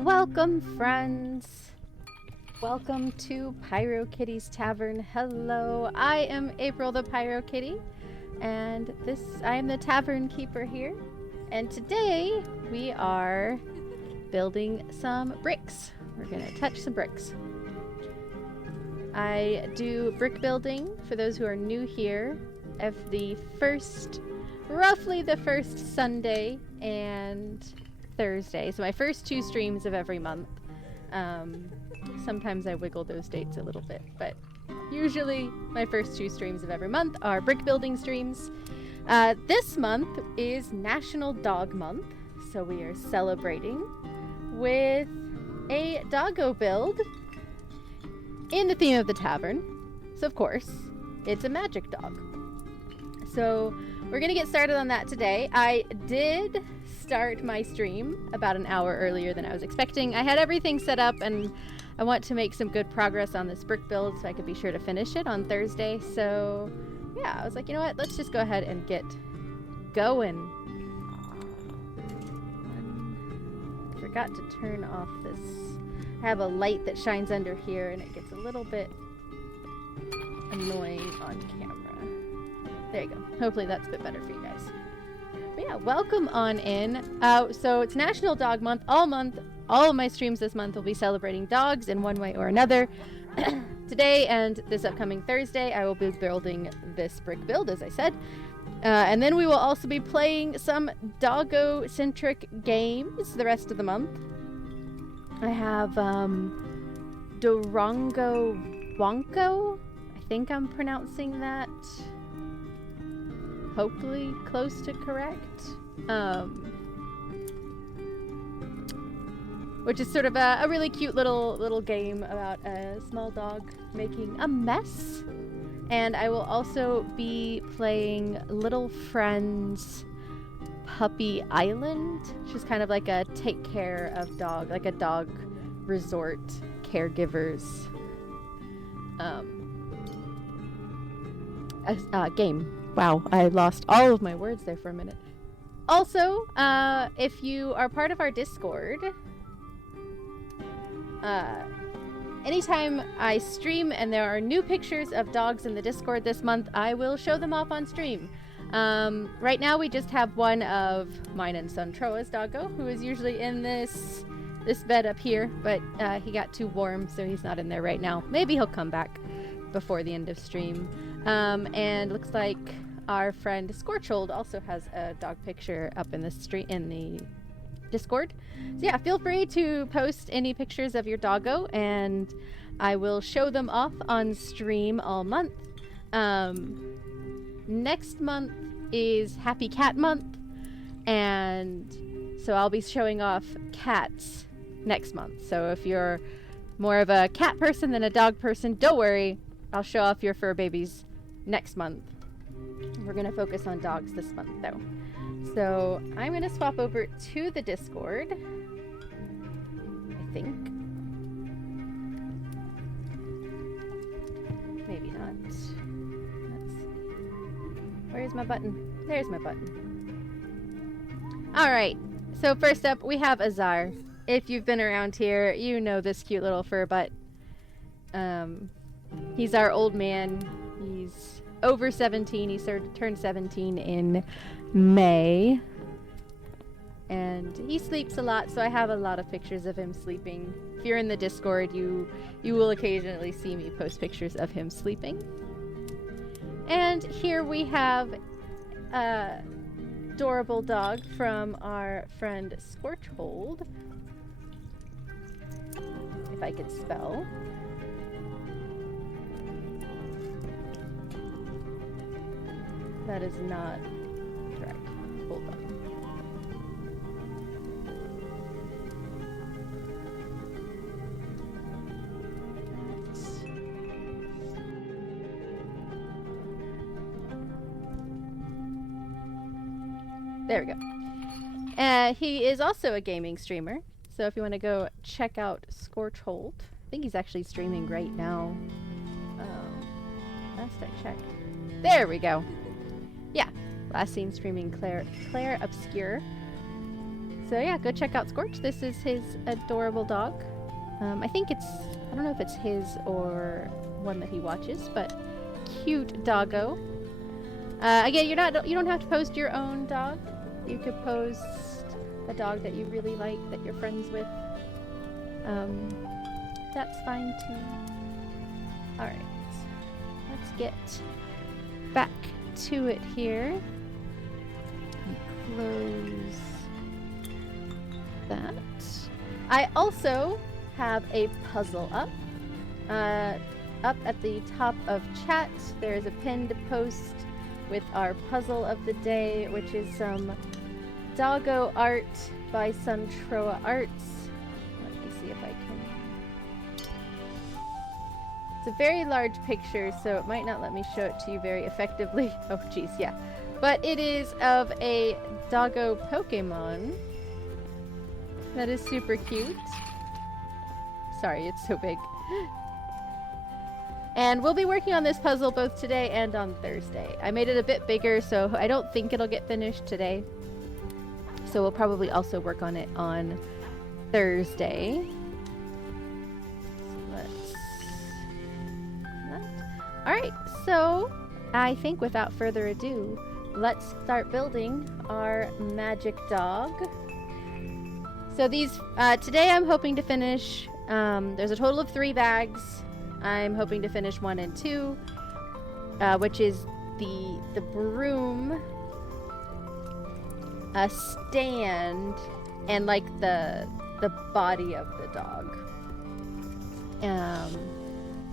Welcome, friends. Welcome to PyroKitty's Tavern. Hello, I am April the PyroKitty, and I am the tavern keeper here. And today we are building some bricks. We're gonna touch some bricks. I do brick building for those who are new here of roughly the first Sunday and Thursday. So my first 2 streams of every month. Sometimes I wiggle those dates a little bit, but usually my first 2 streams of every month are brick building streams. This month is National Dog Month, so we are celebrating with a doggo build in the theme of the tavern. So of course, it's a magic dog. So we're gonna get started on that today. I did start my stream about an hour earlier than I was expecting. I had everything set up and I want to make some good progress on this brick build so I could be sure to finish it on Thursday. So yeah, I was like, you know what, let's just go ahead and get going. I forgot to turn off this. I have a light that shines under here and it gets a little bit annoying on camera. There you go. Hopefully that's a bit better for you guys. But yeah, welcome on in. So it's National Dog Month. All of my streams this month will be celebrating dogs in one way or another. Today and this upcoming Thursday, I will be building this brick build, as I said. And then we will also be playing some doggo-centric games the rest of the month. I have Dorongo Wonko. I think I'm pronouncing that hopefully close to correct. Which is sort of a really cute little game about a small dog making a mess. And I will also be playing Little Friends Puppy Island, which is kind of like a take care of dog, like a dog resort caregivers game. Wow, I lost all of my words there for a minute. Also, if you are part of our Discord, anytime I stream and there are new pictures of dogs in the Discord this month, I will show them off on stream. Right now we just have one of mine and son Troa's doggo, who is usually in this bed up here, but he got too warm, so he's not in there right now. Maybe he'll come back before the end of stream. And looks like our friend Scorchhold also has a dog picture up in the Discord. So yeah, feel free to post any pictures of your doggo and I will show them off on stream all month. Next month is Happy Cat Month, and so I'll be showing off cats next month. So if you're more of a cat person than a dog person, don't worry, I'll show off your fur babies next month. We're gonna focus on dogs this month though. So I'm gonna swap over to the Discord, I think. Maybe not. Let's see. Where's my button? There's my button. Alright, so first up we have Azar. If you've been around here, you know this cute little fur butt. He's our old man. He's over 17. He turned 17 in May. And he sleeps a lot, so I have a lot of pictures of him sleeping. If you're in the Discord, you will occasionally see me post pictures of him sleeping. And here we have a adorable dog from our friend Scorchhold. If I could spell. That is not correct. Hold on. There we go. He is also a gaming streamer, so if you want to go check out Scorchhold, I think he's actually streaming right now. Last I checked. There we go. Yeah, last seen streaming Claire Obscure. So yeah, go check out Scorch. This is his adorable dog. I think it's, I don't know if it's his or one that he watches, but cute doggo. Again, you don't have to post your own dog. You could post a dog that you really like, that you're friends with. That's fine too. Alright, let's get back to it here. Close that. I also have a puzzle up. Up at the top of chat, there's a pinned post with our puzzle of the day, which is some doggo art by Suntroa Arts. Let me see if I can. It's a very large picture, so it might not let me show it to you very effectively. Oh, geez, yeah. But it is of a doggo Pokemon. That is super cute. Sorry, it's so big. And we'll be working on this puzzle both today and on Thursday. I made it a bit bigger, so I don't think it'll get finished today. So we'll probably also work on it on Thursday. Alright, so I think without further ado, let's start building our magic dog. So these, today I'm hoping to finish, there's a total of 3 bags. I'm hoping to finish 1 and 2, which is the broom, a stand, and like the body of the dog.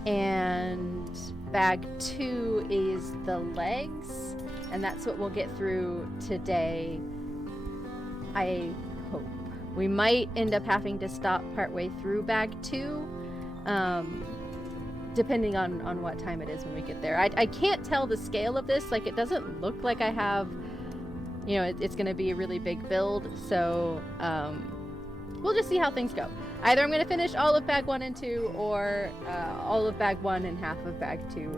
And bag 2 is the legs, and that's what we'll get through today, I hope. We might end up having to stop partway through bag 2, depending on what time it is when we get there. I can't tell the scale of this. Like, it doesn't look like I have, you know, it's going to be a really big build, so we'll just see how things go. Either I'm going to finish all of bag 1 and 2, or all of bag 1 and half of bag 2.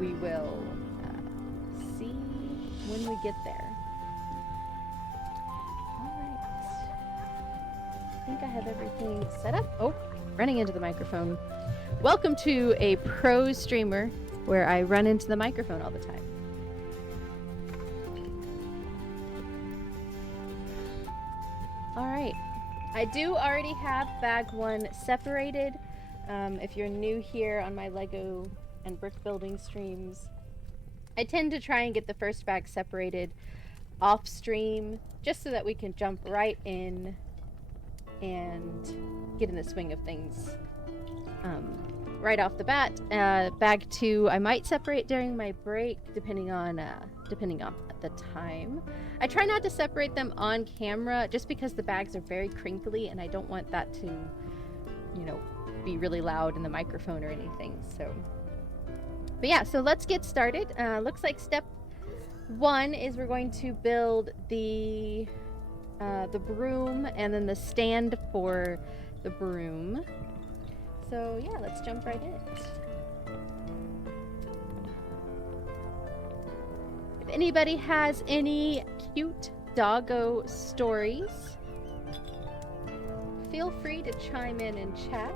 We will see when we get there. I think I have everything set up. Oh, running into the microphone. Welcome to a pro streamer where I run into the microphone all the time. Alright. I do already have bag 1 separated. If you're new here on my Lego and brick building streams, I tend to try and get the first bag separated off stream just so that we can jump right in and get in the swing of things right off the bat. Bag 2 I might separate during my break, depending on the time. I try not to separate them on camera just because the bags are very crinkly and I don't want that to, you know, be really loud in the microphone or anything. So, but yeah, so let's get started. Looks like step 1 is we're going to build the broom and then the stand for the broom. So yeah, let's jump right in. If anybody has any cute doggo stories, feel free to chime in chat.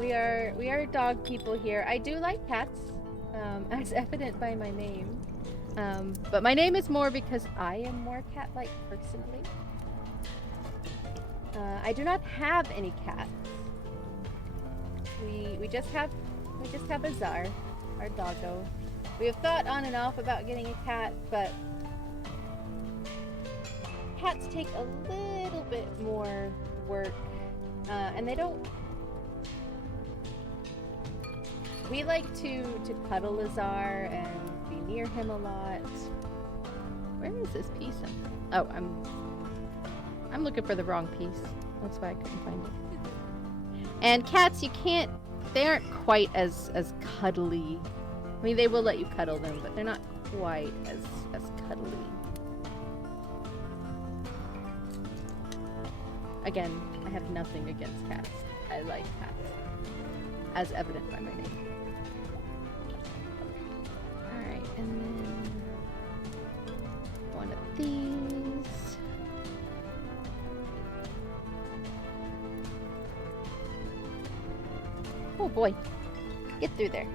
We are dog people here. I do like cats, as evident by my name. But my name is more because I am more cat-like personally. I do not have any cats. We just have Azar, our doggo. We have thought on and off about getting a cat, but cats take a little bit more work, and they don't. We like to cuddle Azar and be near him a lot. Where is this piece? Oh, I'm looking for the wrong piece. That's why I couldn't find it. And cats, they aren't quite as cuddly. I mean, they will let you cuddle them, but they're not quite as cuddly. Again, I have nothing against cats. I like cats, as evident by my name. Alright, and then one of these. Oh boy. Get through there.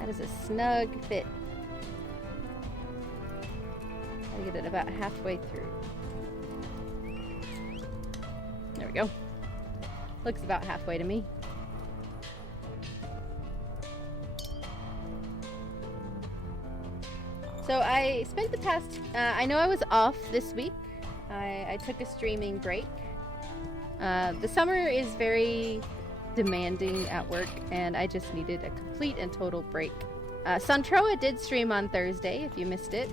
That is a snug fit. I get it about halfway through. There we go. Looks about halfway to me. So I spent the past, I know I was off this week. I took a streaming break. The summer is very demanding at work, and I just needed a complete and total break. Santroa did stream on Thursday, if you missed it.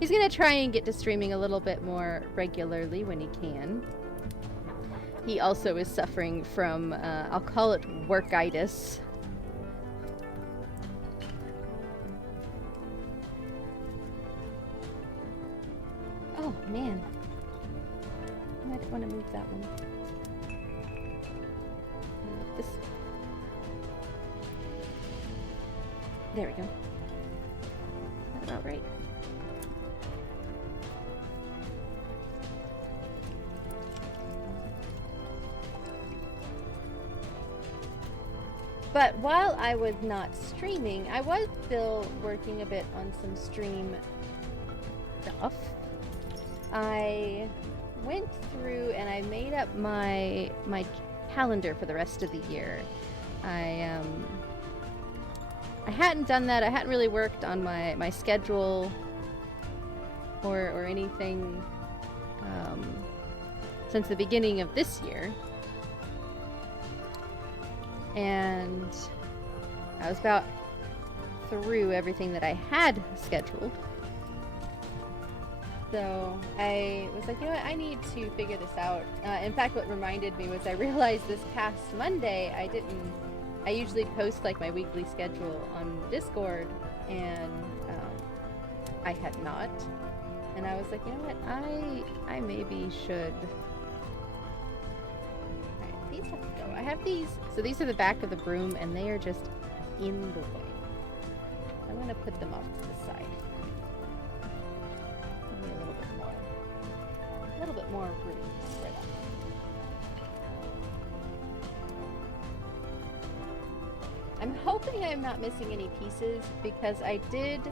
He's gonna try and get to streaming a little bit more regularly when he can. He also is suffering from, I'll call it workitis. Oh, man. I might want to move that one. This. There we go. Is that about right? But while I was not streaming, I was still working a bit on some stream stuff. I went through and I made up my calendar for the rest of the year. I hadn't done that. I hadn't really worked on my schedule or anything since the beginning of this year. And I was about through everything that I had scheduled. So I was like, you know what, I need to figure this out. In fact, what reminded me was I realized this past Monday I usually post like my weekly schedule on Discord, and I had not. And I was like, you know what, I maybe should. Alright, these have to go. I have these, so these are the back of the broom, and they are just in the way. I'm gonna put them off to the side. A little bit more room to spread out. I'm hoping I'm not missing any pieces, because I did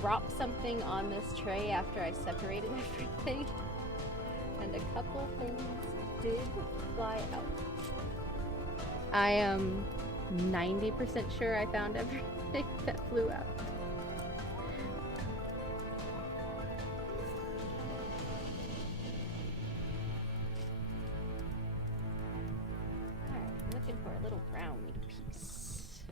drop something on this tray after I separated everything, and a couple things did fly out. I am 90% sure I found everything that flew out. For a little round piece.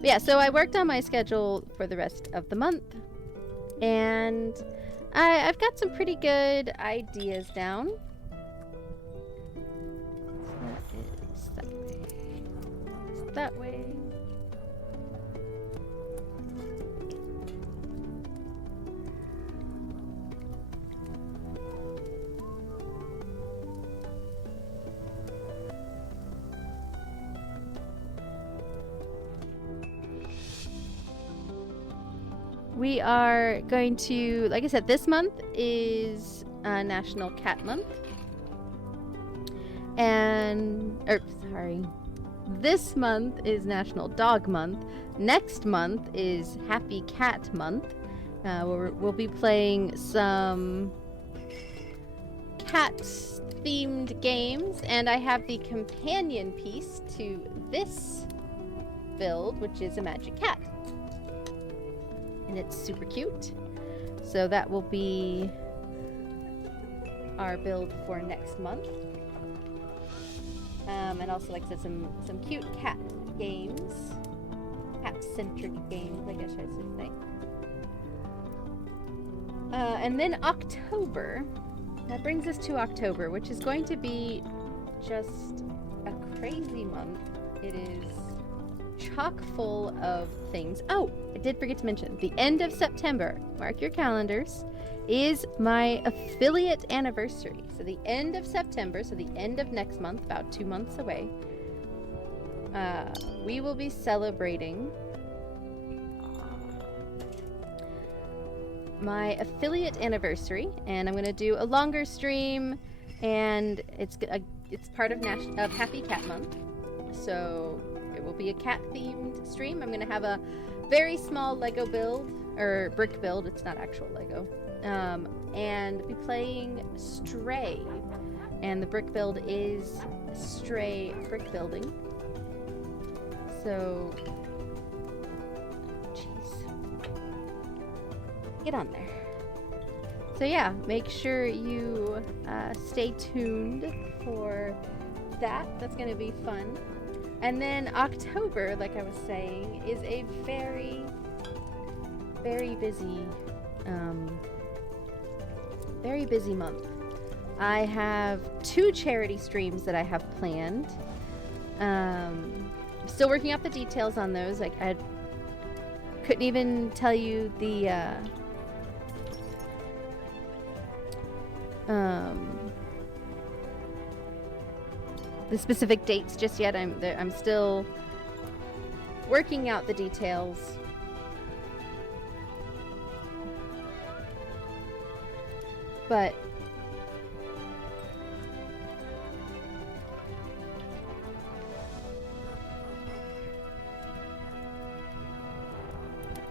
But yeah, so I worked on my schedule for the rest of the month, and I've got some pretty good ideas down. So that is that way. It's that way. We are going to, like I said, this month is National Cat Month. This month is National Dog Month. Next month is Happy Cat Month. We'll be playing some cat-themed games, and I have the companion piece to this build, which is a magic cat. And it's super cute. So that will be our build for next month. And also, like I said, some cute cat games. Cat-centric games, I guess I should say. And then October. That brings us to October, which is going to be just a crazy month. It is chock full of things. Oh, I did forget to mention, the end of September, mark your calendars, is my affiliate anniversary. So the end of September, so the end of next month, about 2 months away, we will be celebrating my affiliate anniversary, and I'm gonna do a longer stream, and it's part of Happy Cat Month, so it will be a cat-themed stream. I'm gonna have a very small Lego build, or brick build. It's not actual Lego, and be playing Stray, and the brick build is Stray brick building. So, jeez. Get on there. So yeah, make sure you stay tuned for that. That's going to be fun. And then October, like I was saying, is a very, very busy month. I have 2 charity streams that I have planned. Still working out the details on those. Like, I couldn't even tell you the specific dates just yet. I'm still working out the details. But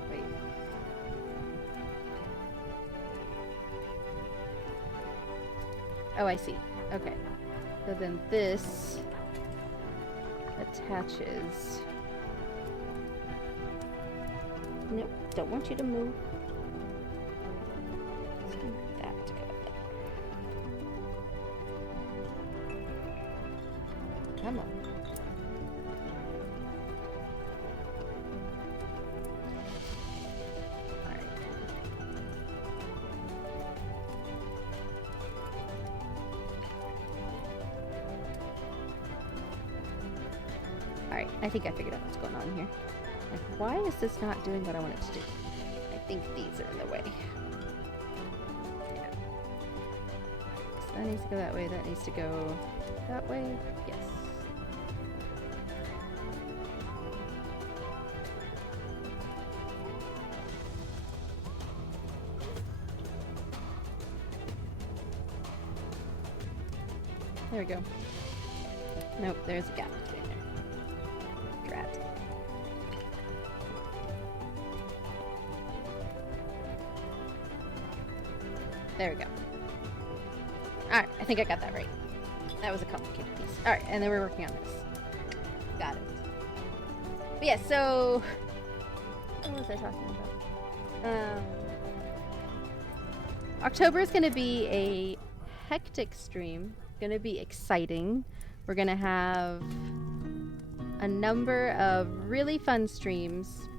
wait. Oh, I see. Okay. So then this attaches. Nope, don't want you to move. Just gonna put that to go there. Come on. Alright, I think I figured out what's going on here. Like, why is this not doing what I want it to do? I think these are in the way. Yeah. So that needs to go that way, that needs to go that way. Yes. There we go. Nope, there's a gap between there. Drat. There we go. Alright, I think I got that right. That was a complicated piece. Alright, and then we're working on this. Got it. But yeah, so... what was I talking about? October is going to be a hectic stream. Going to be exciting. We're going to have a number of really fun streams.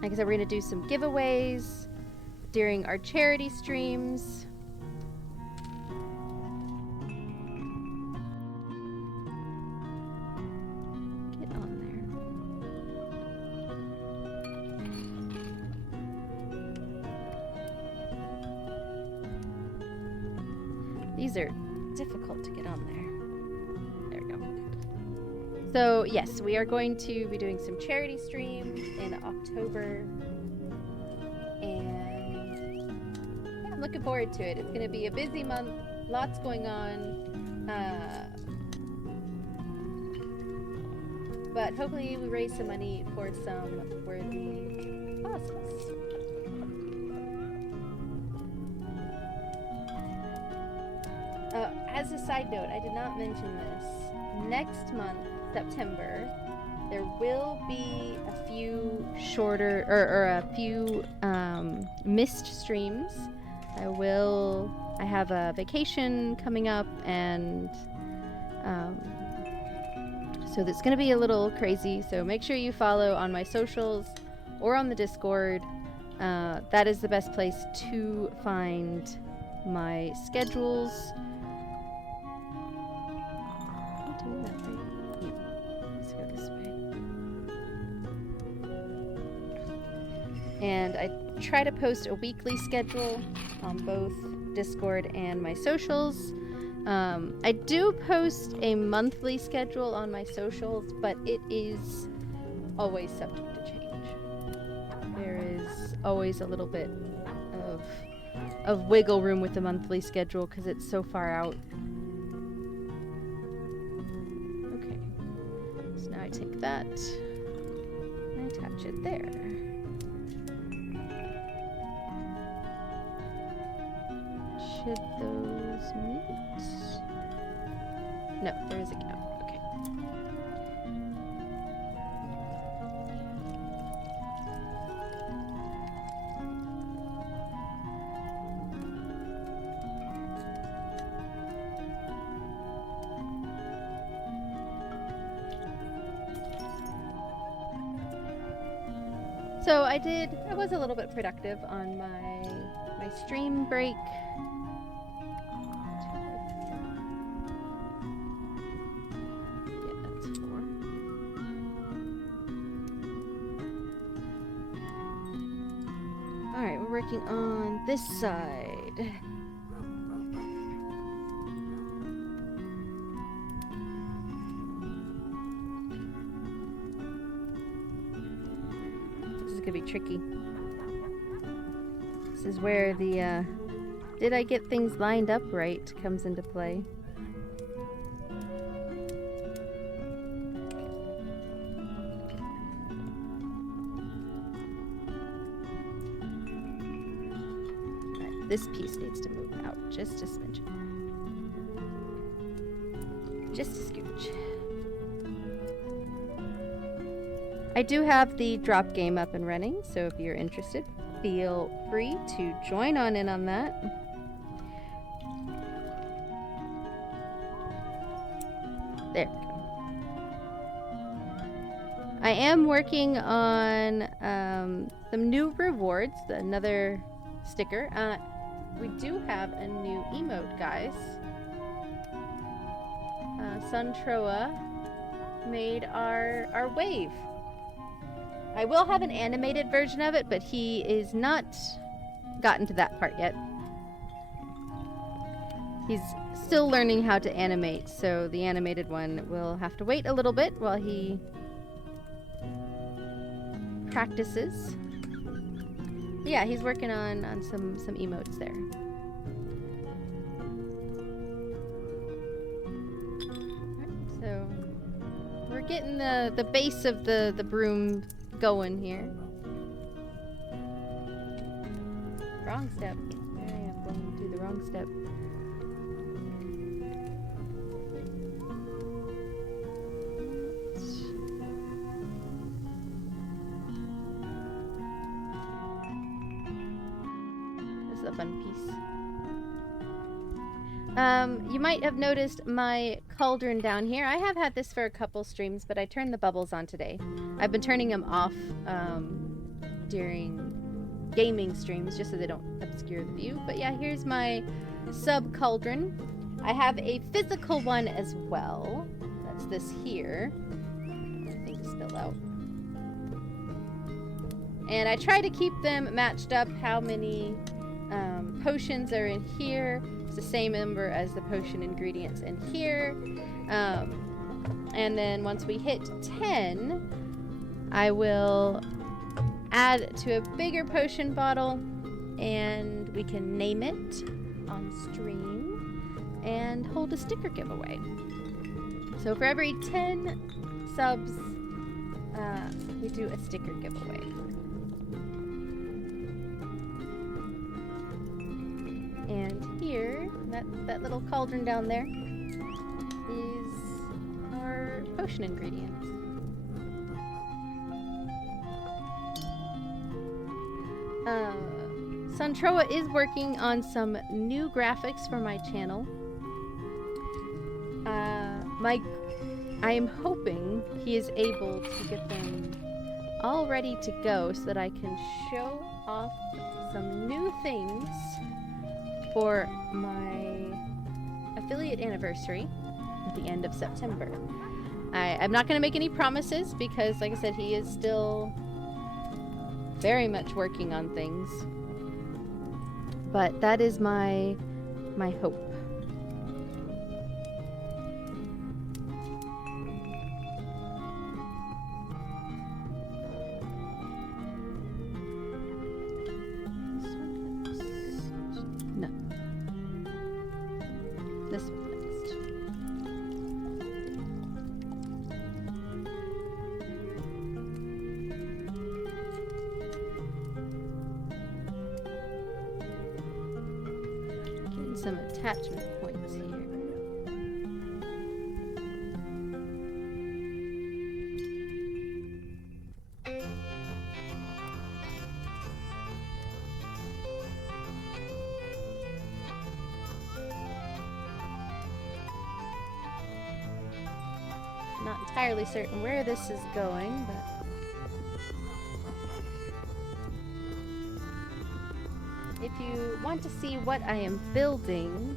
Like I said, we're going to do some giveaways during our charity streams. Get on there. These are difficult to get on there. There we go. So yes, we are going to be doing some charity streams in October, and yeah, I'm looking forward to it. It's going to be a busy month, lots going on, but hopefully we raise some money for some worthy causes. As a side note, I did not mention this. Next month, September, there will be a few shorter or a few missed streams. I have a vacation coming up, and so that's going to be a little crazy. So make sure you follow on my socials or on the Discord. That is the best place to find my schedules. And I try to post a weekly schedule on both Discord and my socials. I do post a monthly schedule on my socials, but it is always subject to change. There is always a little bit of wiggle room with the monthly schedule because it's so far out. Okay, so now I take that and attach it there. Should those meet? No, there is a gap. Okay. So I was a little bit productive on my stream break. Alright, we're working on this side. This is gonna be tricky. This is where the, did I get things lined up right comes into play. This piece needs to move out just a smidge. Just a scooch. I do have the drop game up and running, so if you're interested, feel free to join in on that. There we go. I am working on some new rewards, another sticker. We do have a new emote, guys. Suntroa made our wave. I will have an animated version of it, but he is not gotten to that part yet. He's still learning how to animate, so the animated one will have to wait a little bit while he practices. But yeah, he's working on some emotes there. Alright, so we're getting the base of the broom going here. Wrong step. There I am, going to do the wrong step. A fun piece. You might have noticed my cauldron down here. I have had this for a couple streams, but I turned the bubbles on today. I've been turning them off during gaming streams just so they don't obscure the view. But yeah, here's my sub cauldron. I have a physical one as well. That's this here. I think to spill out. And I try to keep them matched up how many potions are in here. It's the same number as the potion ingredients in here. And then once we hit 10, I will add to a bigger potion bottle and we can name it on stream and hold a sticker giveaway. So for every 10 subs, we do a sticker giveaway. And here, that little cauldron down there is our potion ingredients. Suntroa is working on some new graphics for my channel. I am hoping he is able to get them all ready to go so that I can show off some new things for my affiliate anniversary at the end of September. I'm not going to make any promises because, like I said, he is still very much working on things. But that is my hope. this one next. Getting some attachment points here. Not entirely certain where this is going, but if you want to see what I am building,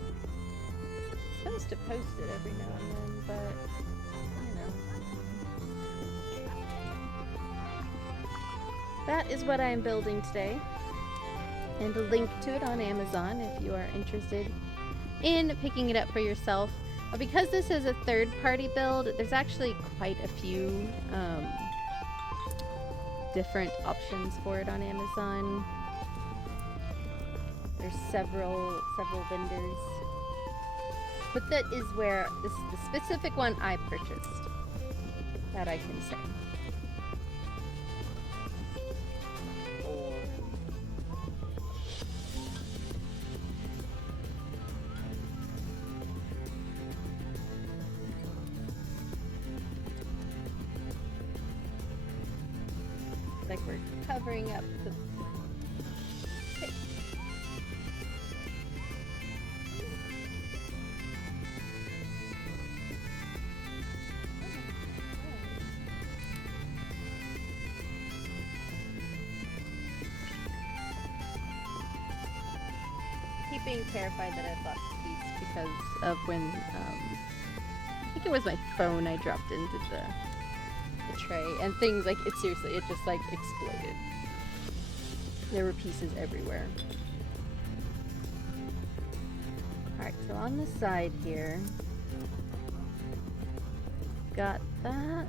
I'm supposed to post it every now and then, but you know. That is what I am building today, and a link to it on Amazon if you are interested in picking it up for yourself. Because this is a third-party build, there's actually quite a few different options for it on Amazon. There's several vendors, but that is where this is the specific one I purchased. That I can say. Like we're covering up the pit. Keep being terrified that I've lost the piece because of when I think it was my phone I dropped into the tray, and things like it, seriously, it just like exploded. There were pieces everywhere. Alright, so on the side here, got that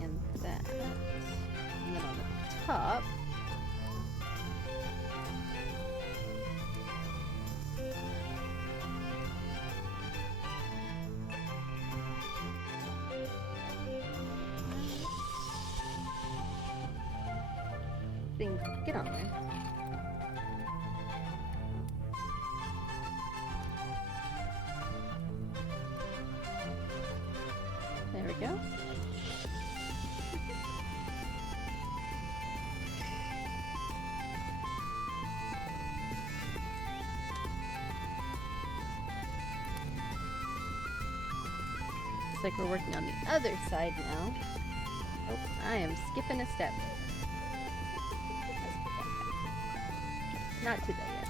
and that, and then on the top things get on there. There we go. Looks like we're working on the other side now. Oh, I am skipping a step. Not today yet.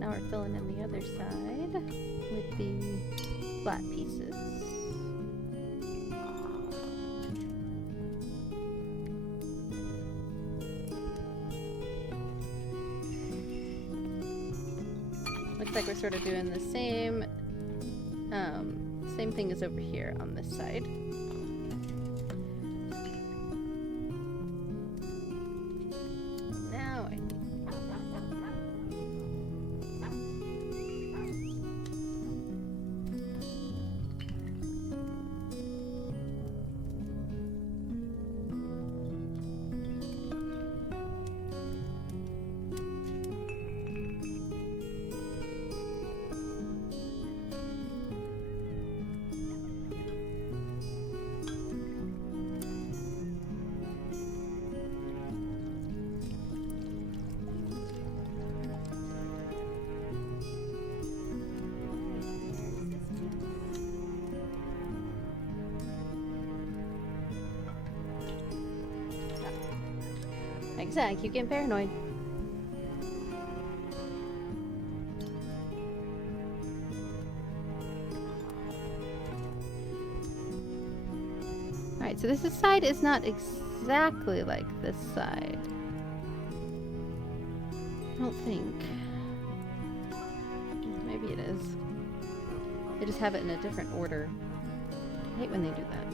Now we're filling in the other side with the flat pieces. Looks like we're sort of doing the same thing as over here on this side. Like I said, I keep getting paranoid. Alright, so this side is not exactly like this side. I don't think. Maybe it is. They just have it in a different order. I hate when they do that.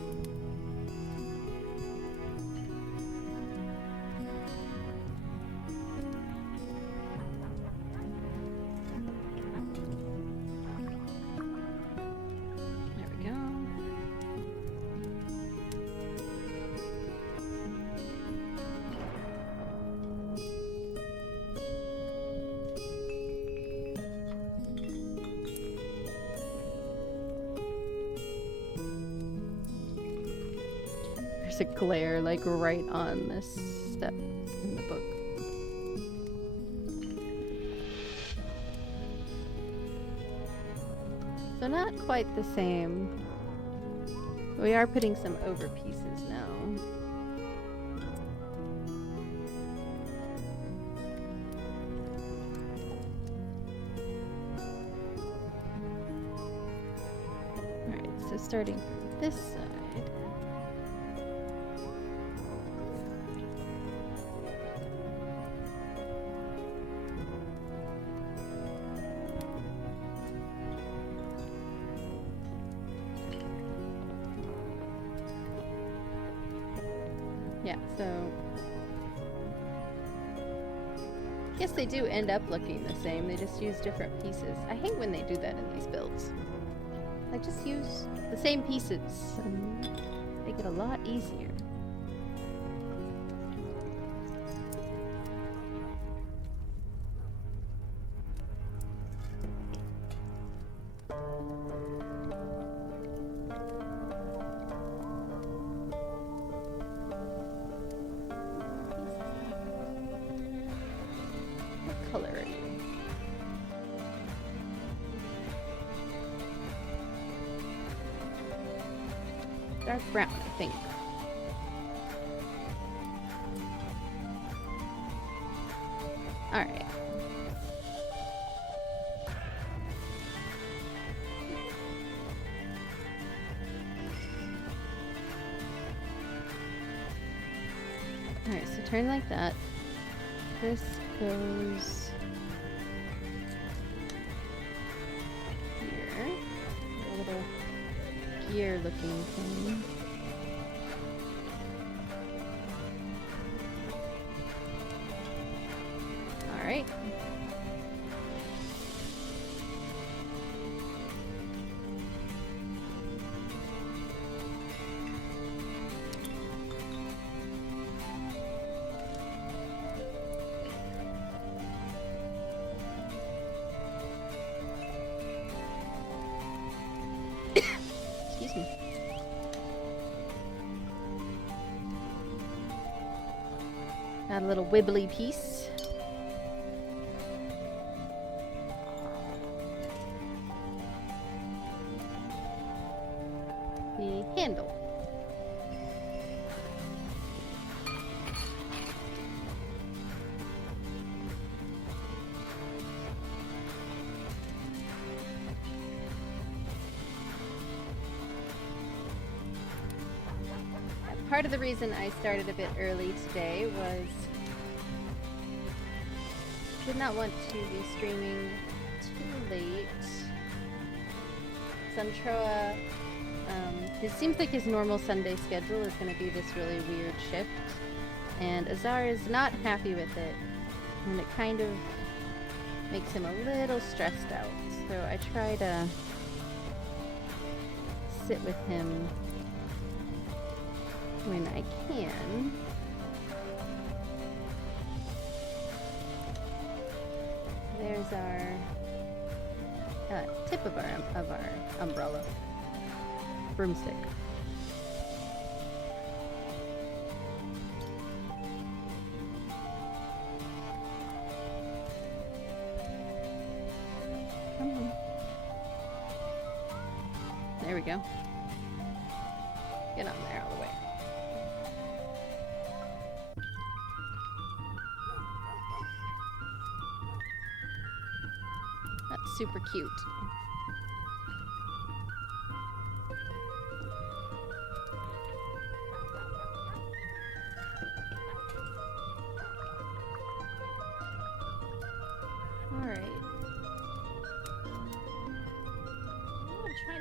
There's a glare like right on this step in the book. So not quite the same. We are putting some over pieces now. Alright, so starting from this side. Yeah, so I guess they do end up looking the same. They just use different pieces. I hate when they do that in these builds. Like, just use the same pieces and make it a lot easier. Color are you? Dark brown, I think. Alright. Alright, so turn like that. This goes here. A little gear looking thing. Alright. Excuse me. Got a little wibbly piece. The handle. Part of the reason I started a bit early today was I did not want to be streaming too late. Suntroa, it seems like his normal Sunday schedule is going to be this really weird shift, and Azar is not happy with it, and it kind of makes him a little stressed out. So I try to sit with him when I can. There's our tip of our umbrella. Broomstick. There we go. Get on there all the way. That's super cute.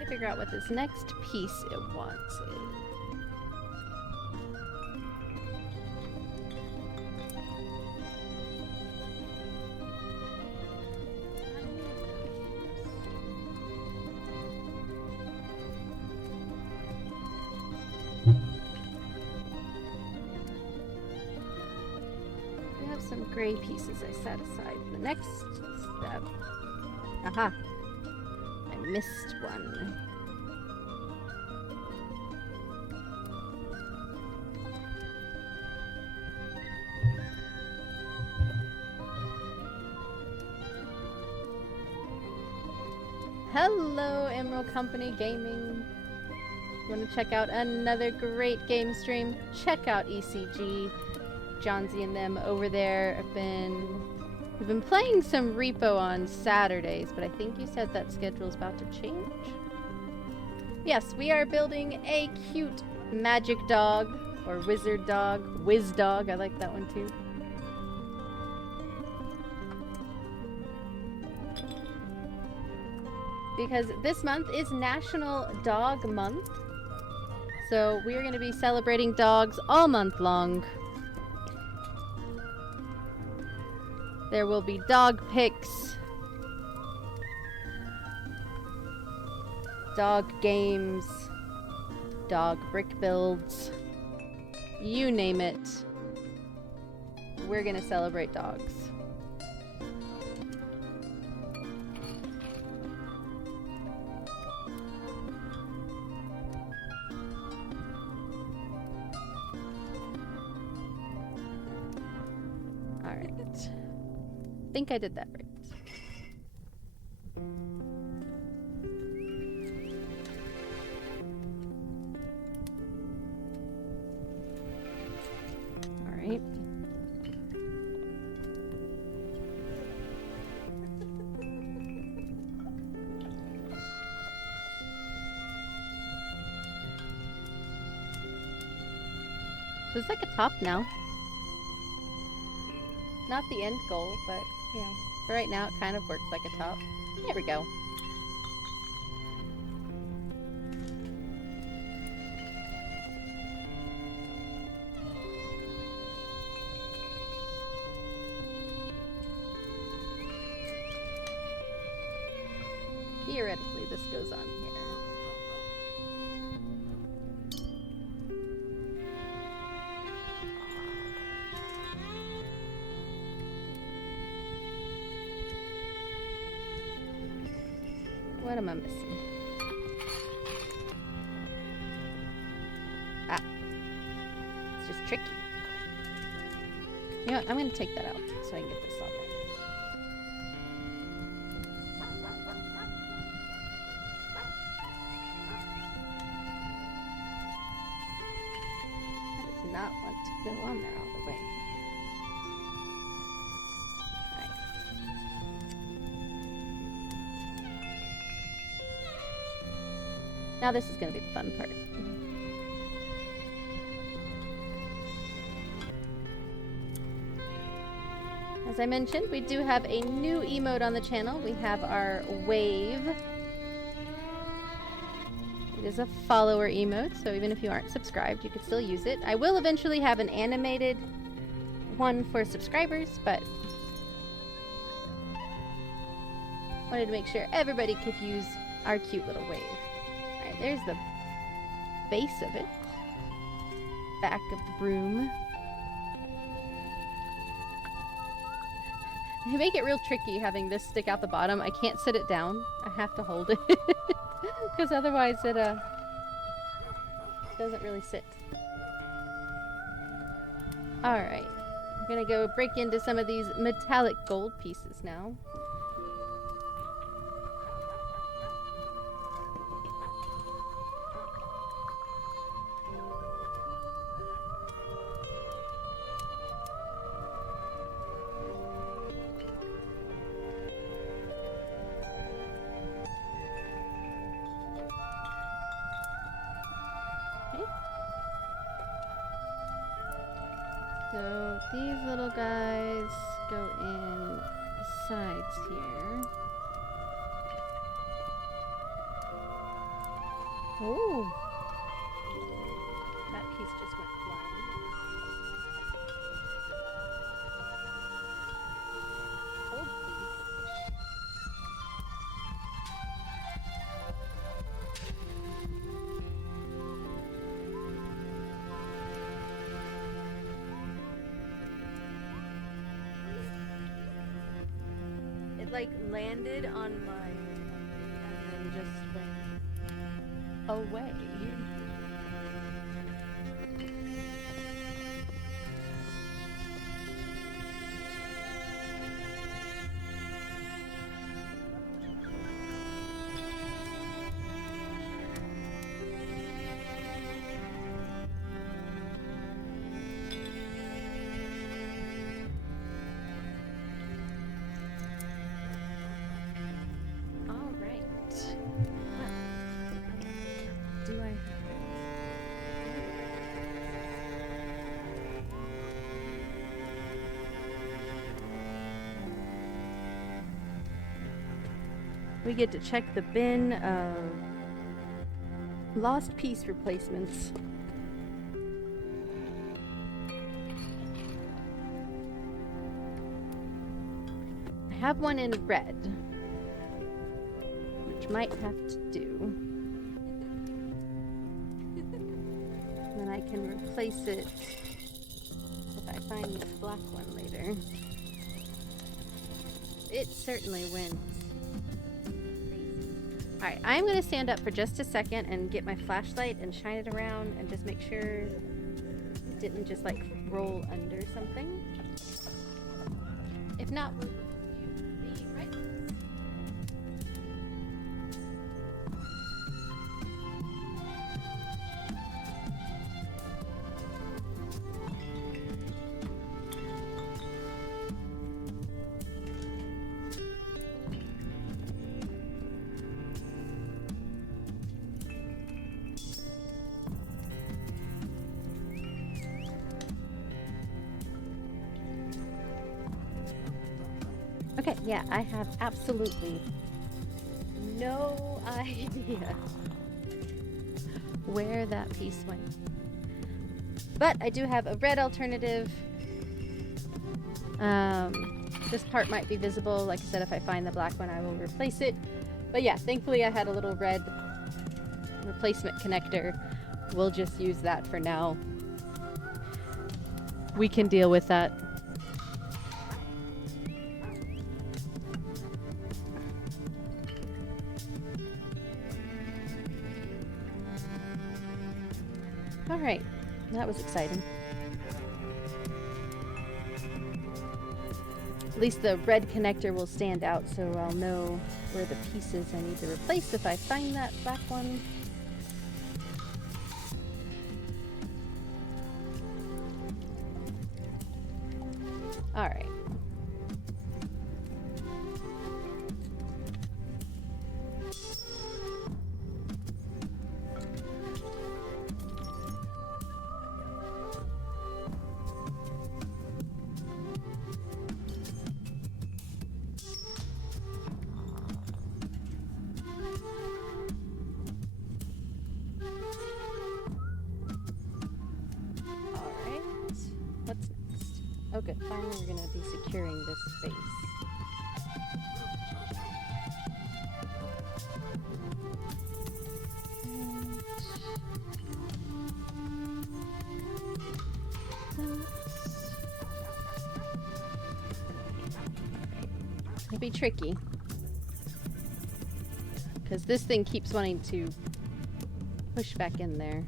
to figure out what this next piece it wants is. We have some gray pieces I set aside. The next step. Aha! I missed one. Hello, Emerald Company Gaming. Want to check out another great game stream? Check out ECG. Johnsy and them over there we've been playing some Repo on Saturdays, but I think you said that schedule's about to change. Yes, we are building a cute magic dog or wizard dog, whiz dog. I like that one too. Because this month is National Dog Month. So we are going to be celebrating dogs all month long. There will be dog pics, dog games, dog brick builds, you name it. We're going to celebrate dogs. I think I did that right. All right. Looks like a top now. Not the end goal, but yeah. For right now, it kind of works like a top. There we go. Theoretically, this goes on here. What am I missing? Ah. It's just tricky. You know what? I'm going to take that out so I can get this all back. That does not want to go on there all the way. Now this is going to be the fun part. As I mentioned, we do have a new emote on the channel. We have our wave. It is a follower emote, so even if you aren't subscribed, you can still use it. I will eventually have an animated one for subscribers, but wanted to make sure everybody could use our cute little wave. Alright, there's the base of it. Back of the broom. They make it real tricky having this stick out the bottom. I can't sit it down. I have to hold it. Because otherwise it doesn't really sit. Alright. I'm gonna go break into some of these metallic gold pieces now. So these little guys go in the sides here. Oh. That piece just went flying. Hold, please. It like landed on my and then just went away. Do I? We get to check the bin of lost piece replacements. I have one in red, which might have to do. Then I can replace it if I find this black one later. It certainly wins. Alright, I'm going to stand up for just a second and get my flashlight and shine it around and just make sure it didn't just like roll under something. If not, we'll use the red. Okay, yeah, I have absolutely no idea where that piece went. But I do have a red alternative. This part might be visible. Like I said, if I find the black one, I will replace it. But yeah, thankfully I had a little red replacement connector. We'll just use that for now. We can deal with that. Alright, that was exciting. At least the red connector will stand out so I'll know where the pieces I need to replace if I find that black one. Alright. Oh good, finally we're going to be securing this space. It'll be tricky, because this thing keeps wanting to push back in there.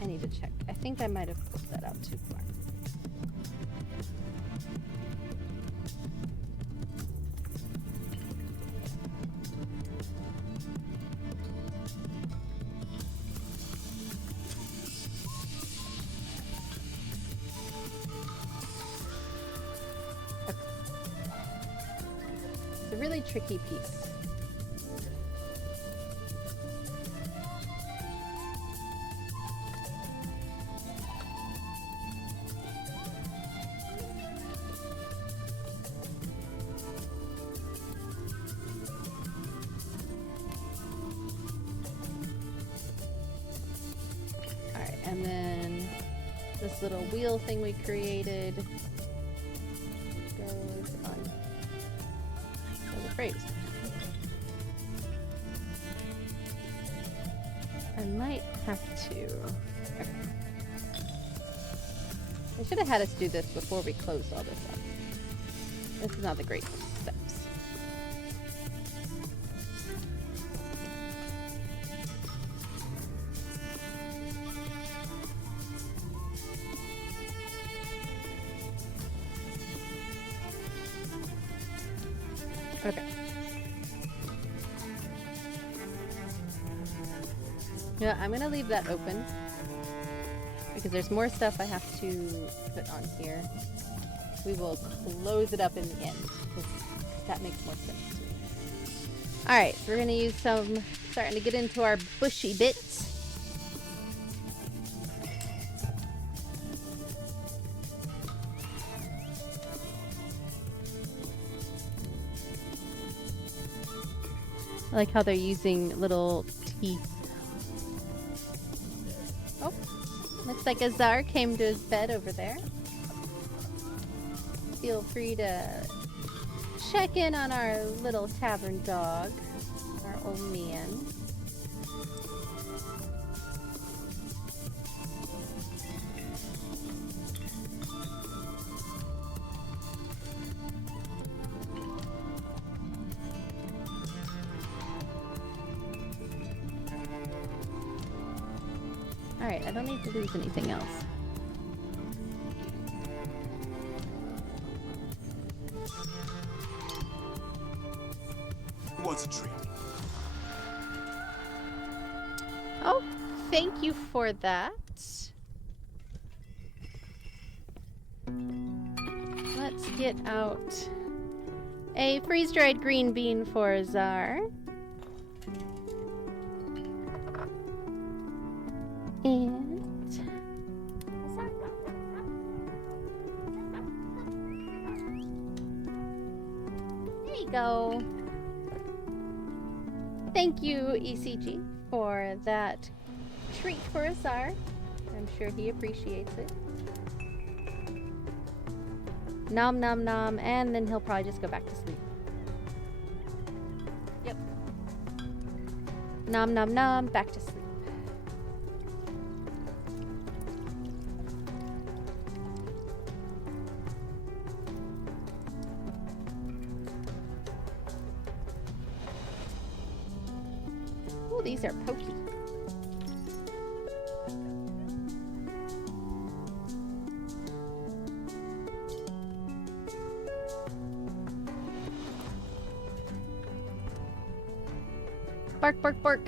I need to check. I think I might have pulled that out too far. Okay. It's a really tricky piece. This little wheel thing we created goes on. There's a phrase. I might have to. Okay. I should have had us do this before we closed all this up. This is not the great steps. Okay. Yeah, I'm gonna leave that open because there's more stuff I have to put on here. We will close it up in the end because that makes more sense to me. Alright, so we're gonna use some, starting to get into our bushy bits. I like how they're using little teeth. Oh, looks like Azar came to his bed over there. Feel free to check in on our little tavern dog, our old man. Alright, I don't need to lose anything else. What's a treat? Oh, thank you for that. Let's get out a freeze-dried green bean for Azar. And there you go. Thank you, ECG, for that treat for Azar. I'm sure he appreciates it. Nom nom nom, and then he'll probably just go back to sleep. Yep. Nom nom nom, back to sleep. Ooh, these are pokey. Bark, bark, bark.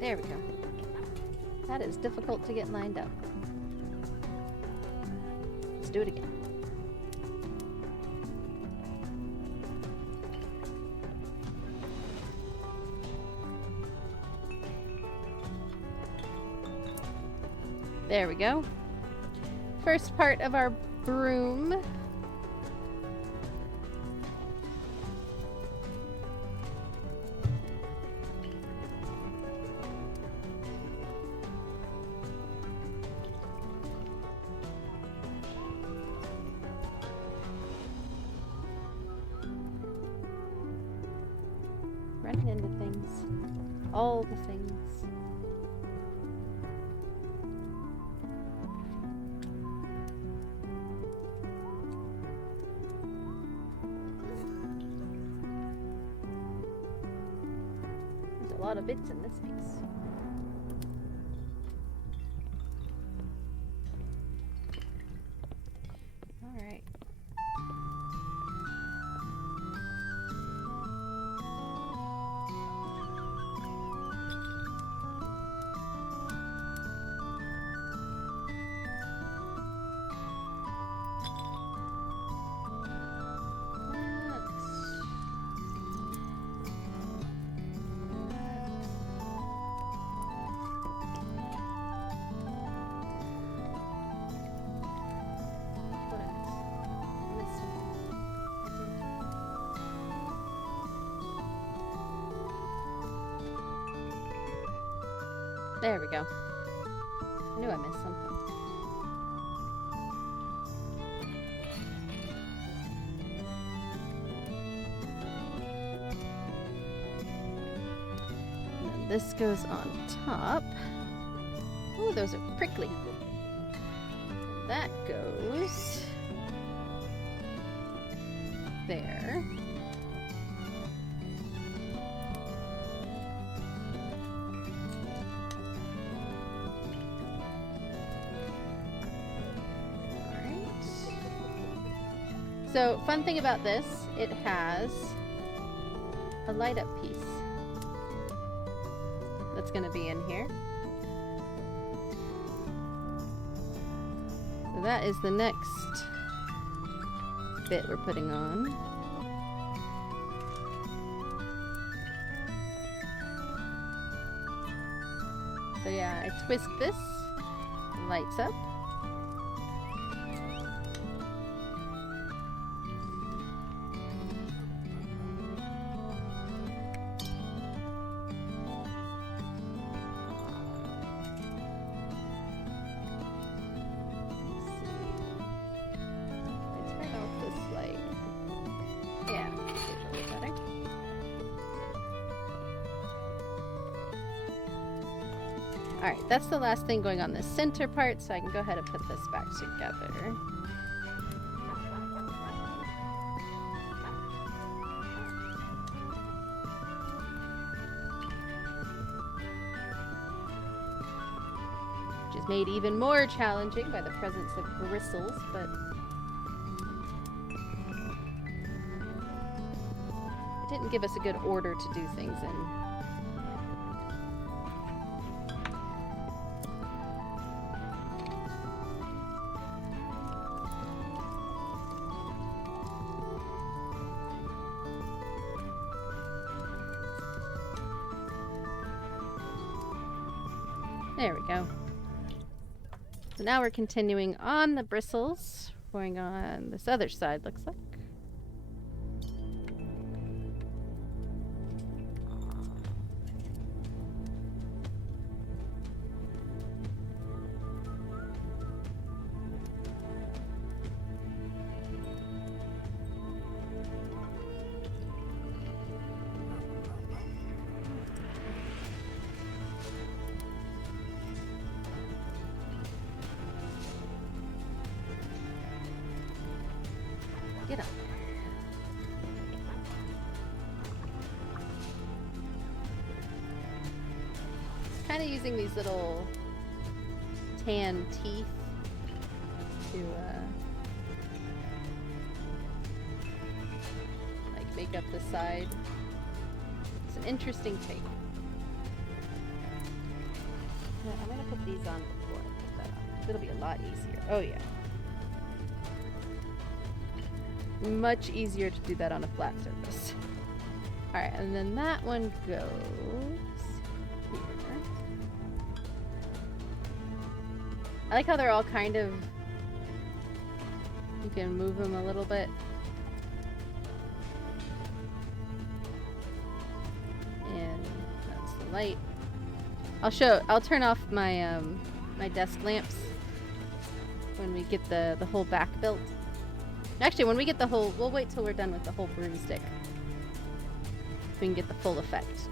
There we go. That is difficult to get lined up. Let's do it again. There we go. First part of our broom. Running into things. All the things. There's a lot of bits in this piece. All right. There we go. I knew I missed something. And then this goes on top. Oh, those are prickly. And that goes there. So, fun thing about this, it has a light up piece that's going to be in here. So that is the next bit we're putting on. So yeah, I twist this, lights up. Alright, that's the last thing going on this center part, so I can go ahead and put this back together. Which is made even more challenging by the presence of bristles, but it didn't give us a good order to do things in. There we go. So now we're continuing on the bristles, going on this other side, looks like. Get up. Kind of using these little tan teeth to like make up the side. It's an interesting take. I'm gonna put these on before I put that on. It'll be a lot easier. Oh yeah. Much easier to do that on a flat surface. Alright, and then that one goes here. I like how they're all kind of... You can move them a little bit. And that's the light. I'll turn off my my desk lamps when we get the whole back built. Actually, when we get the whole... We'll wait till we're done with the whole broomstick. So we can get the full effect.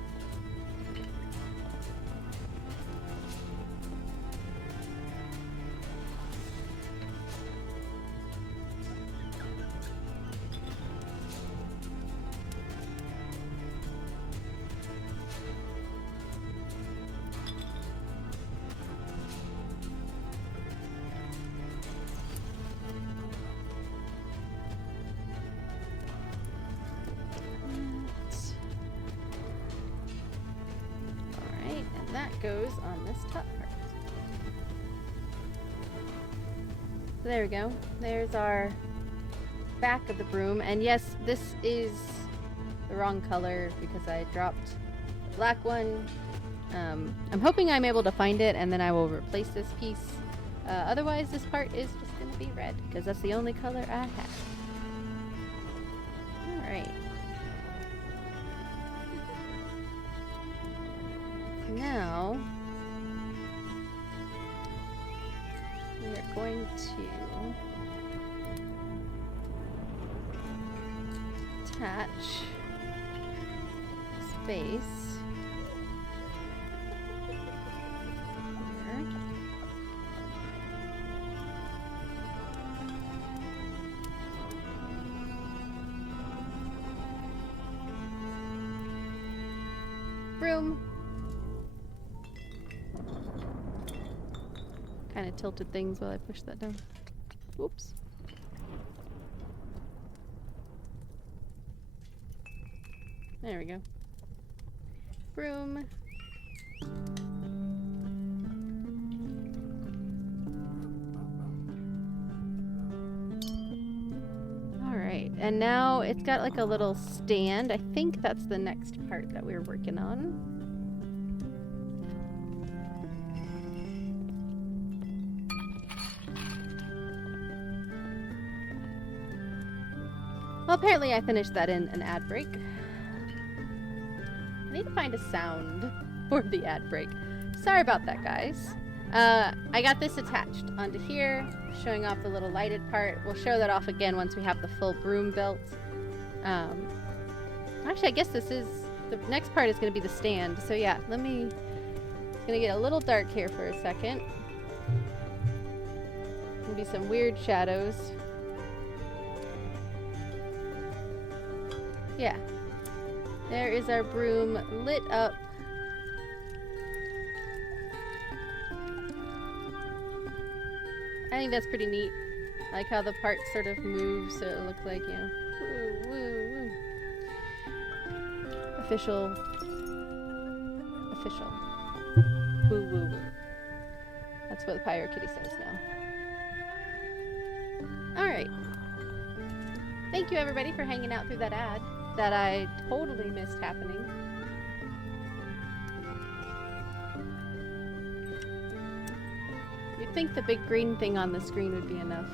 Goes on this top part. So there we go. There's our back of the broom. And yes, this is the wrong color because I dropped the black one. I'm hoping I'm able to find it and then I will replace this piece. Otherwise, this part is just going to be red because that's the only color I have. Alright. Now, to attach this base here. Broom. Kind of tilted things while I pushed that down. Whoops. There we go. Broom. Alright, and now it's got like a little stand. I think that's the next part that we're working on. Well, apparently I finished that in an ad break. I need to find a sound for the ad break. Sorry about that, guys. I got this attached onto here, showing off the little lighted part. We'll show that off again once we have the full broom built. Actually, I guess this is... the next part is going to be the stand. So yeah, let me... It's going to get a little dark here for a second. Gonna be some weird shadows. Yeah. There is our broom lit up. I think that's pretty neat. I like how the parts sort of move so it looks like, you know, woo, woo, woo. Official. Woo, woo, woo. That's what the PyroKitty says now. Alright. Thank you everybody for hanging out through that ad that I totally missed happening. You'd think the big green thing on the screen would be enough.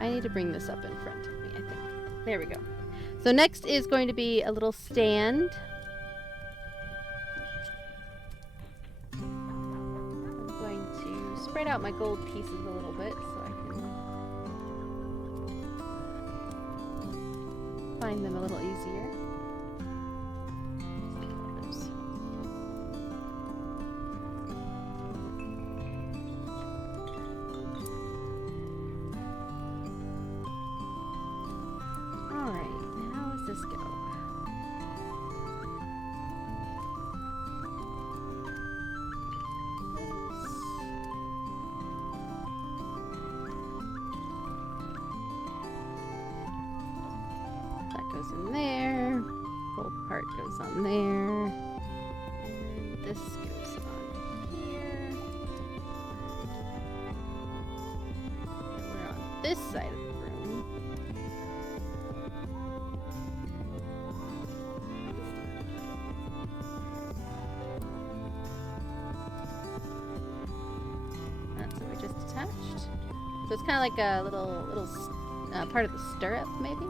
I need to bring this up in front of me, I think. There we go. So next is going to be a little stand. I'm going to spread out my gold pieces a little bit so I can find them a little easier. In there, whole part goes on there, and this goes on here. We're on this side of the room. That's what we just attached. So it's kind of like a little part of the stirrup, maybe.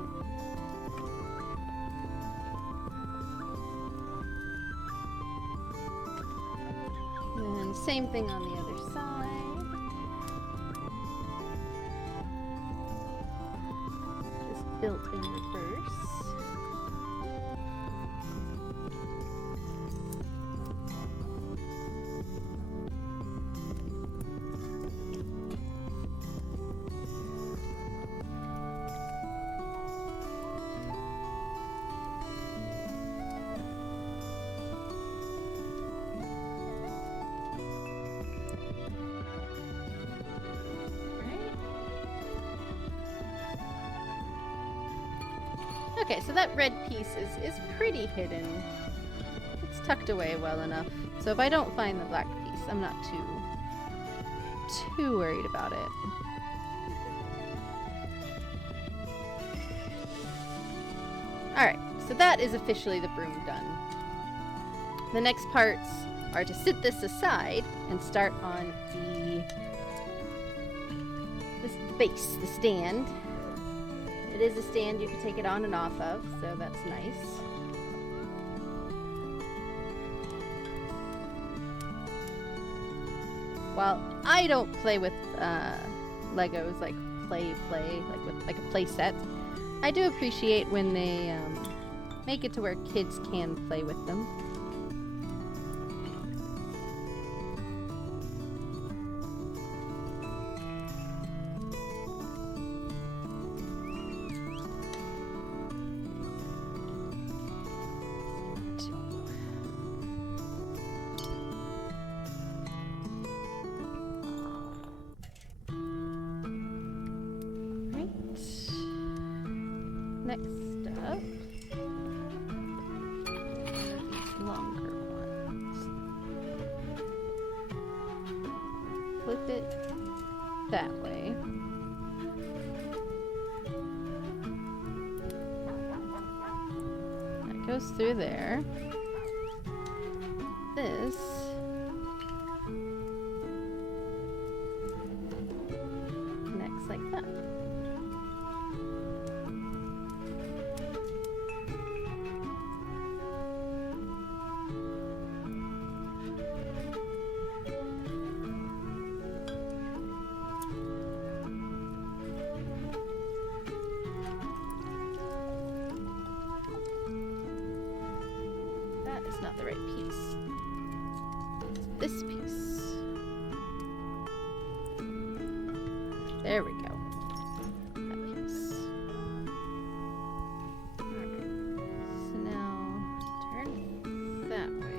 Same thing on the other side. Just built in reverse. Okay, so that red piece is pretty hidden. It's tucked away well enough. So if I don't find the black piece, I'm not too worried about it. Alright, so that is officially the broom done. The next parts are to sit this aside and start on this base, the stand. It is a stand you can take it on and off of, so that's nice. while I don't play with Legos like play, like with like a play set, I do appreciate when they make it to where kids can play with them. Next up, these longer ones. Flip it that way. That goes through there. This connects like that. It's not the right piece. It's this piece. There we go. That piece. Alright. So now turn that way.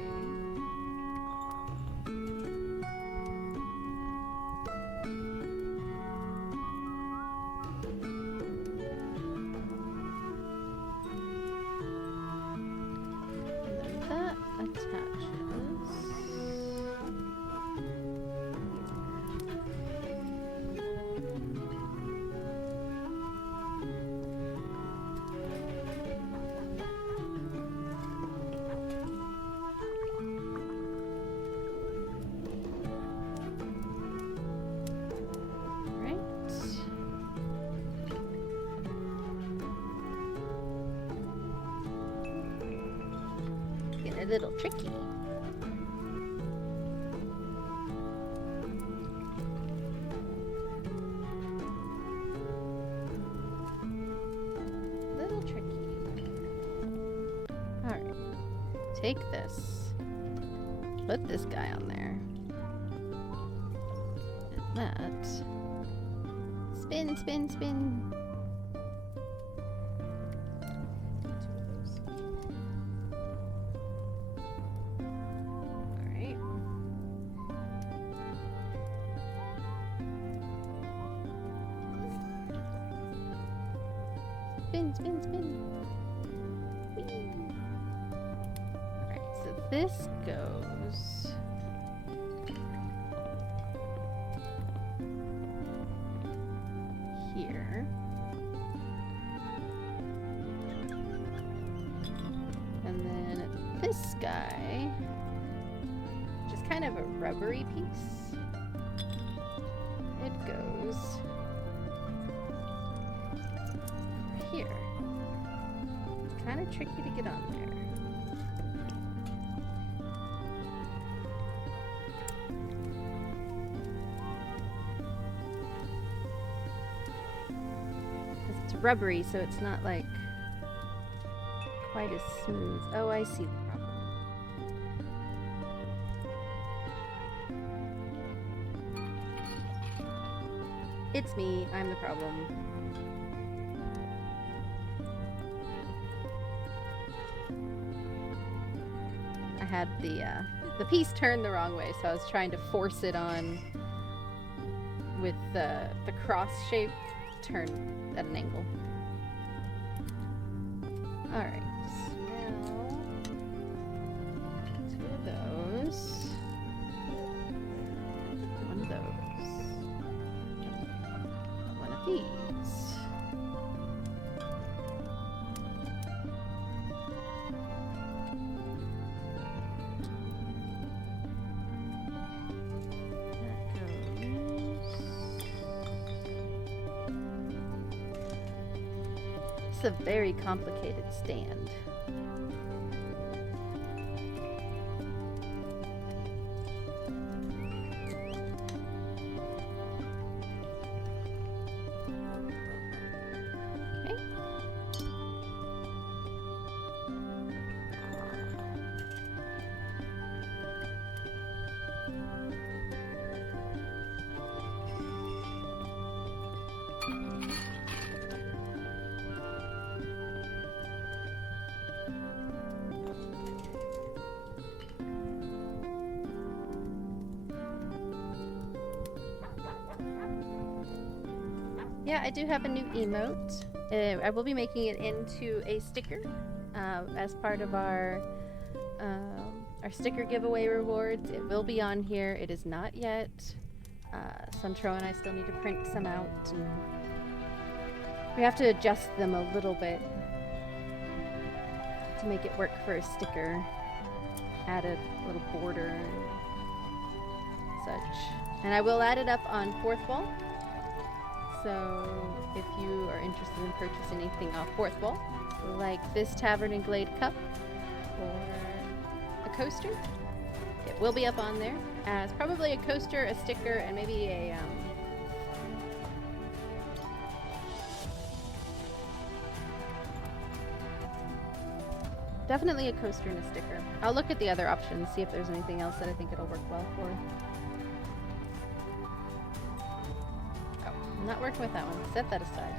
A little tricky. Little tricky. All right. Take this. Put this guy on there. And that. Spin, spin, spin. Spin, spin, spin. Whee. Alright, so this goes here. And then this guy, which is kind of a rubbery piece, it goes here. Kind of tricky to get on there. Because it's rubbery, so it's not like quite as smooth. Oh, I see the problem. It's me, I'm the problem. I had the piece turned the wrong way, so I was trying to force it on with the cross shape turned at an angle. Alright, so now 2 of those. One of those. One of these. It's a very complicated stand. Yeah, I do have a new emote. I will be making it into a sticker as part of our sticker giveaway rewards. It will be on here. It is not yet. Suntro and I still need to print some out. And we have to adjust them a little bit to make it work for a sticker. Add a little border and such. And I will add it up on Fourth Wall. So if you are interested in purchasing anything off Fourth Wall, like this Tavern and Glade cup or a coaster, it will be up on there as probably a coaster, a sticker, and maybe a definitely a coaster and a sticker. I'll look at the other options, see if there's anything else that I think it'll work well for. Oh, I'm not working with that one. Set that aside.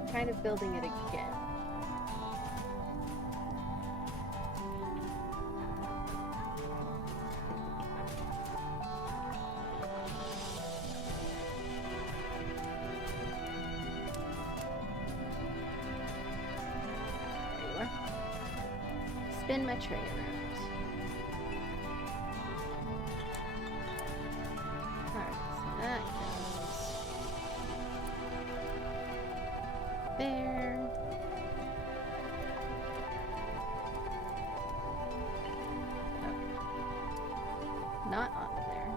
I'm kind of building it again. Spin my tray around. Alright, so that goes there. Oh. Not onto there.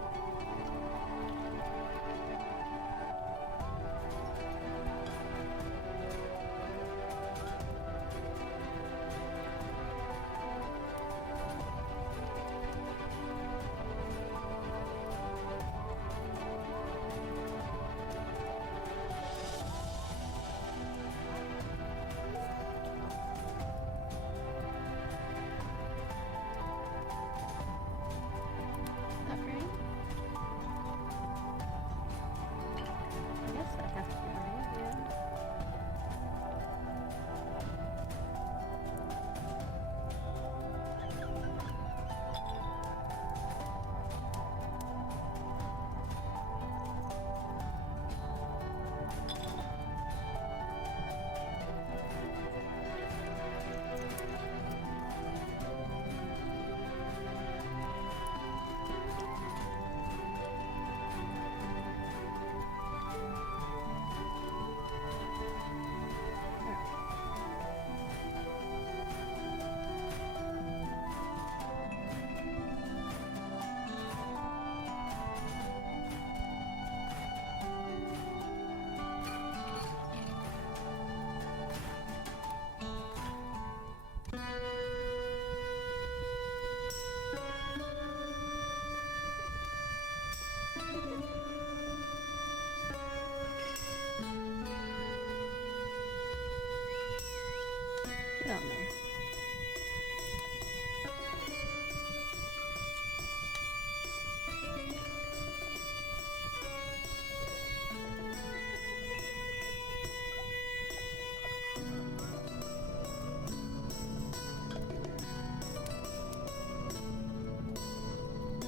Get on there.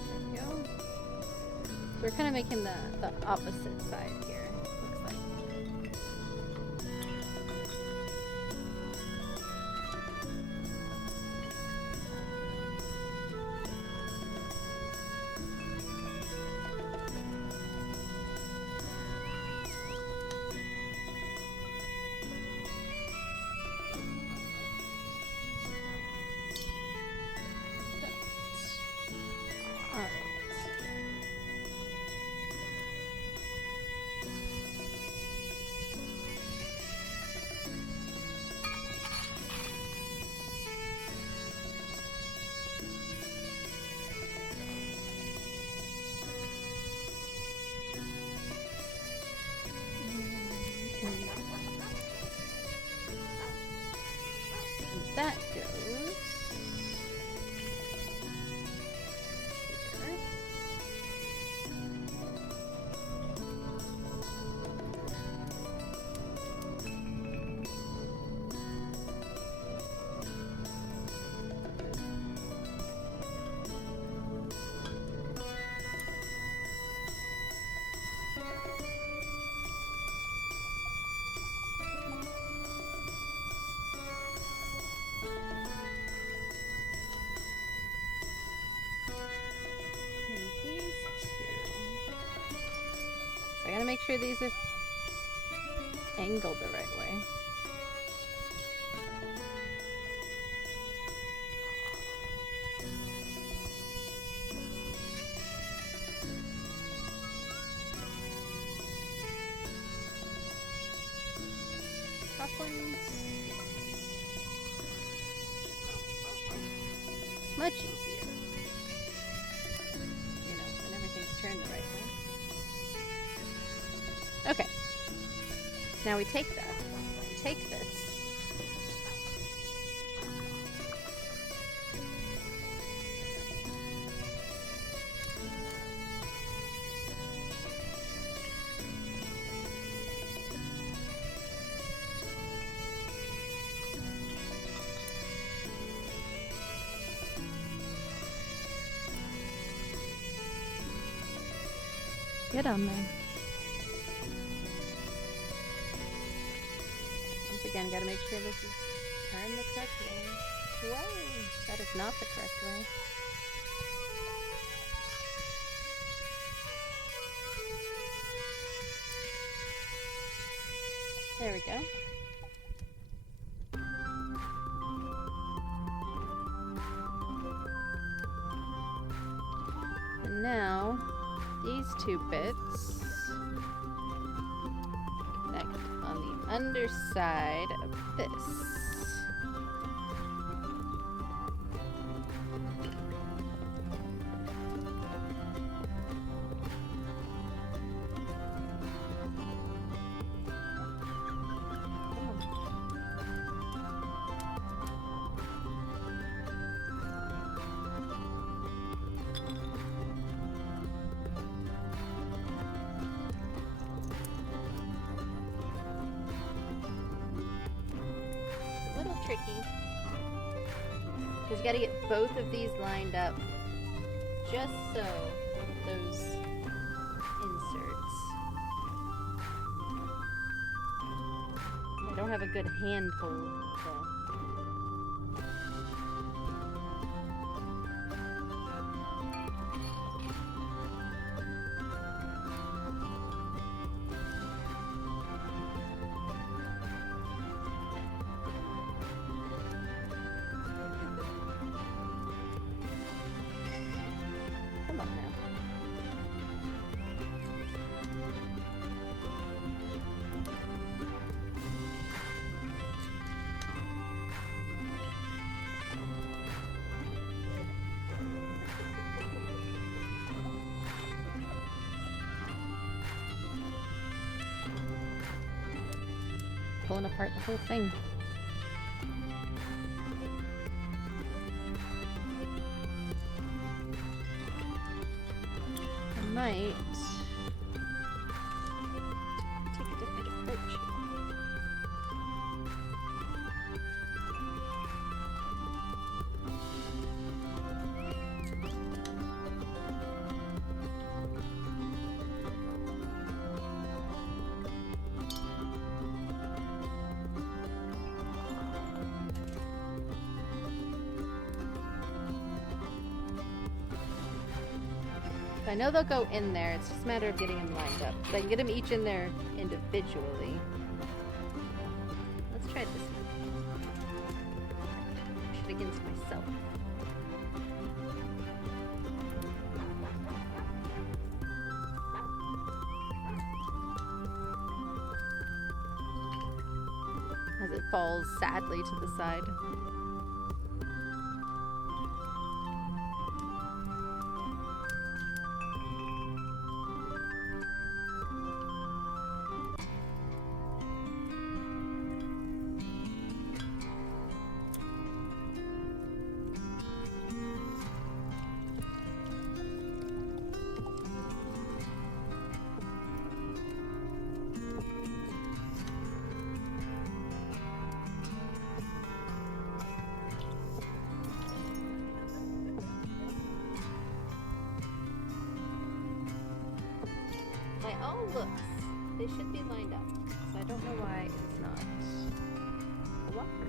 There we go. So we're kind of making the opposite side here, looks like. That goes here. sure these are angled the right way. Top ones. Much easier. You know, when everything's turned the right way. Okay. Now we take that. Take this. Get on there. Once again, gotta make sure this is turned the correct way. Whoa! That is not the correct way. There we go. And now, these two bits connect on the underside of this. Tricky because you got to get both of these lined up just so those inserts. I don't have a good hand hold, so. Come on now. Pulling apart the whole thing. Might take a different approach. I know they'll go in there, it's just a matter of getting them lined up. So I can get them each in there individually. Let's try this one. Push it against myself. As it falls sadly to the side. By all looks, they should be lined up, so I don't know why it's not a walker.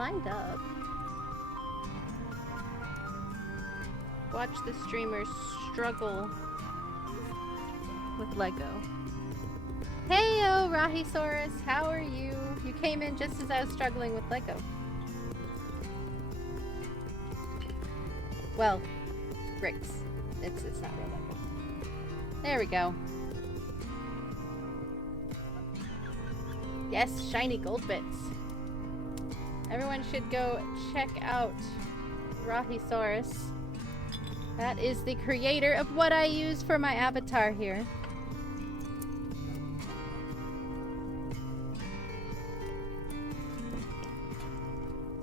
lined up. Watch the streamers struggle with Lego. Heyo, Rahisaurus, how are you? You came in just as I was struggling with Lego. Well, bricks. It's not real Lego. There we go. Yes, shiny gold bits. Everyone should go check out Rahisaurus. That is the creator of what I use for my avatar here.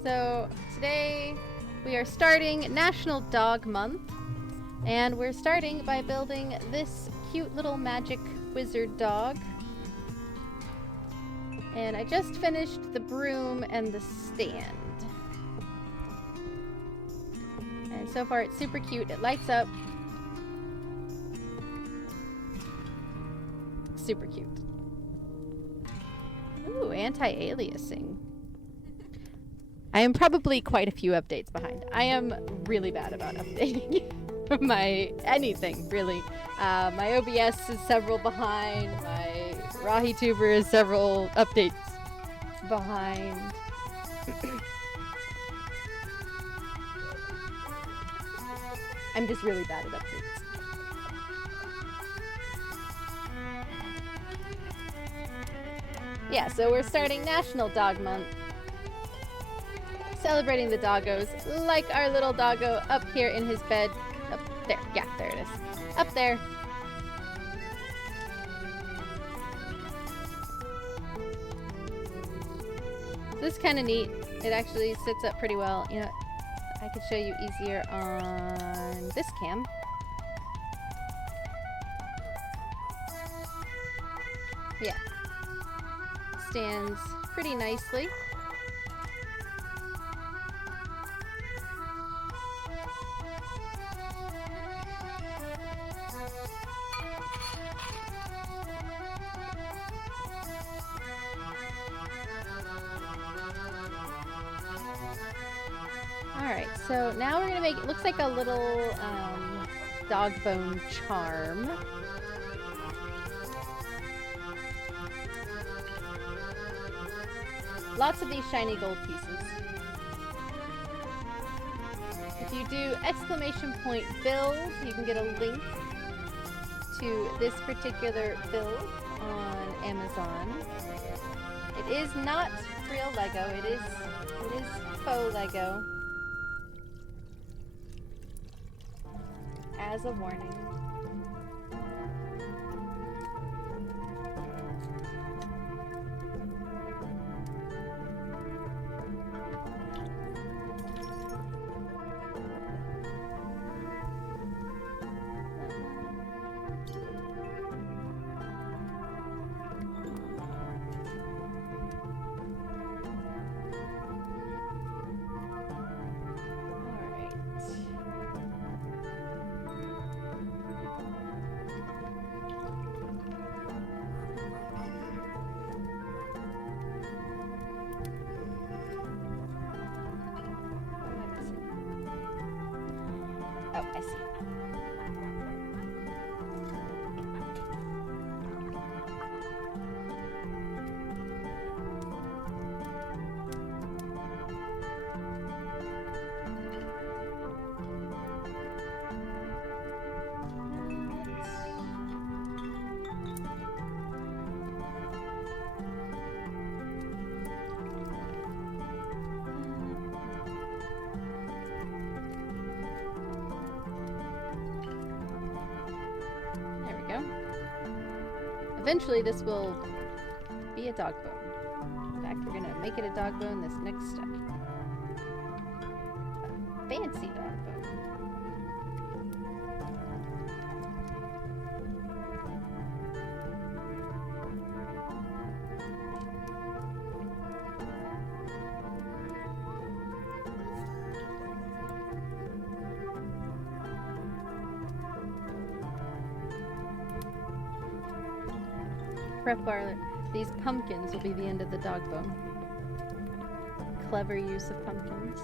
So today we are starting National Dog Month, and we're starting by building this cute little magic wizard dog. And I just finished the broom and the stand. And so far it's super cute. It lights up. Super cute. Ooh, anti-aliasing. I am probably quite a few updates behind. I am really bad about updating my anything, really. My OBS is several behind. My RahiTuber is several updates behind. I'm just really bad at updates. Yeah, so we're starting National Dog Month. Celebrating the doggos, like our little doggo up here in his bed. Up there. Yeah, there it is. Up there. This is kind of neat. It actually sits up pretty well. You know, I could show you easier on this cam. Yeah. Stands pretty nicely. Alright, so now we're gonna make, it looks like a little dog bone charm. Lots of these shiny gold pieces. If you do !build, you can get a link to this particular build on Amazon. It is not real Lego, it is faux Lego. As a warning. Oh, I see. Eventually this will be a dog bone. In fact, we're gonna make it a dog bone this next step. A fancy dog bone. Prep bar. These pumpkins will be the end of the dog bone. clever use of pumpkins.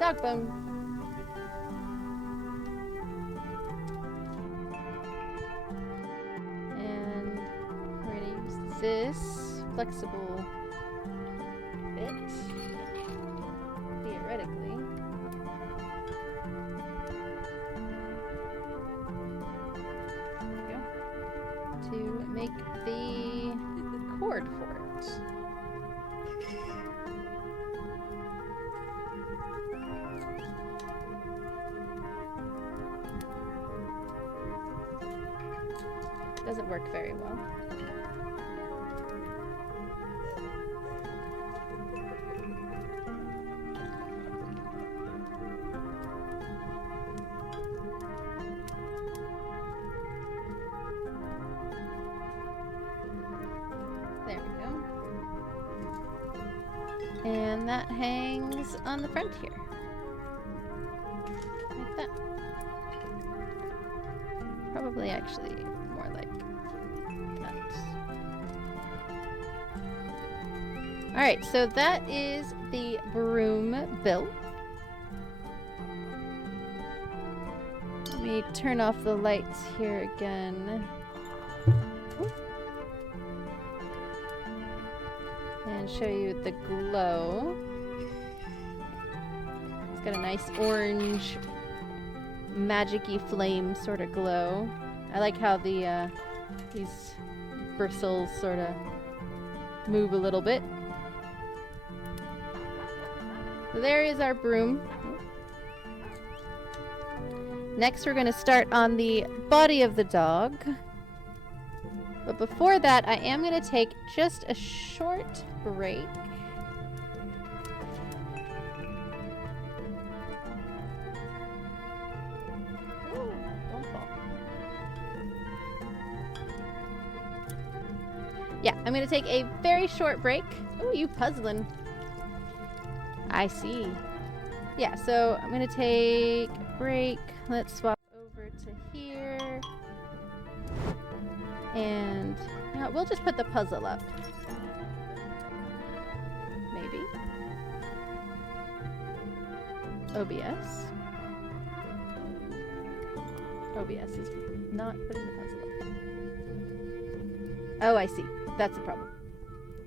Dog bone. And we're going to use this flexible bit, theoretically. There we go. To make the cord for it. Doesn't work very well. There we go. And that hangs on the front here. Like that. Probably actually more like that. Alright, so that is the broom built. Let me turn off the lights here again. And show you the glow. It's got a nice orange, magic-y flame sort of glow. I like how the these bristles sort of move a little bit. So there is our broom. Next we're going to start on the body of the dog. But before that, I am going to take just a short break. Ooh, don't fall. Yeah, I'm going to take a very short break. Ooh, you puzzling. I see. Yeah, so I'm going to take a break. Let's swap over to here. And we'll just put the puzzle up. Maybe. OBS. OBS is not putting the puzzle up. Oh, I see. That's the problem.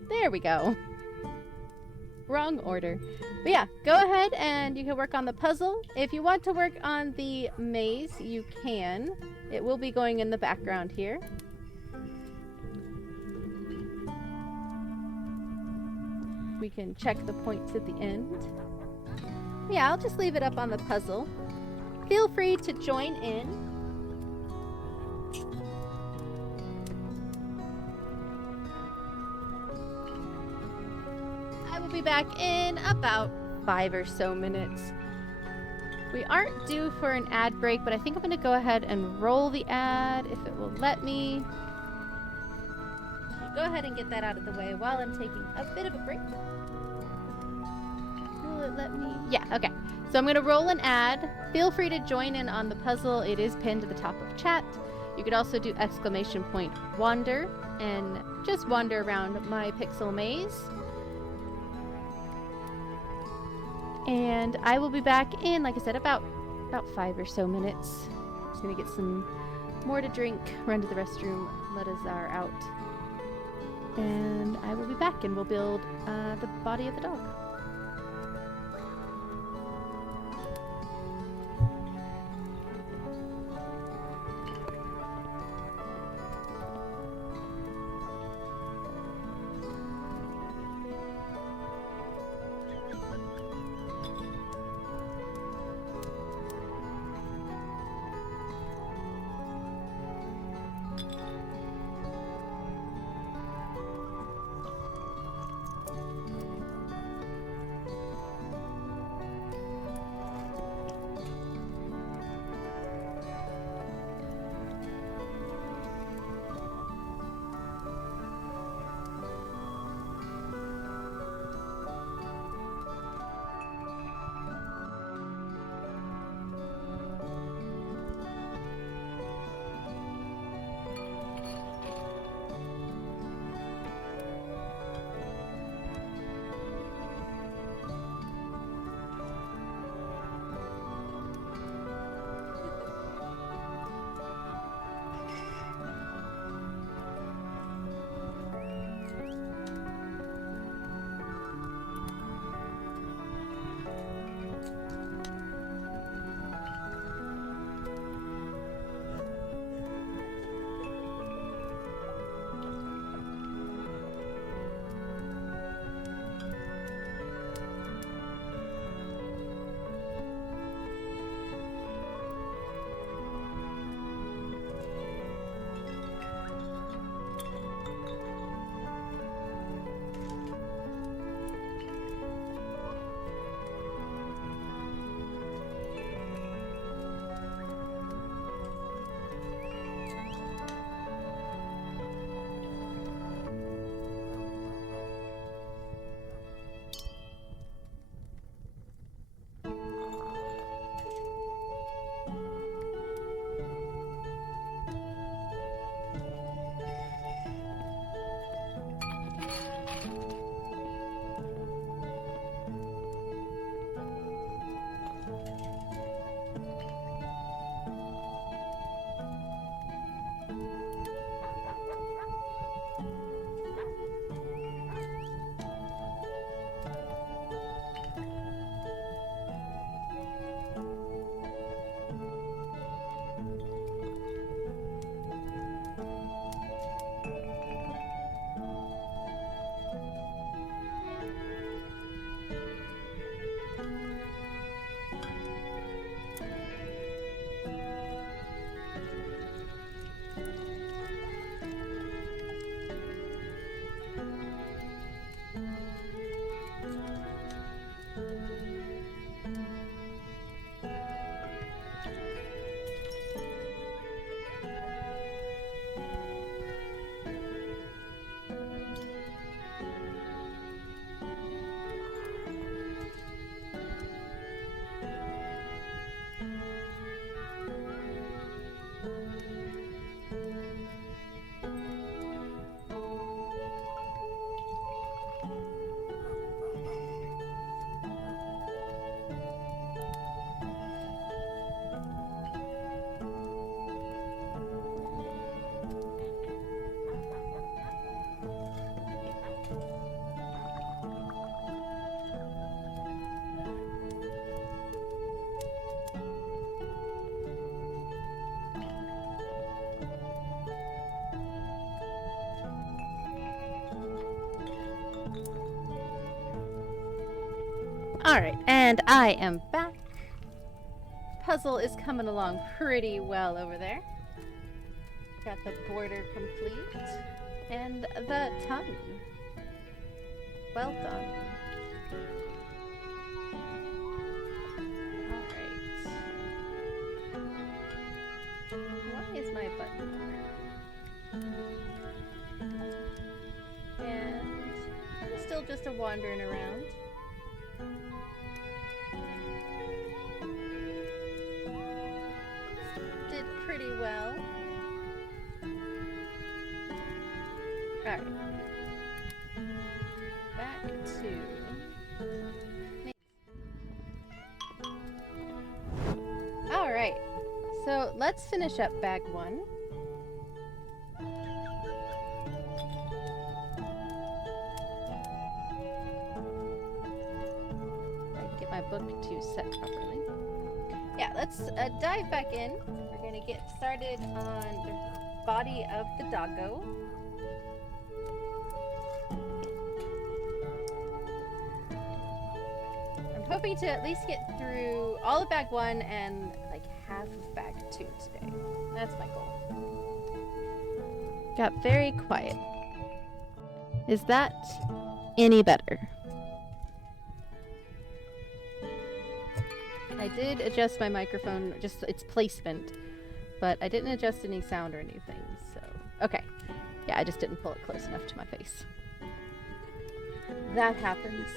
There we go. Wrong order. But yeah, go ahead and you can work on the puzzle. If you want to work on the maze, you can. It will be going in the background here. We can check the points at the end. Yeah, I'll just leave it up on the puzzle. Feel free to join in. I will be back in about 5 or so minutes. We aren't due for an ad break, but I think I'm going to go ahead and roll the ad if it will let me. Go ahead and get that out of the way while I'm taking a bit of a break. Will it let me? Yeah, okay. So I'm going to roll an ad. Feel free to join in on the puzzle. It is pinned to the top of chat. You could also do !wander and just wander around my pixel maze. And I will be back in, like I said, about 5 or so minutes. I'm just going to get some more to drink, run to the restroom, let Azar out. And I will be back and we'll build the body of the dog. Alright, and I am back. Puzzle is coming along pretty well over there. Got the border complete. And the tongue. Well done. Alright. Why is my button there? And I'm still just a wandering around. Did pretty well. Alright. Back to... Alright. So let's finish up bag 1. Get my book to set properly. Yeah, let's dive back in. We're going to get started on the body of the doggo. I'm hoping to at least get through all of bag 1 and like half of bag 2 today. That's my goal. Got very quiet. Is that any better? I did adjust my microphone, just its placement, but I didn't adjust any sound or anything, so... Okay. Yeah, I just didn't pull it close enough to my face. That happens.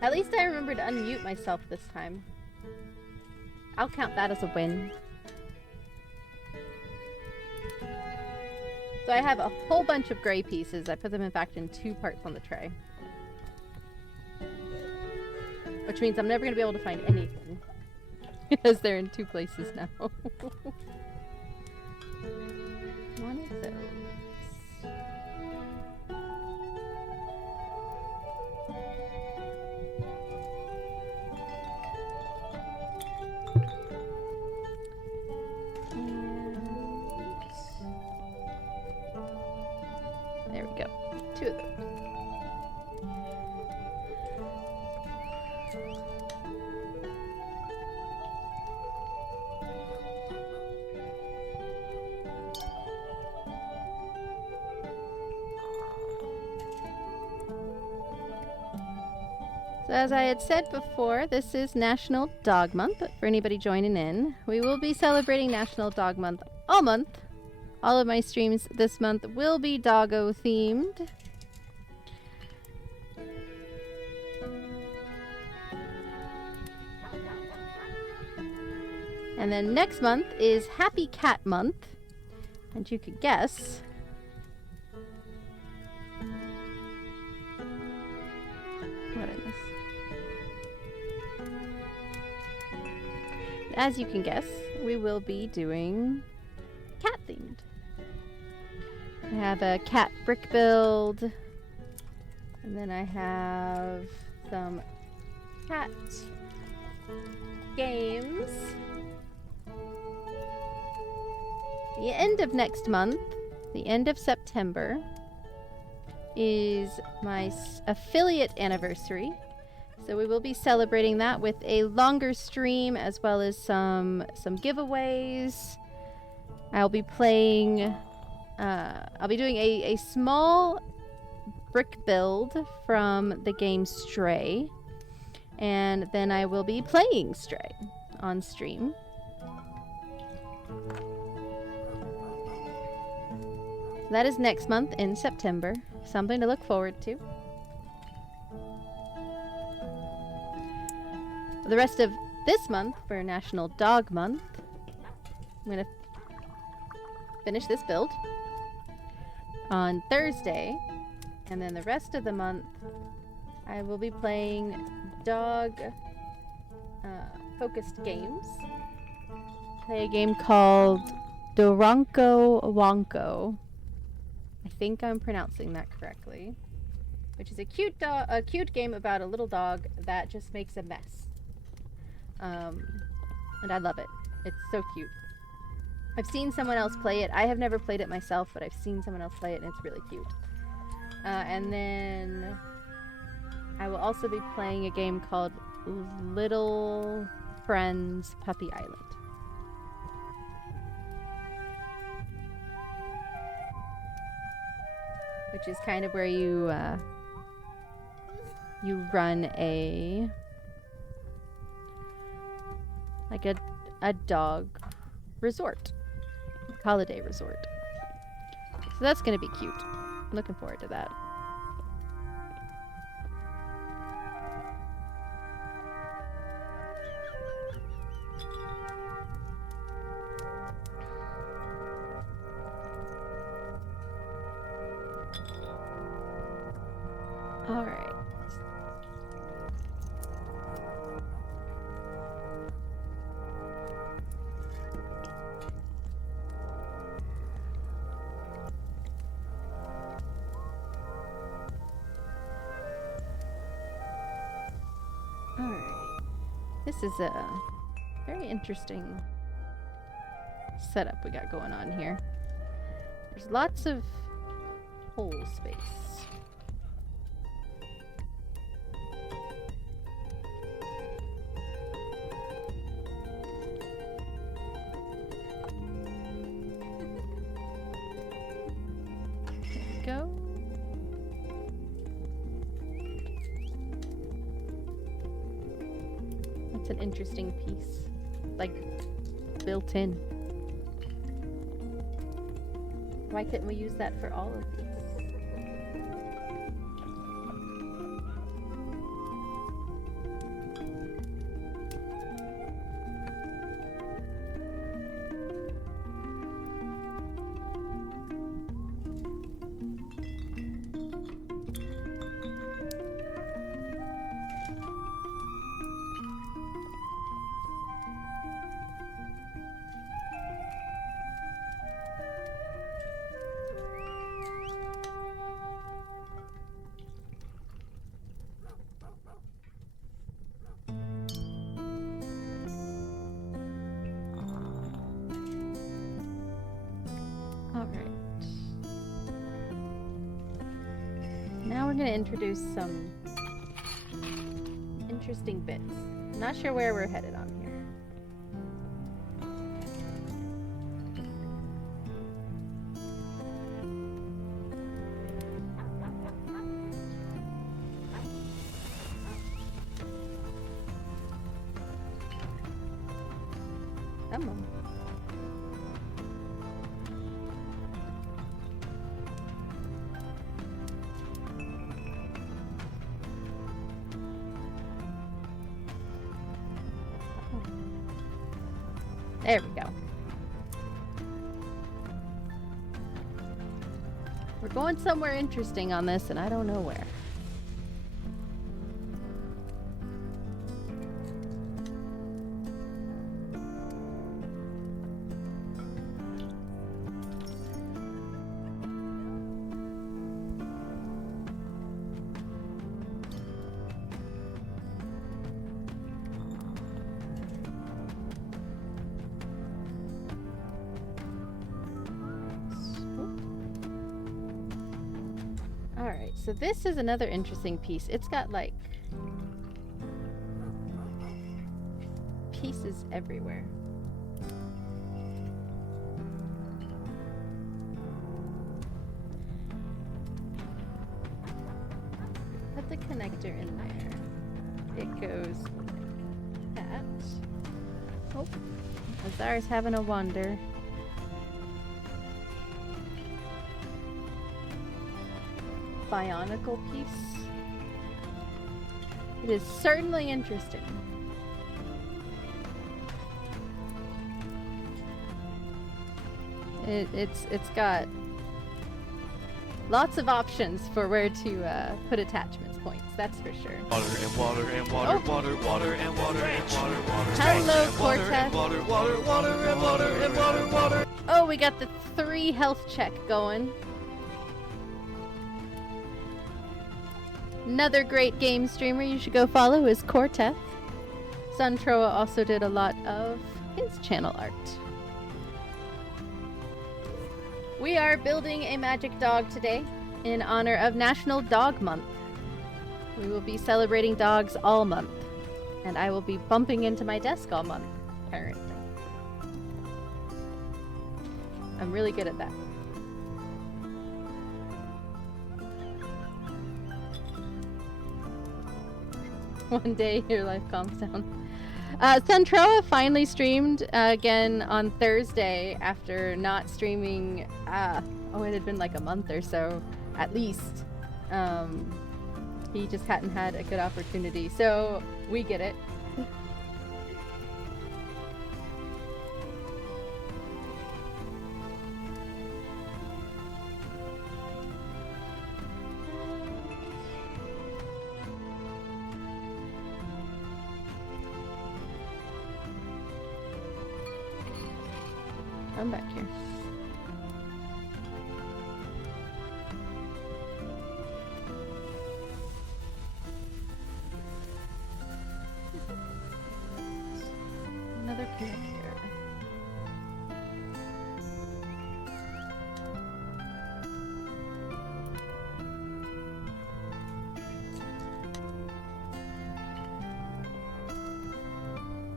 At least I remembered to unmute myself this time. I'll count that as a win. So I have a whole bunch of gray pieces. I put them, in fact, in 2 parts on the tray. Which means I'm never going to be able to find anything. Because they're in 2 places now. One of those. And there we go. 2 of those. So as I had said before, this is National Dog Month. For anybody joining in, we will be celebrating National Dog Month all month. All of my streams this month will be doggo themed. And then next month is Happy Cat Month. And you could guess... what is this? As you can guess, we will be doing cat themed. I have a cat brick build, and then I have some cat games. The end of next month, the end of September, is my affiliate anniversary. So we will be celebrating that with a longer stream as well as some giveaways. I'll be playing, I'll be doing a small brick build from the game Stray. And then I will be playing Stray on stream. That is next month in September. Something to look forward to. The rest of this month, for National Dog Month, I'm going to finish this build on Thursday. And then the rest of the month, I will be playing dog-focused games. Play a game called Doronko Wonko. I think I'm pronouncing that correctly. Which is a cute game about a little dog that just makes a mess. And I love it. It's so cute. I've seen someone else play it. I have never played it myself, but I've seen someone else play it, and it's really cute. And then I will also be playing a game called Little Friends Puppy Island. Which is kind of where you run a dog resort, holiday resort. So that's gonna be cute. I'm looking forward to that. All right. All right. This is a very interesting setup we got going on here. There's lots of hole space. Go. That's an interesting piece. Like, built in. Why couldn't we use that for all of these? Now we're going to introduce some interesting bits. Not sure where we're headed on here. Come on. There we go. We're going somewhere interesting on this, and I don't know where. Alright, so this is another interesting piece. It's got like pieces everywhere. Put the connector in there. It goes like that. Oh, Azar's having a wander. Bionicle piece. It is certainly interesting. It's got lots of options for where to put attachments points. That's for sure. Water and water and water, water, water and water and water, water. Hello, Cortez. Water, water, water and water and water, water. Oh, we got the 3 health check going. Another great game streamer you should go follow is Cortez. Suntroa also did a lot of his channel art. We are building a magic dog today in honor of National Dog Month. We will be celebrating dogs all month. And I will be bumping into my desk all month, apparently. I'm really good at that. One day your life calms down. Centroa finally streamed again on Thursday after not streaming, it had been like a month or so, at least. He just hadn't had a good opportunity, so we get it. I'm back here. Another connect here.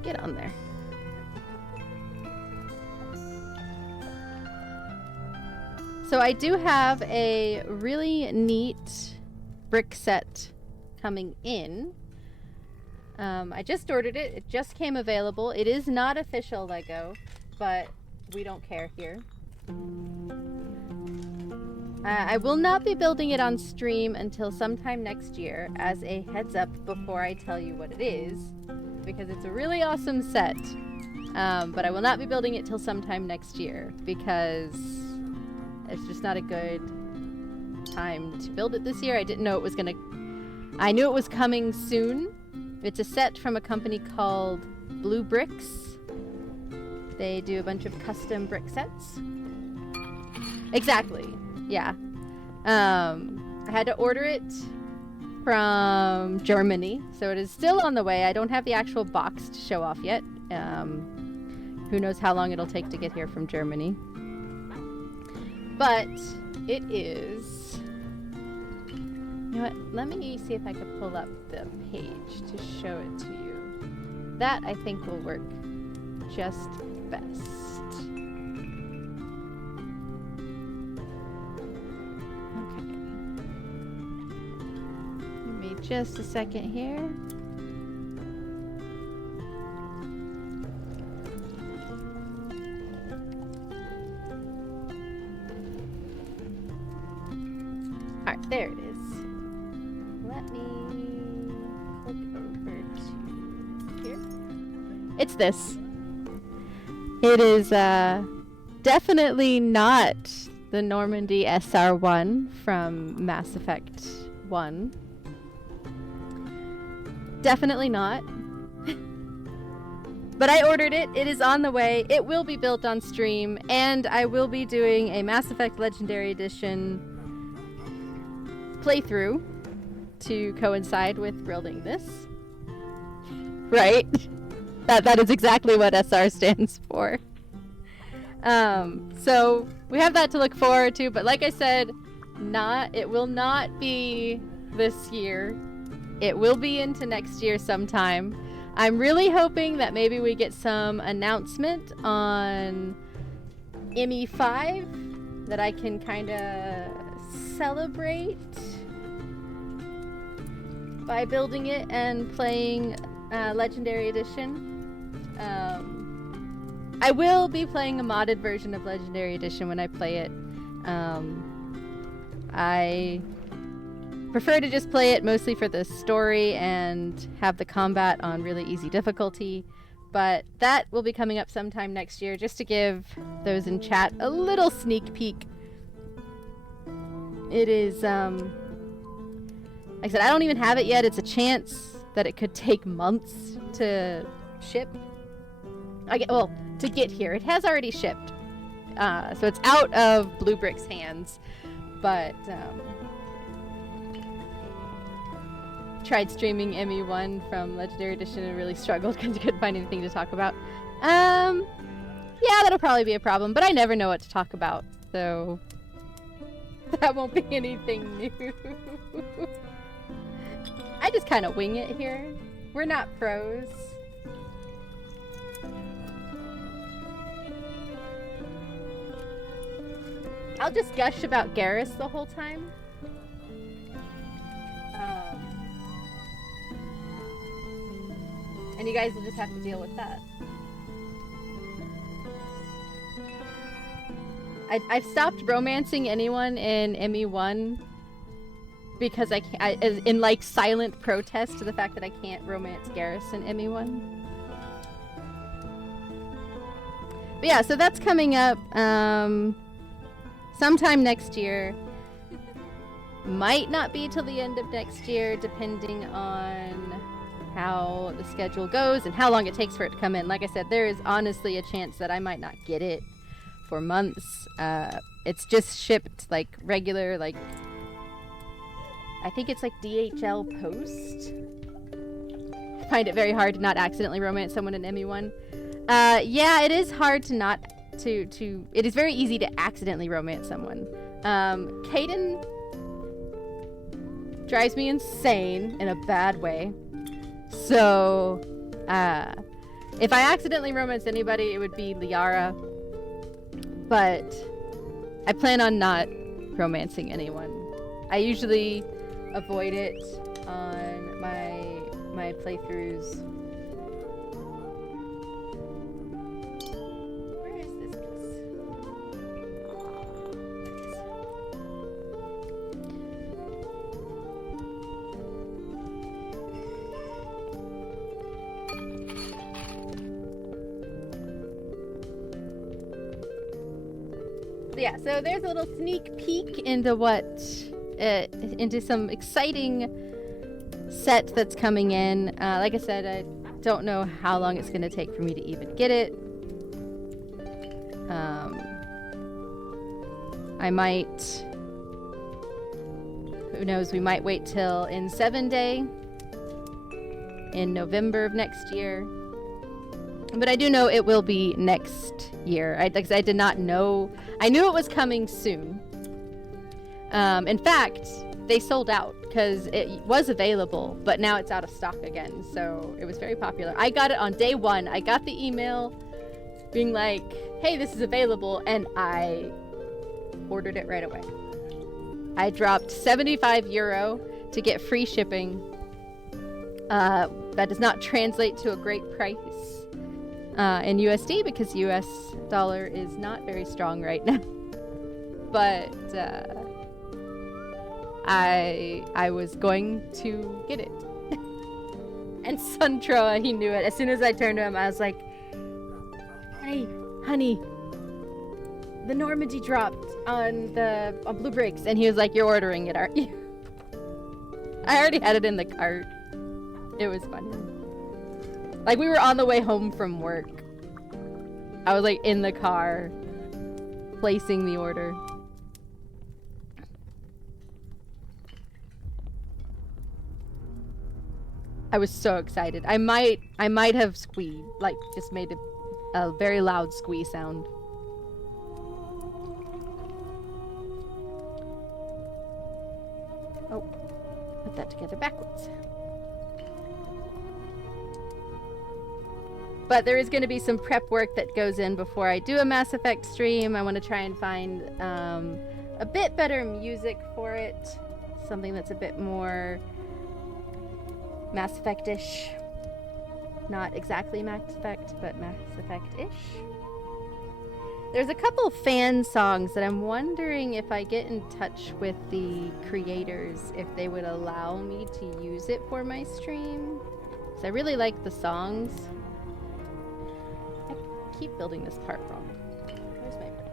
Get on there. So I do have a really neat brick set coming in. I just ordered it. It just came available. It is not official Lego, but we don't care here. I will not be building it on stream until sometime next year, as a heads up before I tell you what it is, because it's a really awesome set. But I will not be building it till sometime next year, because it's just not a good time to build it this year. I didn't know it was I knew it was coming soon. It's a set from a company called Blue Bricks. They do a bunch of custom brick sets. Exactly. Yeah. I had to order it from Germany, so it is still on the way. I don't have the actual box to show off yet. Who knows how long it'll take to get here from Germany. But it is... You know what? Let me see if I can pull up the page to show it to you. That, I think, will work just best. Okay. Give me just a second here. Alright, there it is. Let me click over to here. It's this. It is definitely not the Normandy SR1 from Mass Effect 1. Definitely not. But I ordered it. It is on the way. It will be built on stream, and I will be doing a Mass Effect Legendary Edition playthrough to coincide with building this. Right? That is exactly what SR stands for. So we have that to look forward to, but like I said, it will not be this year. It will be into next year sometime. I'm really hoping that maybe we get some announcement on ME5 that I can kind of celebrate by building it and playing Legendary Edition. I will be playing a modded version of Legendary Edition when I play it. I prefer to just play it mostly for the story and have the combat on really easy difficulty, but that will be coming up sometime next year, just to give those in chat a little sneak peek. It is, like I said, I don't even have it yet. It's a chance that it could take months to ship. To get here. It has already shipped. So it's out of Blue Brick's hands, but tried streaming ME1 from Legendary Edition and really struggled because I couldn't find anything to talk about. Yeah, that'll probably be a problem, but I never know what to talk about, so that won't be anything new. I just kind of wing it here. We're not pros. I'll just gush about Garrus the whole time. And you guys will just have to deal with that. I've stopped romancing anyone in ME1 because in like silent protest to the fact that I can't romance Garrus in ME1. But yeah, so that's coming up sometime next year. Might not be till the end of next year, depending on how the schedule goes and how long it takes for it to come in. Like I said, there is honestly a chance that I might not get it for months. It's just shipped like regular, like I think it's like DHL post. I find it very hard to not accidentally romance someone in ME1. Yeah, it is hard to not it is very easy to accidentally romance someone. Caden drives me insane in a bad way. So, if I accidentally romance anybody, it would be Liara. But I plan on not romancing anyone. I usually avoid it on my playthroughs. Where is this piece? Yeah, so there's a little sneak peek into into some exciting set that's coming in. Like I said, I don't know how long it's going to take for me to even get it. I might, who knows, we might wait till in 7 Day in November of next year. But I do know it will be next year. I did not know. I knew it was coming soon. In fact, they sold out because it was available, but now it's out of stock again. So it was very popular. I got it on day one. I got the email being like, hey, this is available. And I ordered it right away. I dropped €75 to get free shipping. That does not translate to a great price in USD because US dollar is not very strong right now. But I was going to get it. And Suntroa, he knew it. As soon as I turned to him, I was like, hey, honey, the Normandy dropped on Blue Bricks. And he was like, you're ordering it, aren't you? I already had it in the cart. It was funny. Like, we were on the way home from work. I was, like, in the car, placing the order. I was so excited. I might have squeed, like, just made a very loud squee sound. Oh, put that together backwards. But there is going to be some prep work that goes in before I do a Mass Effect stream. I want to try and find a bit better music for it. Something that's a bit more Mass Effect-ish. Not exactly Mass Effect, but Mass Effect-ish. There's a couple fan songs that I'm wondering if I get in touch with the creators, if they would allow me to use it for my stream. Because I really like the songs. Keep building this part wrong. Where's my place?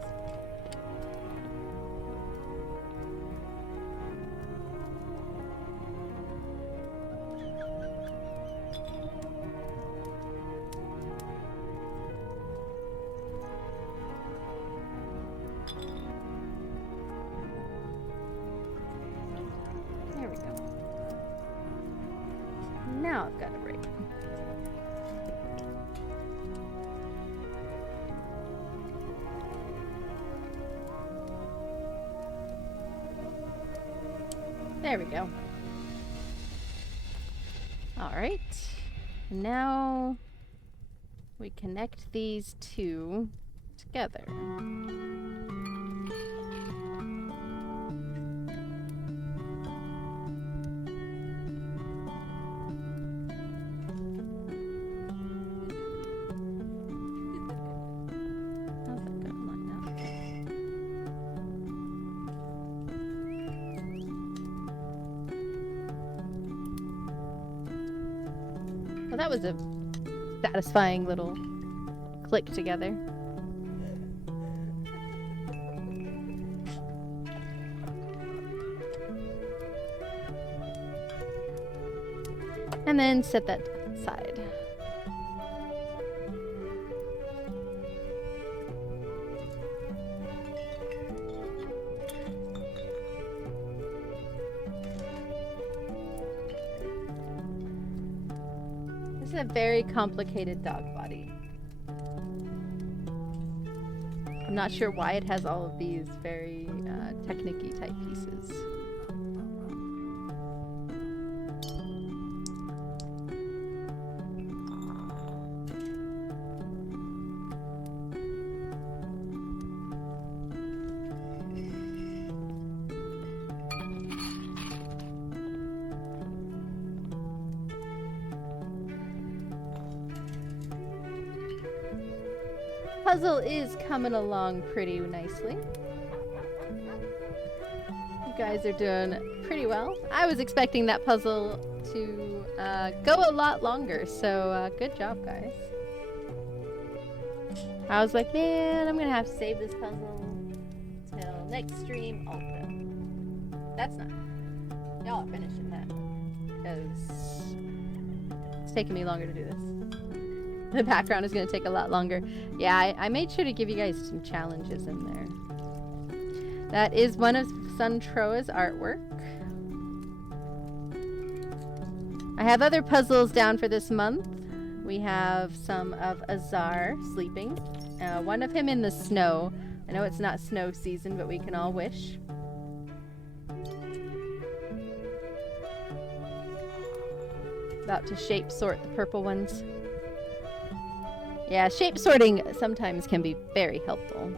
There we go. Now I've got a break. There we go. Alright. Now we connect these two together. How's that going to line up? Well, that was a satisfying little click together. And then set that aside. This is a very complicated dog body. I'm not sure why it has all of these very technique-y type pieces. Puzzle is coming along pretty nicely. You guys are doing pretty well. I was expecting that puzzle to go a lot longer, so good job, guys. I was like, man, I'm gonna have to save this puzzle till next stream also. That's not. Y'all are finishing that. Because it's taking me longer to do this. The background is going to take a lot longer. Yeah, I made sure to give you guys some challenges in there. That is one of Suntroa's artwork. I have other puzzles down for this month. We have some of Azar sleeping. One of him in the snow. I know it's not snow season, but we can all wish. About to shape sort the purple ones. Yeah, shape sorting sometimes can be very helpful.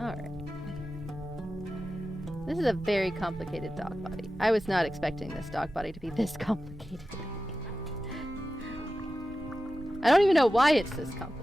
Alright. This is a very complicated dog body. I was not expecting this dog body to be this complicated. I don't even know why it's this complicated.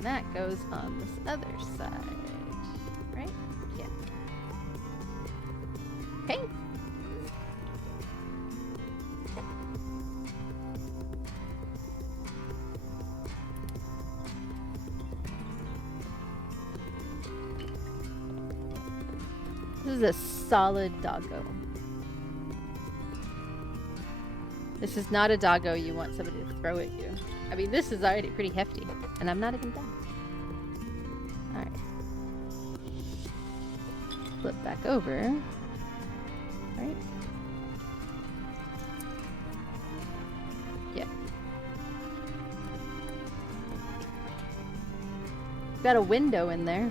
That goes on this other side, right? Yeah. Okay. This is a solid doggo. This is not a doggo you want somebody to throw at you. I mean, this is already pretty hefty, and I'm not even done. Alright. Flip back over. Right? Yeah. Got a window in there.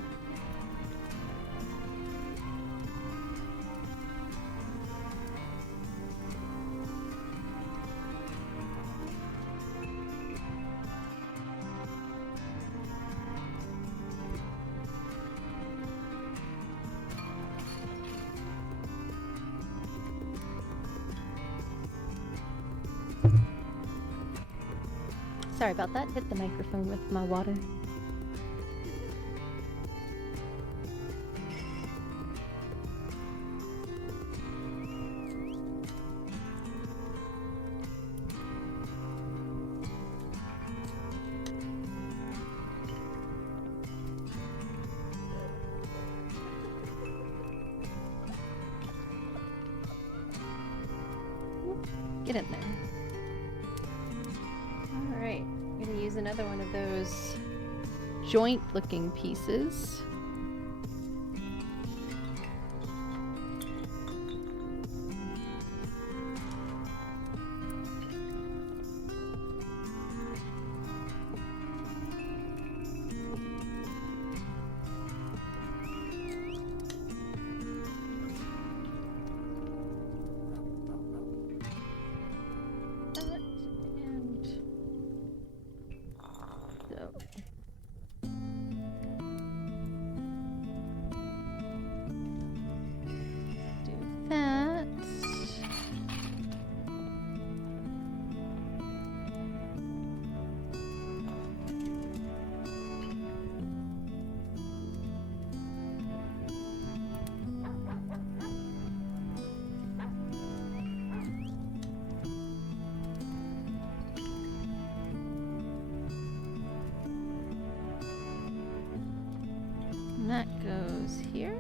Sorry about that. Hit the microphone with my water. Get in there. Alright, I'm gonna use another one of those joint-looking pieces. And that goes here.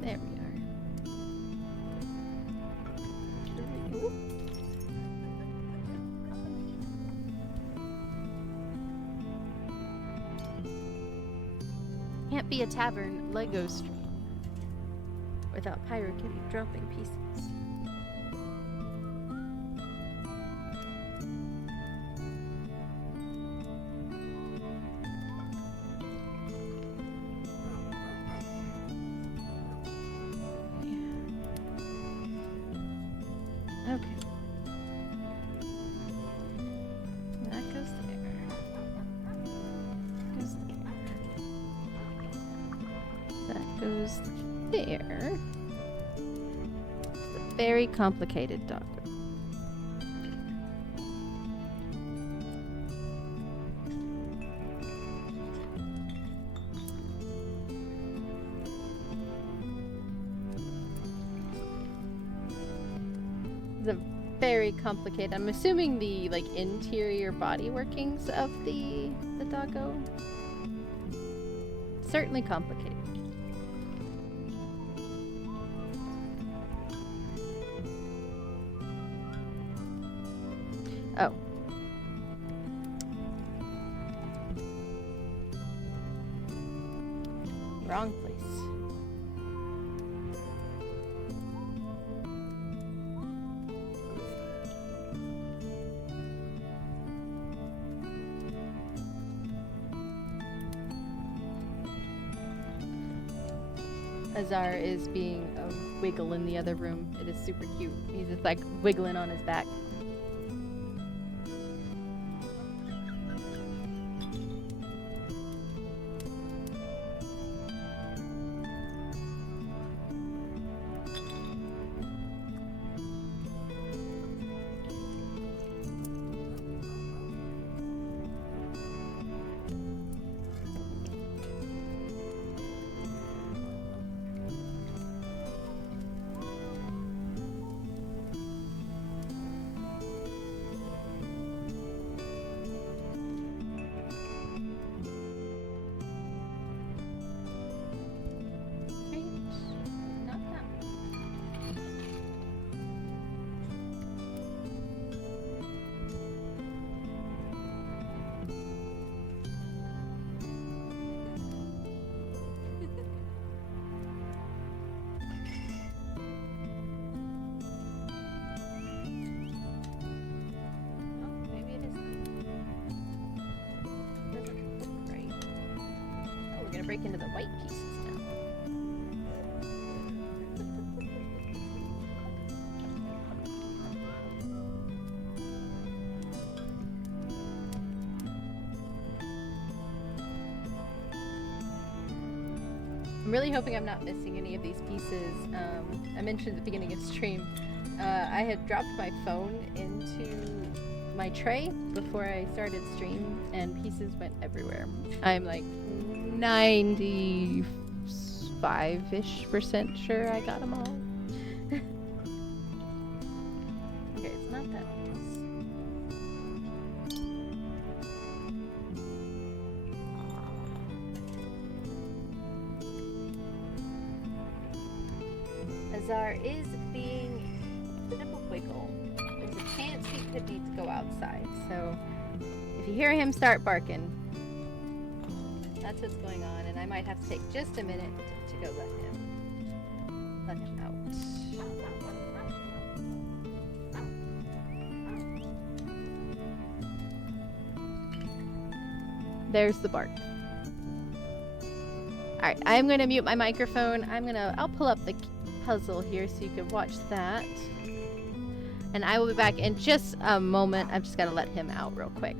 There we are. Ooh. Can't be a tavern Lego stream without PyroKitty dropping pieces. Okay. That goes there. Goes there. That goes there. It's a very complicated doggo. It's a very complicated. I'm assuming the like interior body workings of the doggo. Certainly complicated. Oh. Wrong place. Azar is being a wiggle in the other room. It is super cute. He's just like wiggling on his back. Break into the white pieces now. I'm really hoping I'm not missing any of these pieces. I mentioned at the beginning of stream, I had dropped my phone into my tray before I started stream, and pieces went everywhere. I'm like 95-ish% sure I got them all. Okay, it's not that nice. Azar is being a bit of a wiggle. There's a chance he could need to go outside, so if you hear him start barking, that's what's going on, and I might have to take just a minute to go let him out. There's the bark. Alright, I'm gonna mute my microphone. I'll pull up the puzzle here so you can watch that. And I will be back in just a moment. I've just gotta let him out real quick.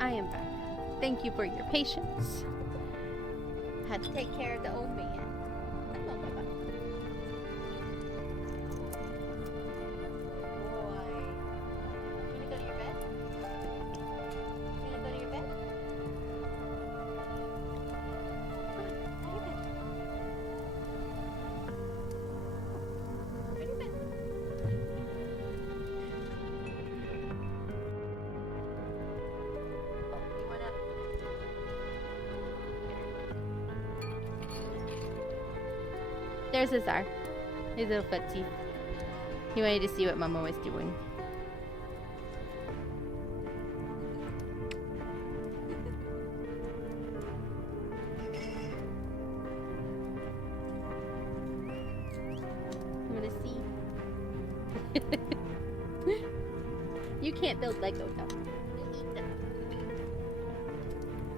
I am back. Thank you for your patience. Had to take care of the old man. Come on, Bubba. Boy. You wanna go to your bed? You wanna go to your bed? Come on, go to your bed. Go to your bed. There's Azar. His little footsie. He wanted to see what Mama was doing. You wanna see? You can't build Legos though. You'll eat them.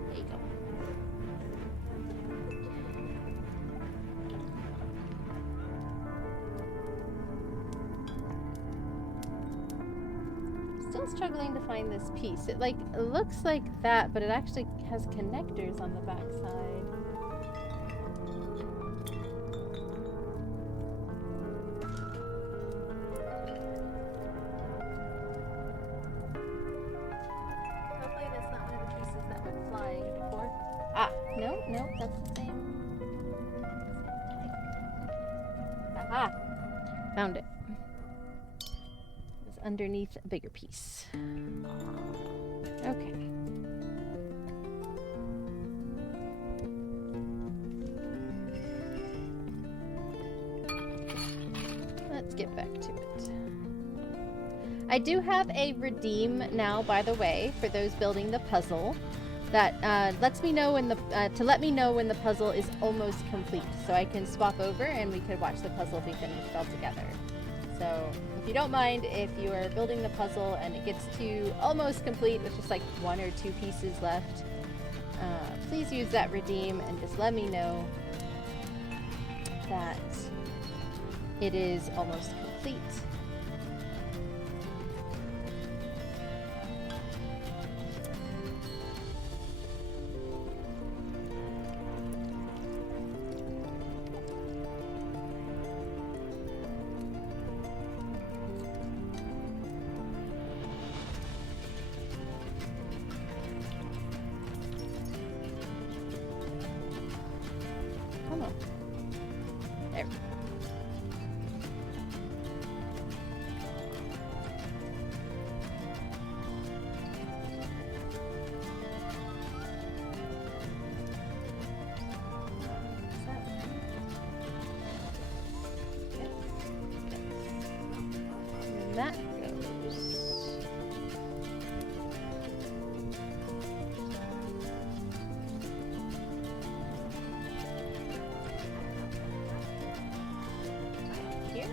There you go. Still struggling to find this piece. It looks like that, but it actually has connectors on the back side. Hopefully that's not one of the pieces that went flying before. Ah, no, that's the same. Aha! Found it. Underneath a bigger piece. Okay. I do have a redeem now, by the way, for those building the puzzle. That lets me know when the let me know when the puzzle is almost complete, so I can swap over and we could watch the puzzle be finished all together. So if you don't mind, if you are building the puzzle and it gets to almost complete, it's just like 1 or 2 pieces left, please use that redeem and just let me know that it is almost complete. Come on. There. And that goes. Here.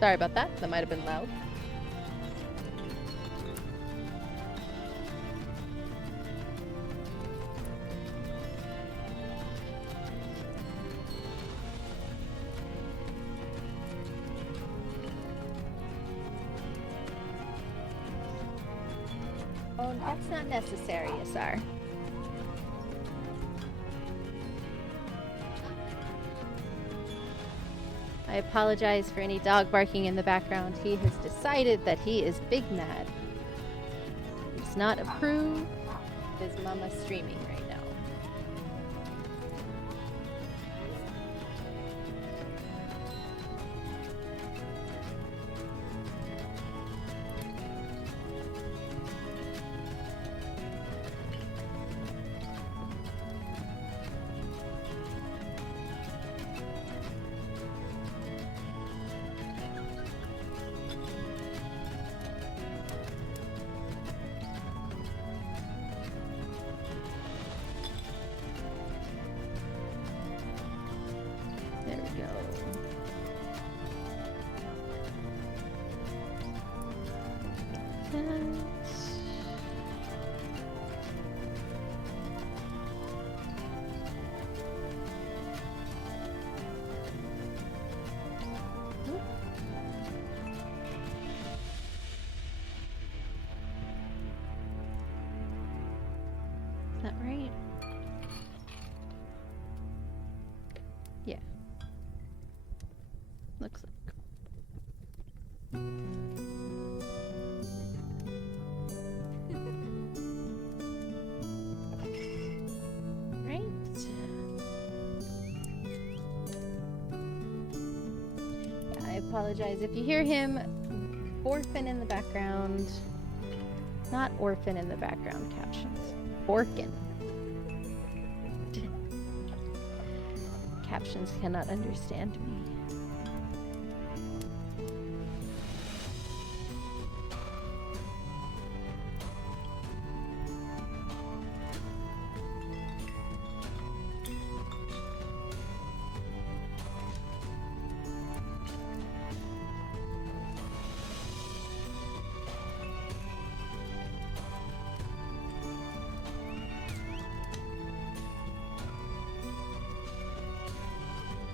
Sorry about that. That might have been loud. Oh, that's not necessary, Asar. I apologize for any dog barking in the background. He has decided that he is big mad. He does not approve of his mama streaming right now. There we go. Is that right? Yeah. Looks like. Right. I apologize if you hear him orphan in the background. Not orphan in the background captions. Orkin. Captions cannot understand me.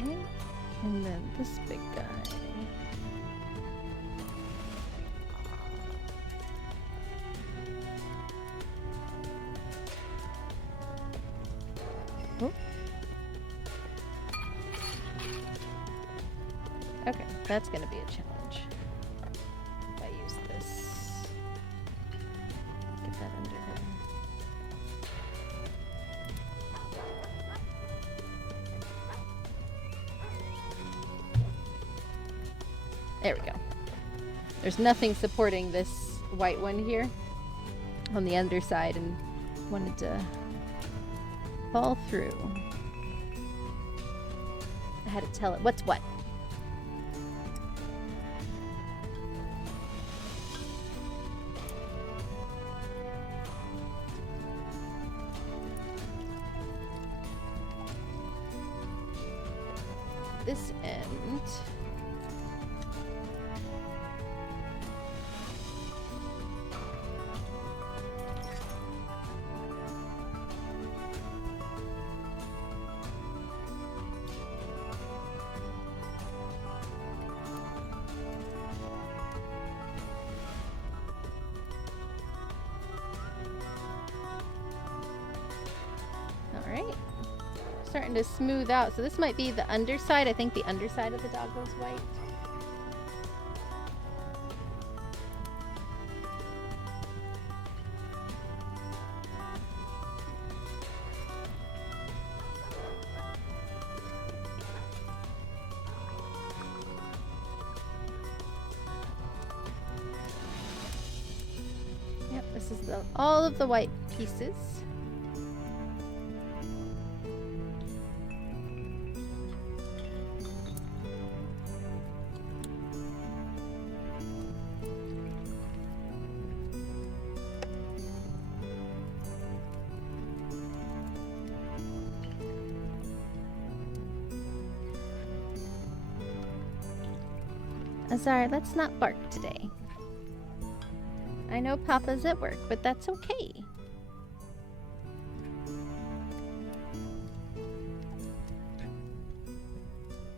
Okay. And then this big guy. Oh. Okay, that's gonna be a challenge. If I use this. Get that under there. There we go. There's nothing supporting this white one here on the underside, and wanted to fall through. I had to tell it what's what. This end. Starting to smooth out. So this might be the underside. I think the underside of the dog goes white. Yep, this is all of the white pieces. Azar, let's not bark today. I know Papa's at work, but that's okay.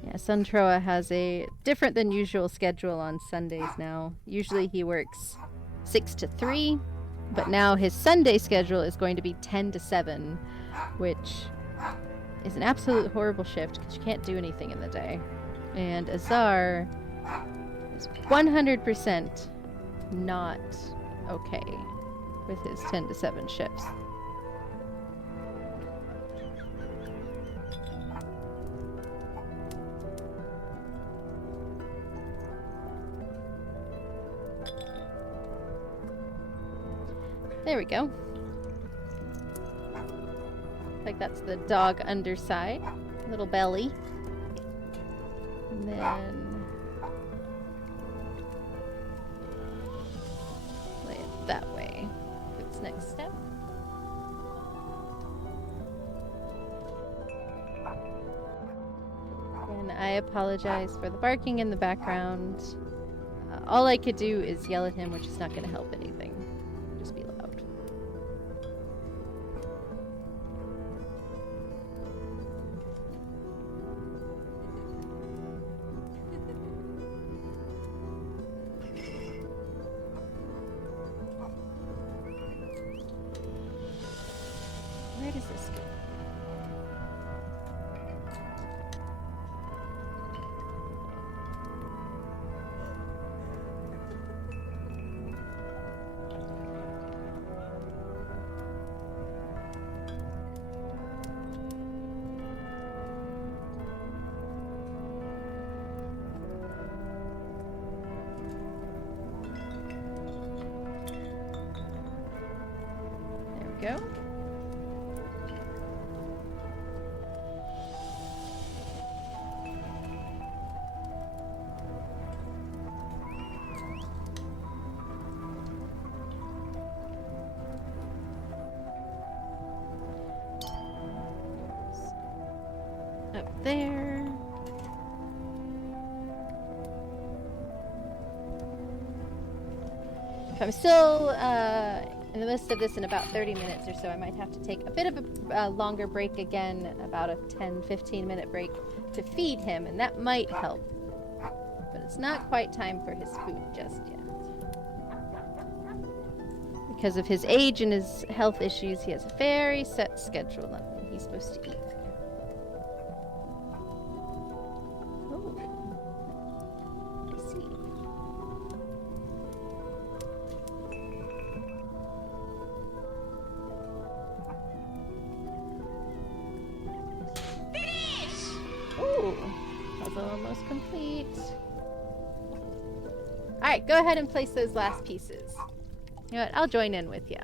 Yeah, Suntroa has a different than usual schedule on Sundays now. Usually he works 6 to 3, but now his Sunday schedule is going to be 10 to 7, which is an absolute horrible shift because you can't do anything in the day. And Azar is 100% not okay with his 10 to 7 shifts. There we go. Like that's the dog underside, little belly. And then lay it that way for this next step. And I apologize for the barking in the background. All I could do is yell at him, which is not going to help anything. Just be loud. Where does this go? There we go. Up there. If I'm still in the midst of this in about 30 minutes or so, I might have to take a bit of a longer break again, about a 10-15 minute break to feed him, and that might help. But it's not quite time for his food just yet. Because of his age and his health issues, he has a very set schedule on when he's supposed to eat. Oh, I see. Ooh, puzzle almost complete. Alright, go ahead and place those last pieces. You know what, I'll join in with you.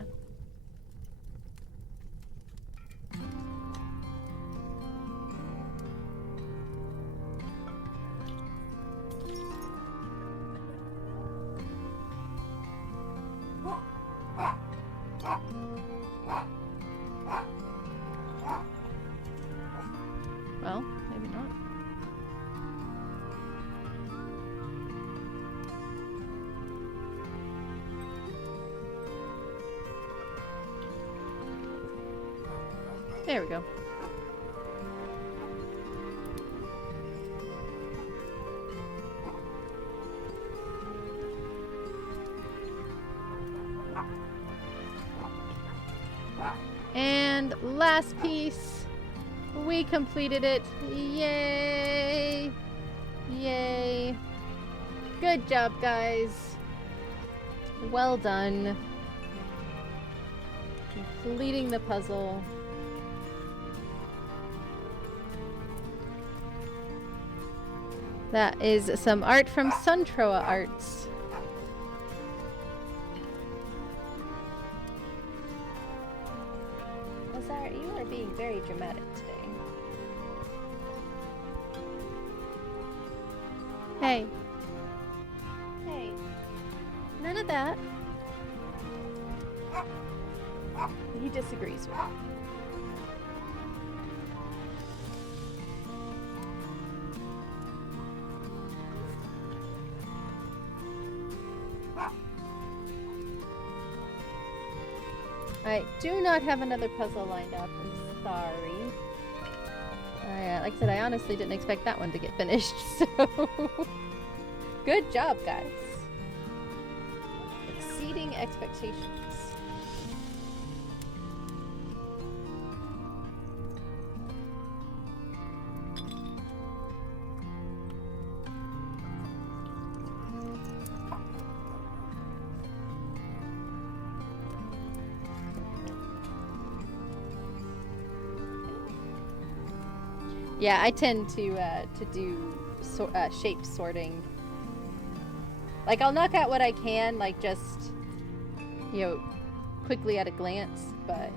There we go. And last piece. We completed it. Yay! Yay. Good job, guys. Well done. Completing the puzzle. That is some art from Suntroa Arts. Lazar, you are being very dramatic today. Hey. Hey. None of that. He disagrees with me. I do not have another puzzle lined up. I'm sorry. Like I said, I honestly didn't expect that one to get finished, so... Good job, guys. Exceeding expectations. Yeah, I tend to do shape sorting. Like, I'll knock out what I can, like, just, you know, quickly at a glance, but...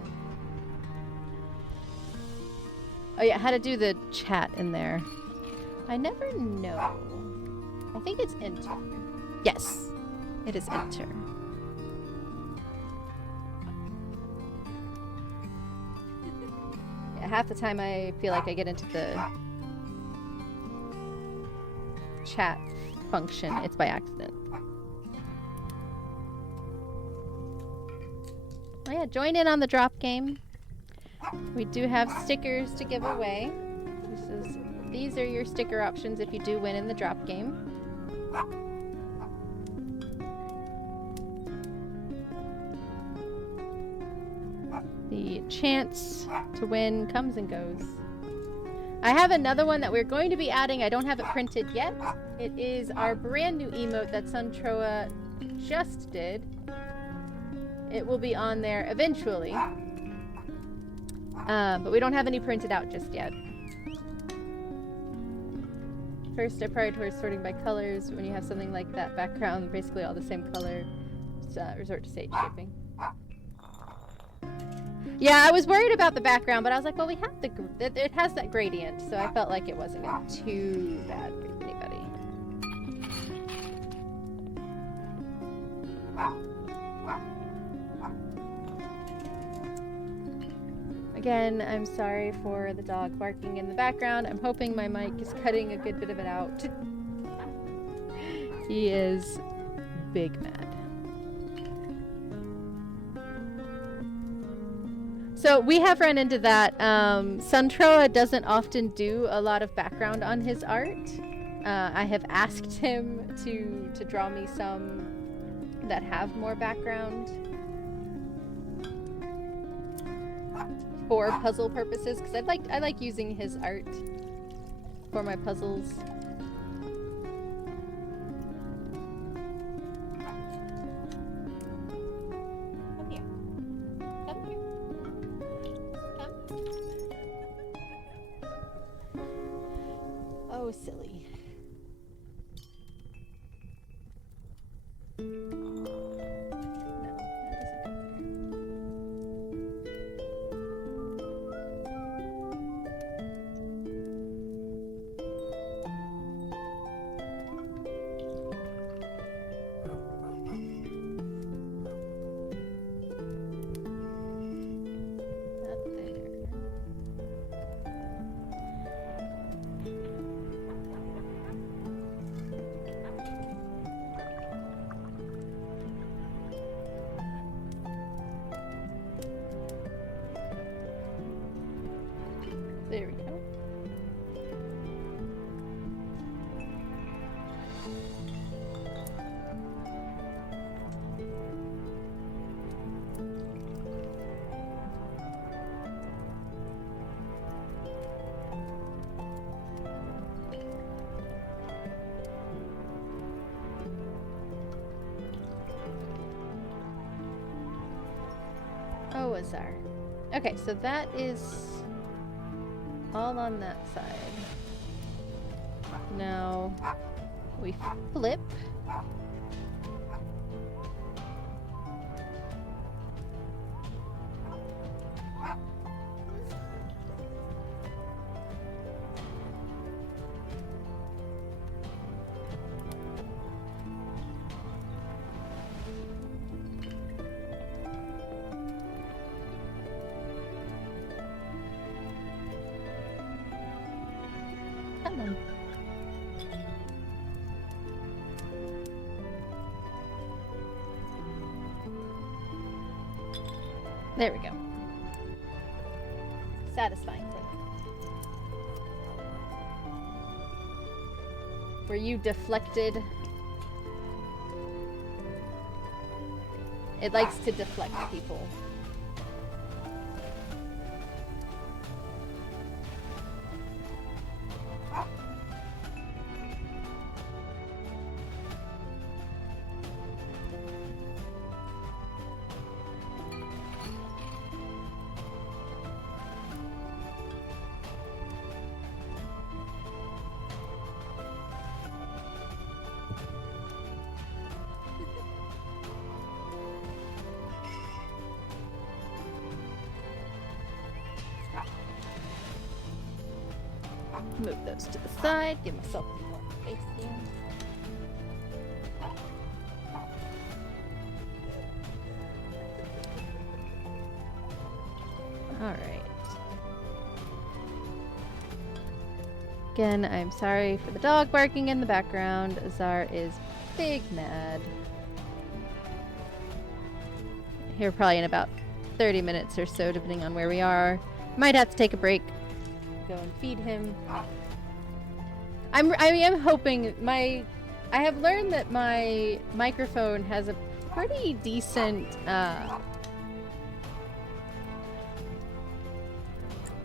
Oh yeah, how to do the chat in there. I never know. I think it's enter. Yes, it is enter. Half the time I feel like I get into the chat function, it's by accident. Oh yeah, join in on the drop game. We do have stickers to give away. These are your sticker options if you do win in the drop game. The chance to win comes and goes. I have another one that we're going to be adding. I don't have it printed yet. It is our brand new emote that Suntroa just did. It will be on there eventually. But we don't have any printed out just yet. First, I prioritize sorting by colors. When you have something like that background, basically all the same color, just resort to stage shaping. Yeah, I was worried about the background, but I was like, well, we have it has that gradient, so I felt like it wasn't gonna be too bad for anybody. Again, I'm sorry for the dog barking in the background. I'm hoping my mic is cutting a good bit of it out. He is big mad. So we have run into that. Suntroa doesn't often do a lot of background on his art. I have asked him to draw me some that have more background for puzzle purposes, because I like using his art for my puzzles. Oh, silly. No, that doesn't go there. Not there. go, Azar. Okay, so that is all on that side. Now we flip. Come on. There we go. Satisfying click. Were you deflected? It likes to deflect people. Move those to the side, give myself a little more space here. Alright. Again, I'm sorry for the dog barking in the background. Azar is big mad. Here probably in about 30 minutes or so, depending on where we are. Might have to take a break. Go and feed him. I am hoping I have learned that my microphone has a pretty decent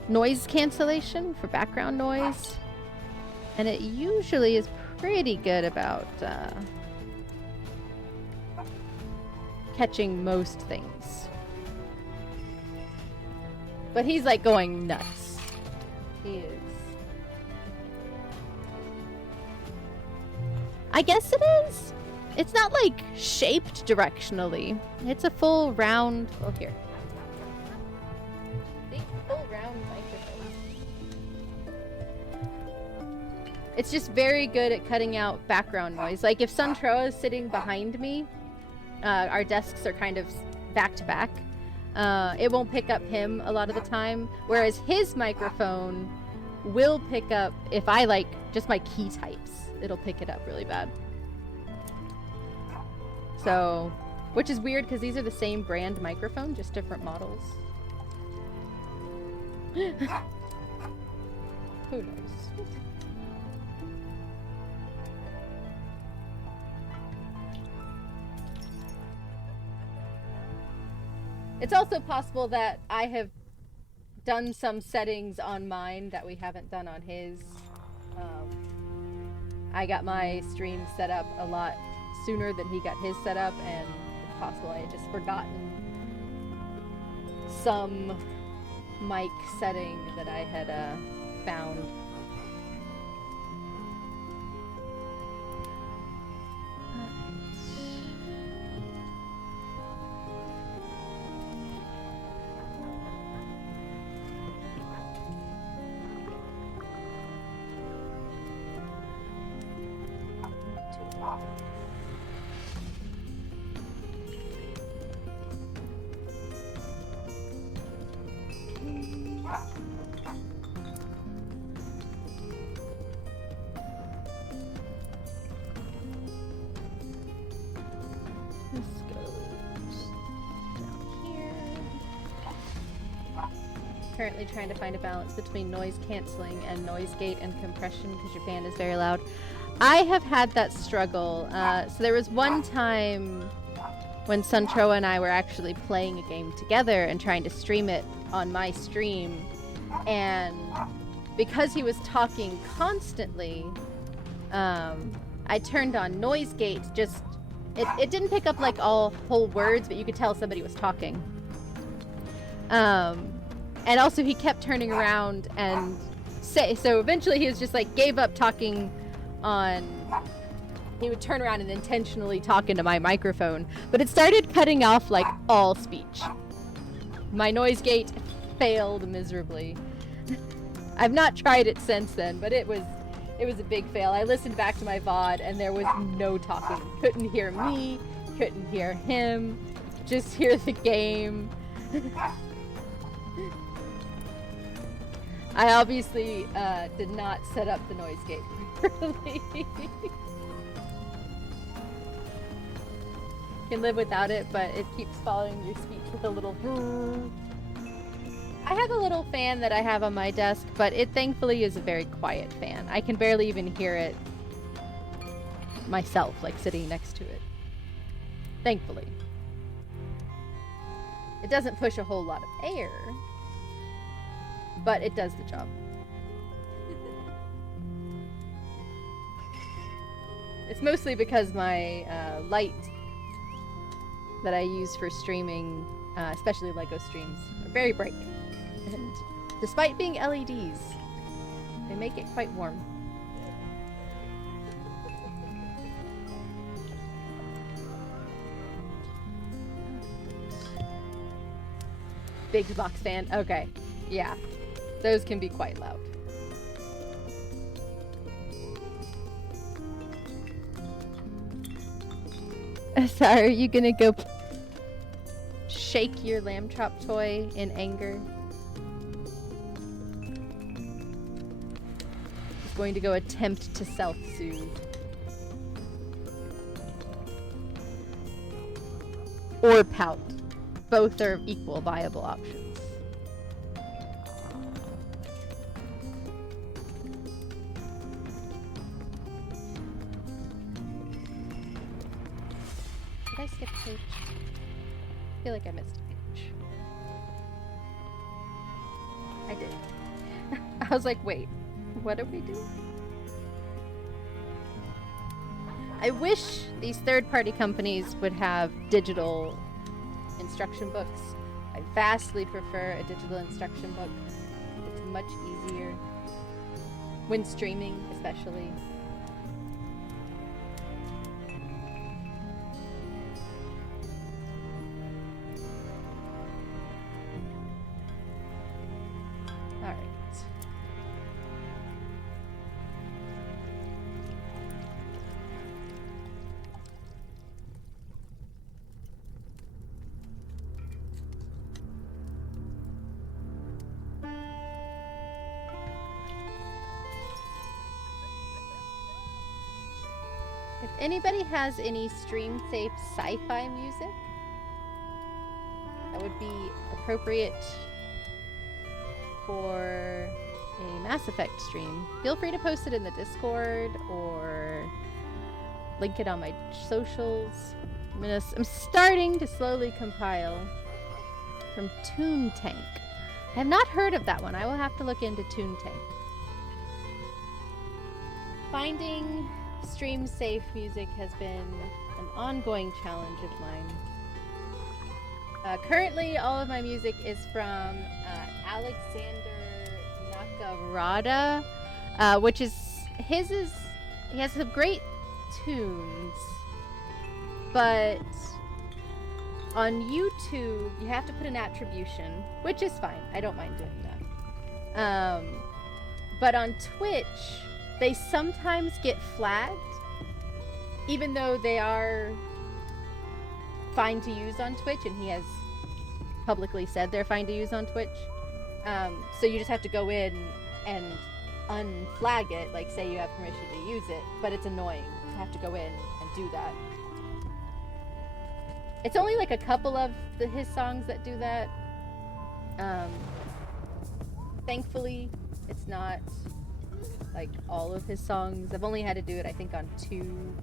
noise cancellation for background noise, and it usually is pretty good about catching most things. But he's like going nuts. He is. I guess it is. It's not like shaped directionally. It's a full round. Oh, here. Big full round microphone. It's just very good at cutting out background noise. Like if Suntroa is sitting behind me, our desks are kind of back to back. It won't pick up him a lot of the time, whereas his microphone will pick up if I like just my key types. It'll pick it up really bad. So, which is weird because these are the same brand microphone, just different models. Who knows? It's also possible that I have done some settings on mine that we haven't done on his. I got my stream set up a lot sooner than he got his set up, and it's possible I had just forgotten some mic setting that I had found. Currently trying to find a balance between noise canceling and noise gate and compression because your band is very loud. I have had that struggle. So there was one time when Suntroa and I were actually playing a game together and trying to stream it on my stream, and because he was talking constantly, I turned on noise gate. It didn't pick up like all whole words, but you could tell somebody was talking. And also he kept turning around and so eventually he was just like gave up talking on. He would turn around and intentionally talk into my microphone, but it started cutting off like all speech. My noise gate failed miserably. I've not tried it since then, but it was a big fail. I listened back to my VOD and there was no talking. Couldn't hear me, couldn't hear him, just hear the game. I obviously did not set up the noise gate properly. Can live without it, but it keeps following your speech with a little brrr. I have a little fan that I have on my desk, but it thankfully is a very quiet fan. I can barely even hear it myself, like sitting next to it. Thankfully. It doesn't push a whole lot of air, but it does the job. It's mostly because my light that I use for streaming, especially LEGO streams, are very bright. And despite being LEDs, they make it quite warm. Big box fan. Okay. Yeah. Those can be quite loud. Sorry, are you gonna go shake your lamb chop toy in anger? He's going to go attempt to self-soothe. Or pout. Both are equal viable options. Did I skip a page? I feel like I missed a page. I did. I was like, wait, what do we do? I wish these third-party companies would have digital instruction books. I vastly prefer a digital instruction book. It's much easier when streaming, especially. All right. If anybody has any stream-safe sci-fi music that would be appropriate for a Mass Effect stream, feel free to post it in the Discord or link it on my socials. I'm starting to slowly compile from Toon Tank. I have not heard of that one. I will have to look into Toon Tank. Finding stream safe music has been an ongoing challenge of mine. Currently, all of my music is from Alexander Nakarada, which is he has some great tunes, but on YouTube you have to put an attribution, which is fine. I don't mind doing that. But on Twitch, they sometimes get flagged, even though they are fine to use on Twitch, and he has publicly said they're fine to use on Twitch. So you just have to go in and unflag it, like say you have permission to use it, but it's annoying to have to go in and do that. It's only like a couple of his songs that do that. Thankfully, it's not like all of his songs. I've only had to do it, I think, on two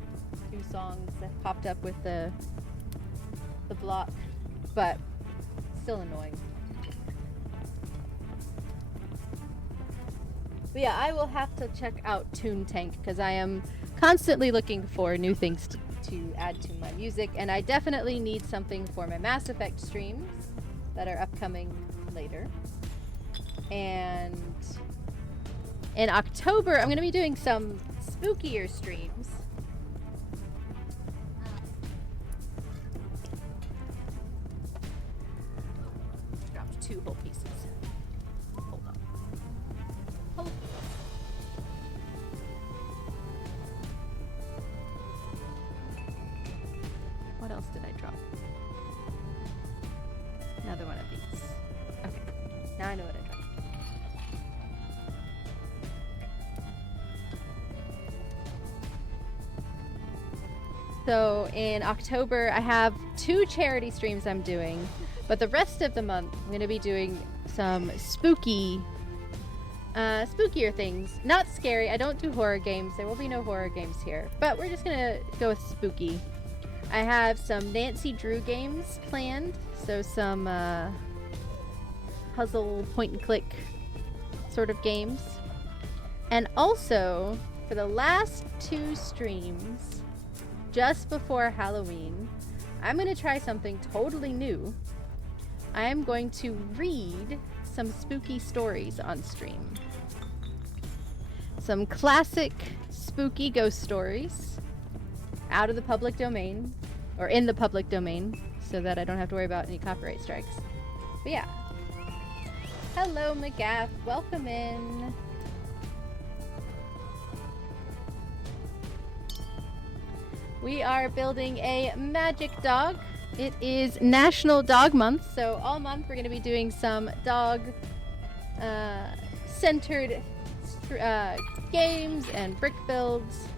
songs that popped up with the block, but still annoying. But yeah, I will have to check out Toon Tank because I am constantly looking for new things to add to my music, and I definitely need something for my Mass Effect streams that are upcoming later. And in October, I'm going to be doing some spookier streams. Dropped 2 whole pieces. Hold on. Hold. What else did I drop? Another one of these. Okay. Now I know what I dropped. So in October, I have 2 charity streams I'm doing, but the rest of the month, I'm going to be doing some spookier things. Not scary. I don't do horror games. There will be no horror games here, but we're just going to go with spooky. I have some Nancy Drew games planned, so some puzzle point-and-click sort of games. And also, for the last 2 streams, just before Halloween, I'm going to try something totally new. I am going to read some spooky stories on stream. Some classic spooky ghost stories out of the public domain, or in the public domain, so that I don't have to worry about any copyright strikes. But yeah. Hello, McGaff. Welcome in. We are building a magic dog. It is National Dog Month, so all month we're going to be doing some dog centered games and brick builds.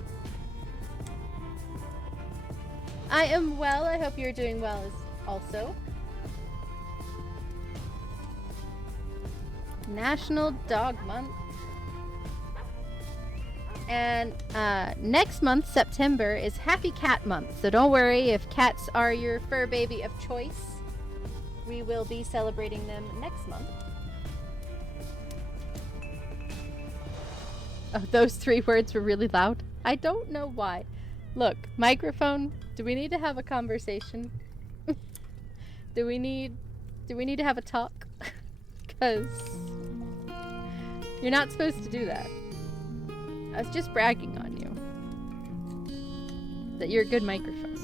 I am well. I hope you're doing well also. National Dog Month. And next month, September, is Happy Cat Month. So don't worry if cats are your fur baby of choice. We will be celebrating them next month. Oh, those 3 words were really loud. I don't know why. Look, microphone, do we need to have a conversation? Do we need to have a talk? Because you're not supposed to do that. I was just bragging on you. That you're a good microphone.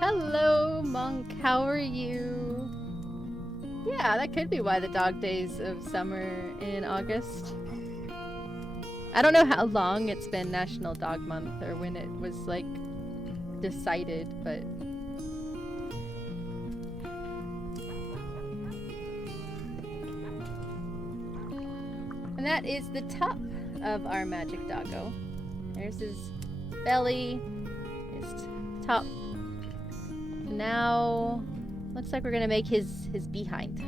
Hello, Monk. How are you? Yeah, that could be why the dog days of summer in August. I don't know how long it's been National Dog Month or when it was, like, decided, but... And that is the top of our magic doggo. There's his belly, his top. Now... looks like we're gonna make his behind.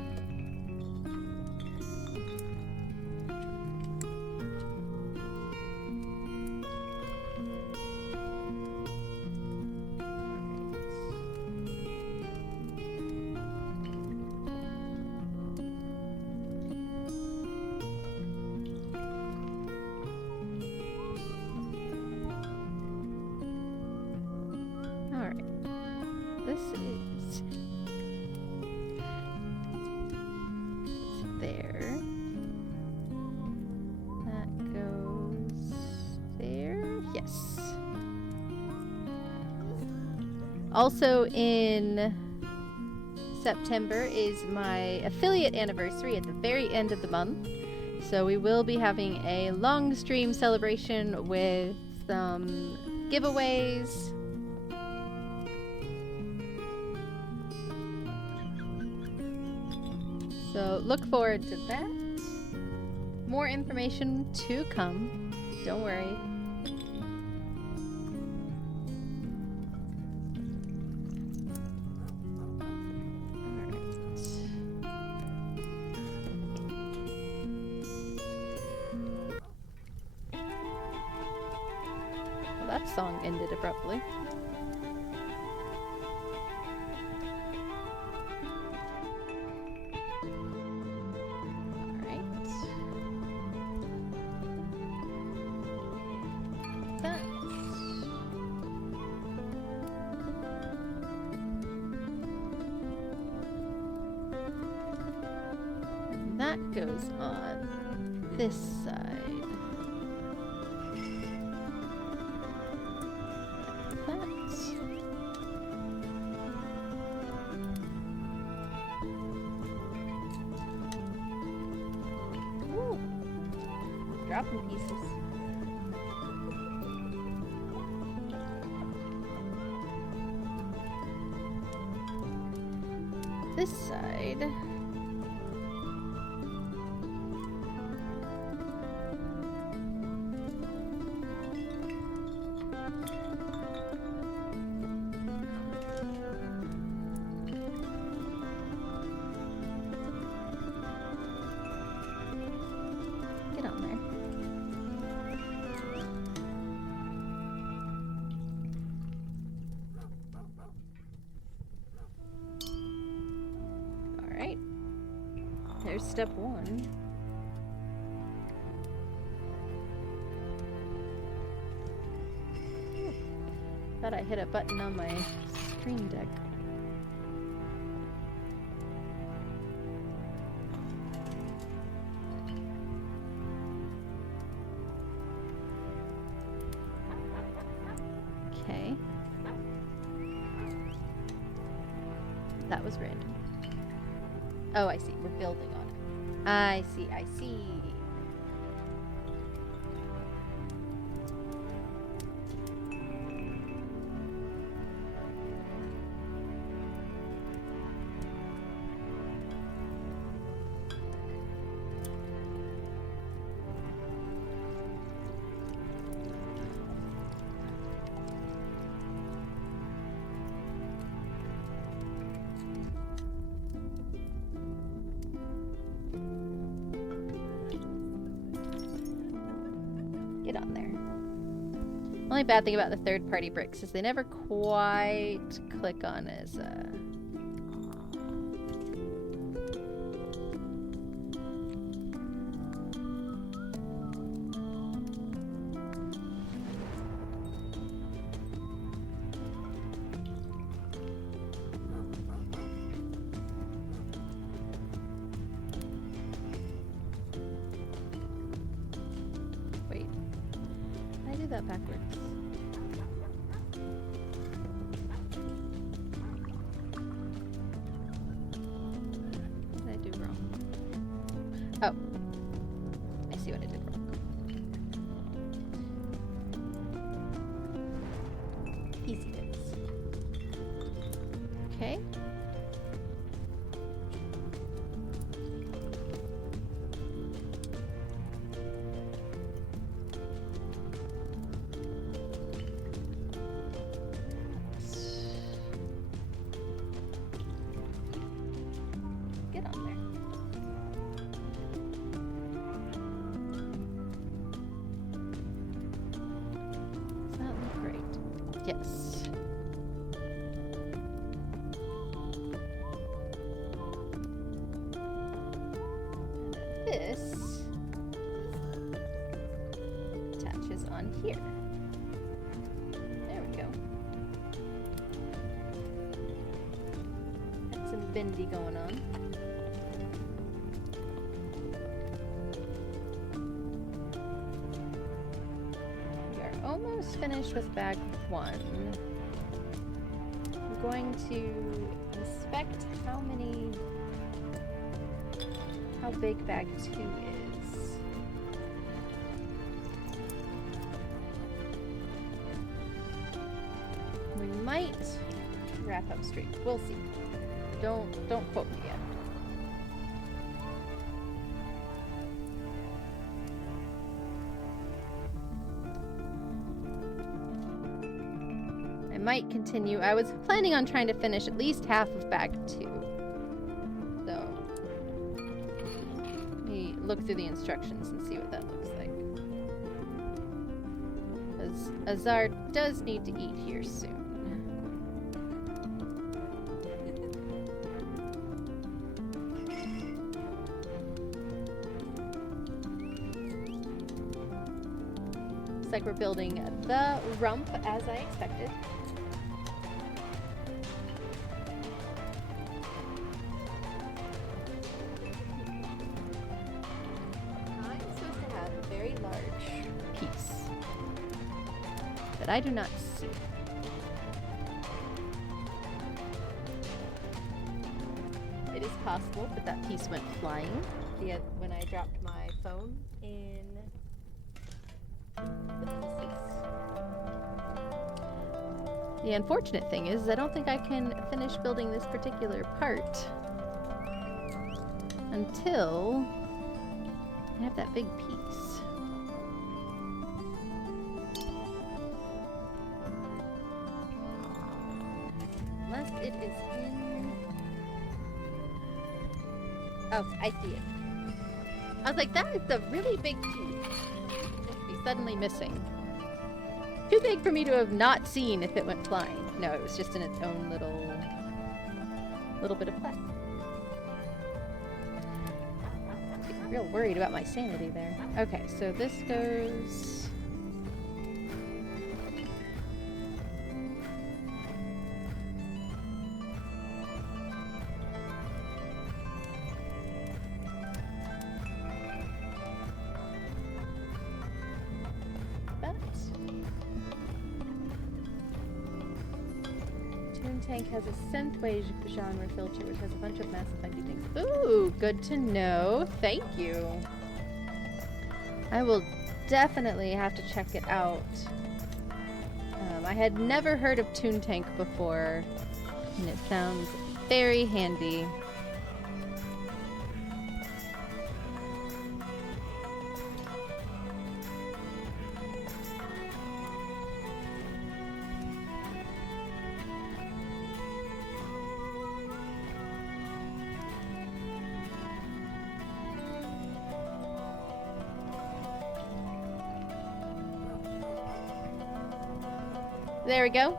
All right. This is there. That goes there. Yes. Also in September is my affiliate anniversary at the very end of the month. So we will be having a long stream celebration with some giveaways. So look forward to that. More information to come. Don't worry. Well, that song ended abruptly. that. And that goes on this side. Dropping pieces. This side. Get on there. There's step one. Thought I hit a button on my stream deck. Okay. That was random. Oh, I see. We're building on it. I see, I see. Get on there. Only bad thing about the third-party bricks is they never quite click on as that backwards. What did I do wrong? Oh. I see what I did wrong. Easy bits. Okay. Yes. This attaches on here. There we go. Got some bendy going on. Almost finished with bag 1. I'm going to inspect how big bag 2 is. We might wrap up straight. We'll see. Don't quote me yet. Might continue. I was planning on trying to finish at least half of bag 2. So, let me look through the instructions and see what that looks like. Because Azar does need to eat here soon. looks like we're building the rump as I expected. I'm supposed to have a very large piece that I do not see. It is possible that that piece went flying when I dropped my phone in the pieces. The unfortunate thing is I don't think I can finish building this particular part until I have that big piece. Unless it is in... Oh, I see it. I was like, that is a really big piece. Just be suddenly missing. Too big for me to have not seen if it went flying. No, it was just in its own little bit of play. Getting real worried about my sanity there. Okay, so this goes... Tank has a synthwave genre filter which has a bunch of massive funky things. Ooh, good to know. Thank you. I will definitely have to check it out. I had never heard of Toon Tank before, and it sounds very handy. There we go.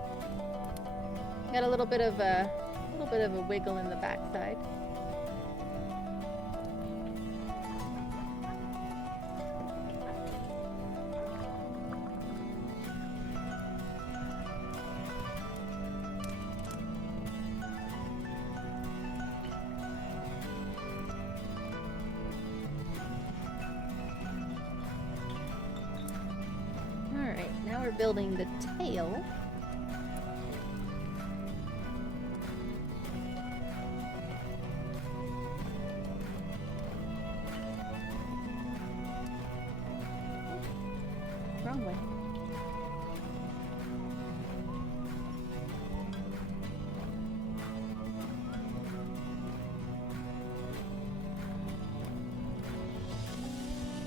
Got a little bit of a wiggle in the backside. All right, now we're building the tail. Wrong way.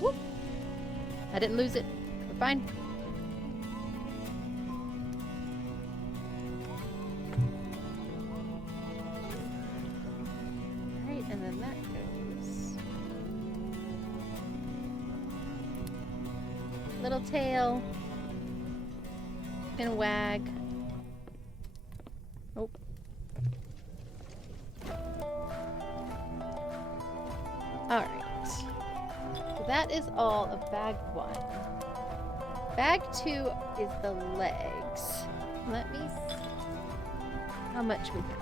Whoop! I didn't lose it. We're fine. Alright, and then that goes. Little tail. Gonna wag. Oh. Alright. So that is all of bag 1. Bag 2 is the legs. Let me see how much we have.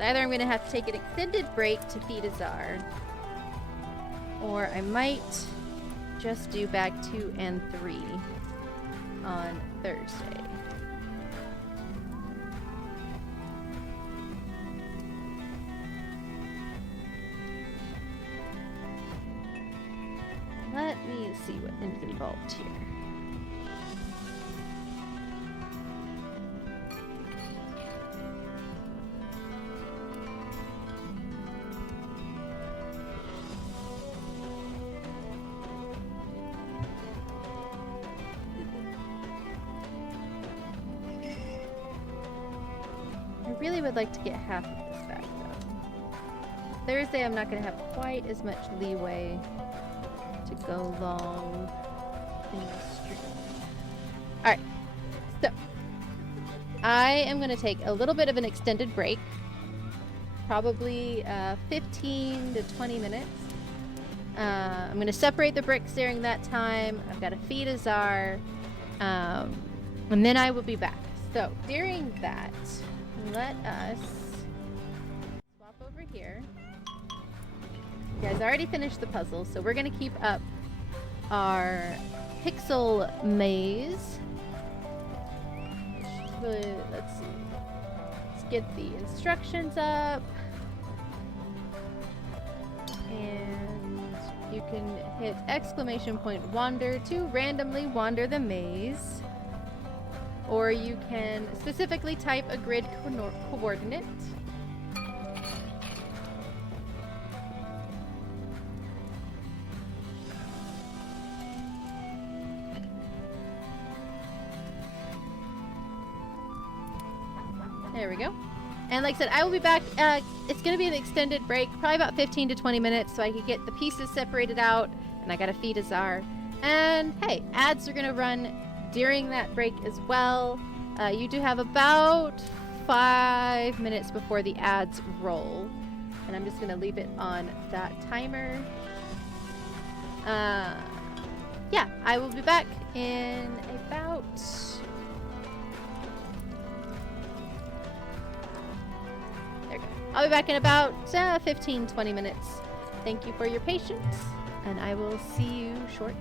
Either I'm gonna have to take an extended break to feed Azar, or I might just do bag 2 and 3 on Thursday. Let me see what is involved here. I really would like to get half of this back though. Thursday I'm not going to have quite as much leeway to go long in the stream. Alright, so I am going to take a little bit of an extended break, probably 15 to 20 minutes. I'm going to separate the bricks during that time. I've got to feed Azar, And then I will be back. So during that, let us swap over here. You guys already finished the puzzle, so we're gonna keep up our pixel maze. Let's see. Let's get the instructions up. And you can hit ! wander to randomly wander the maze. Or you can specifically type a grid coordinate. There we go. And like I said, I will be back. It's going to be an extended break, probably about 15 to 20 minutes, so I can get the pieces separated out, and I got to feed Azar. And hey, ads are going to run during that break as well. You do have about 5 minutes before the ads roll, and I'm just going to leave it on that timer. Yeah, I will be back in about... I'll be back in about 15-20 minutes. Thank you for your patience, and I will see you shortly.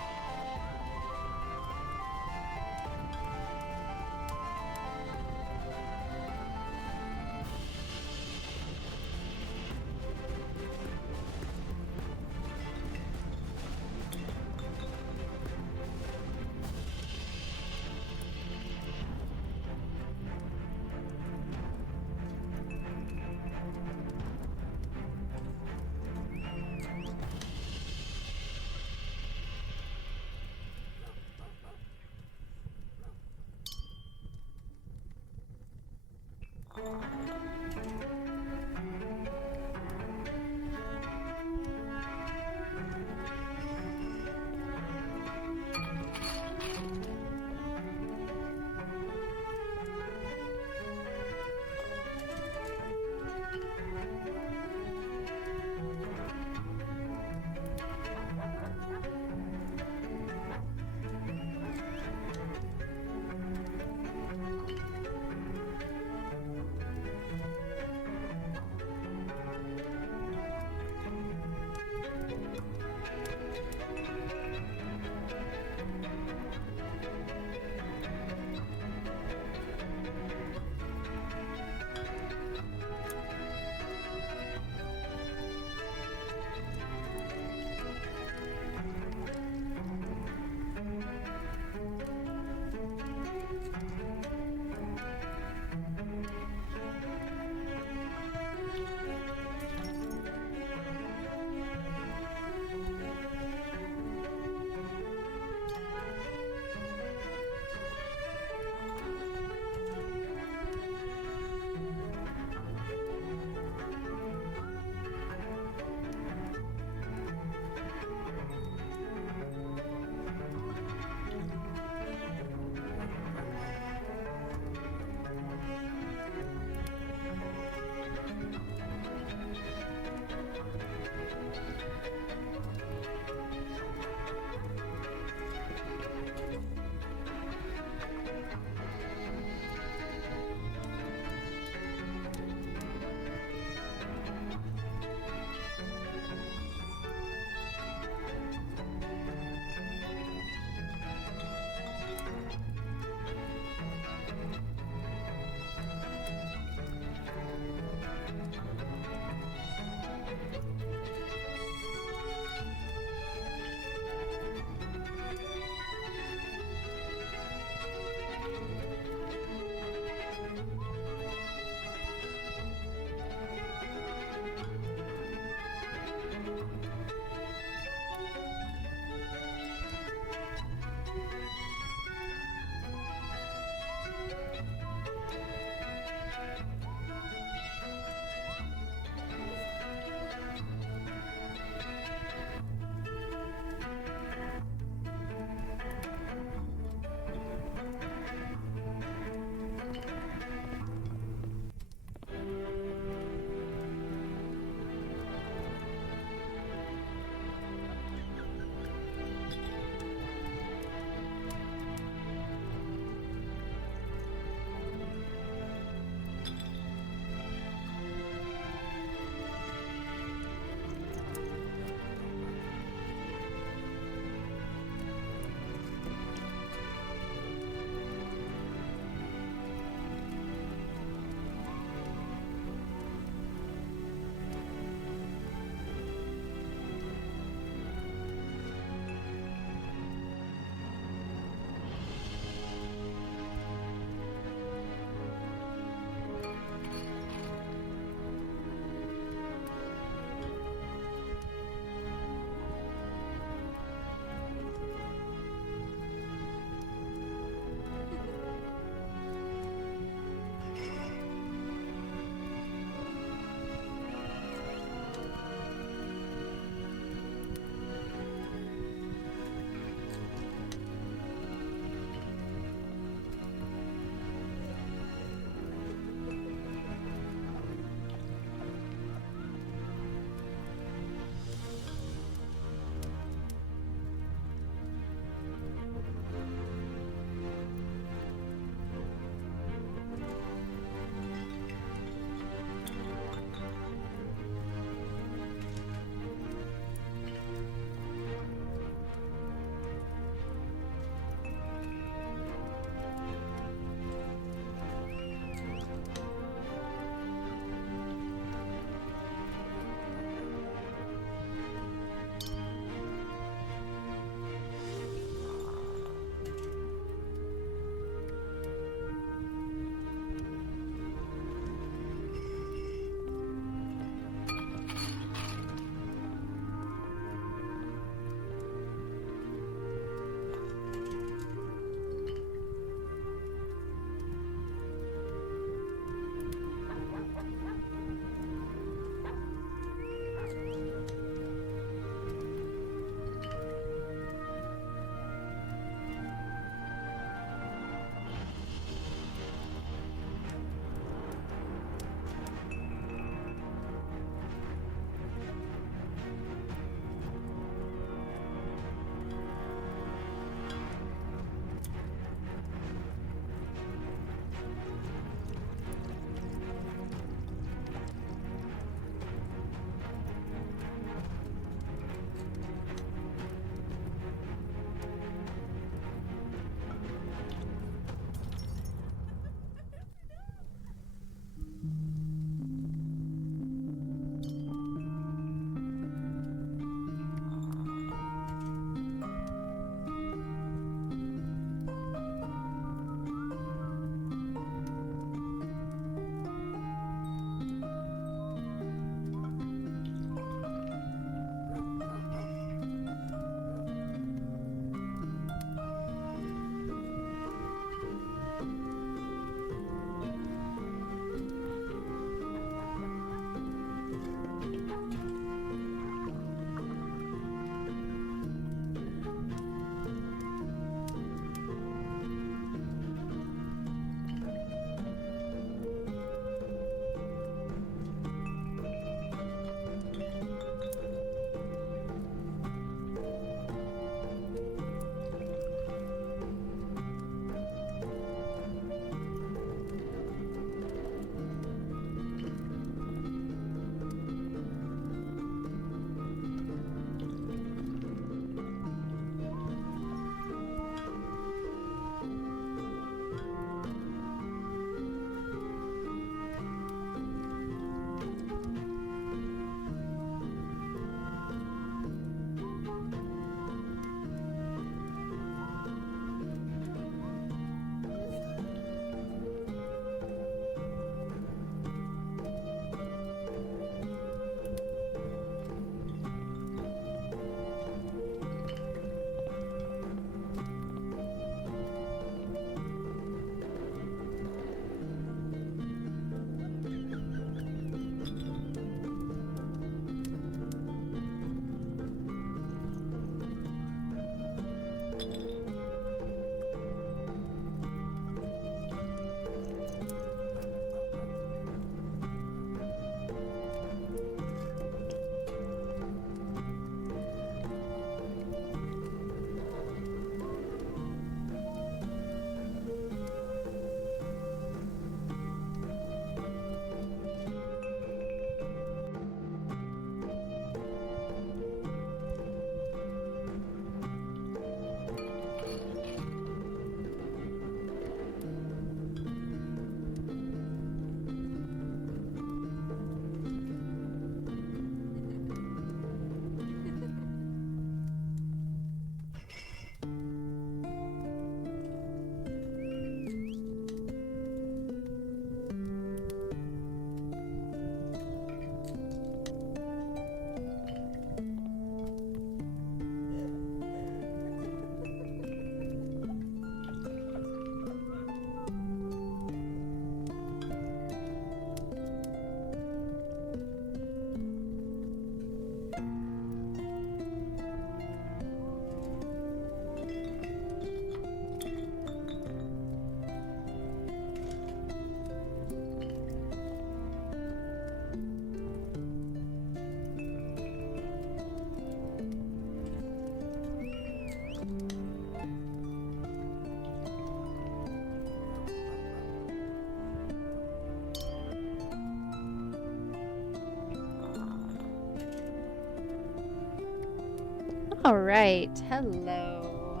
Alright, hello.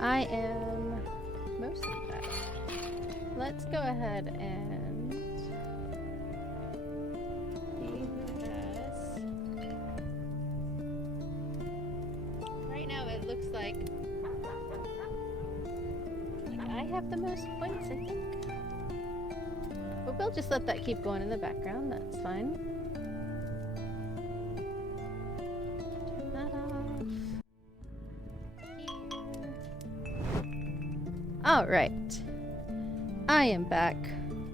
I am mostly back. Let's go ahead and see who has. Right now it looks like I have the most points, I think. But we'll just let that keep going in the background, that's fine. Turn that off. Alright. I am back.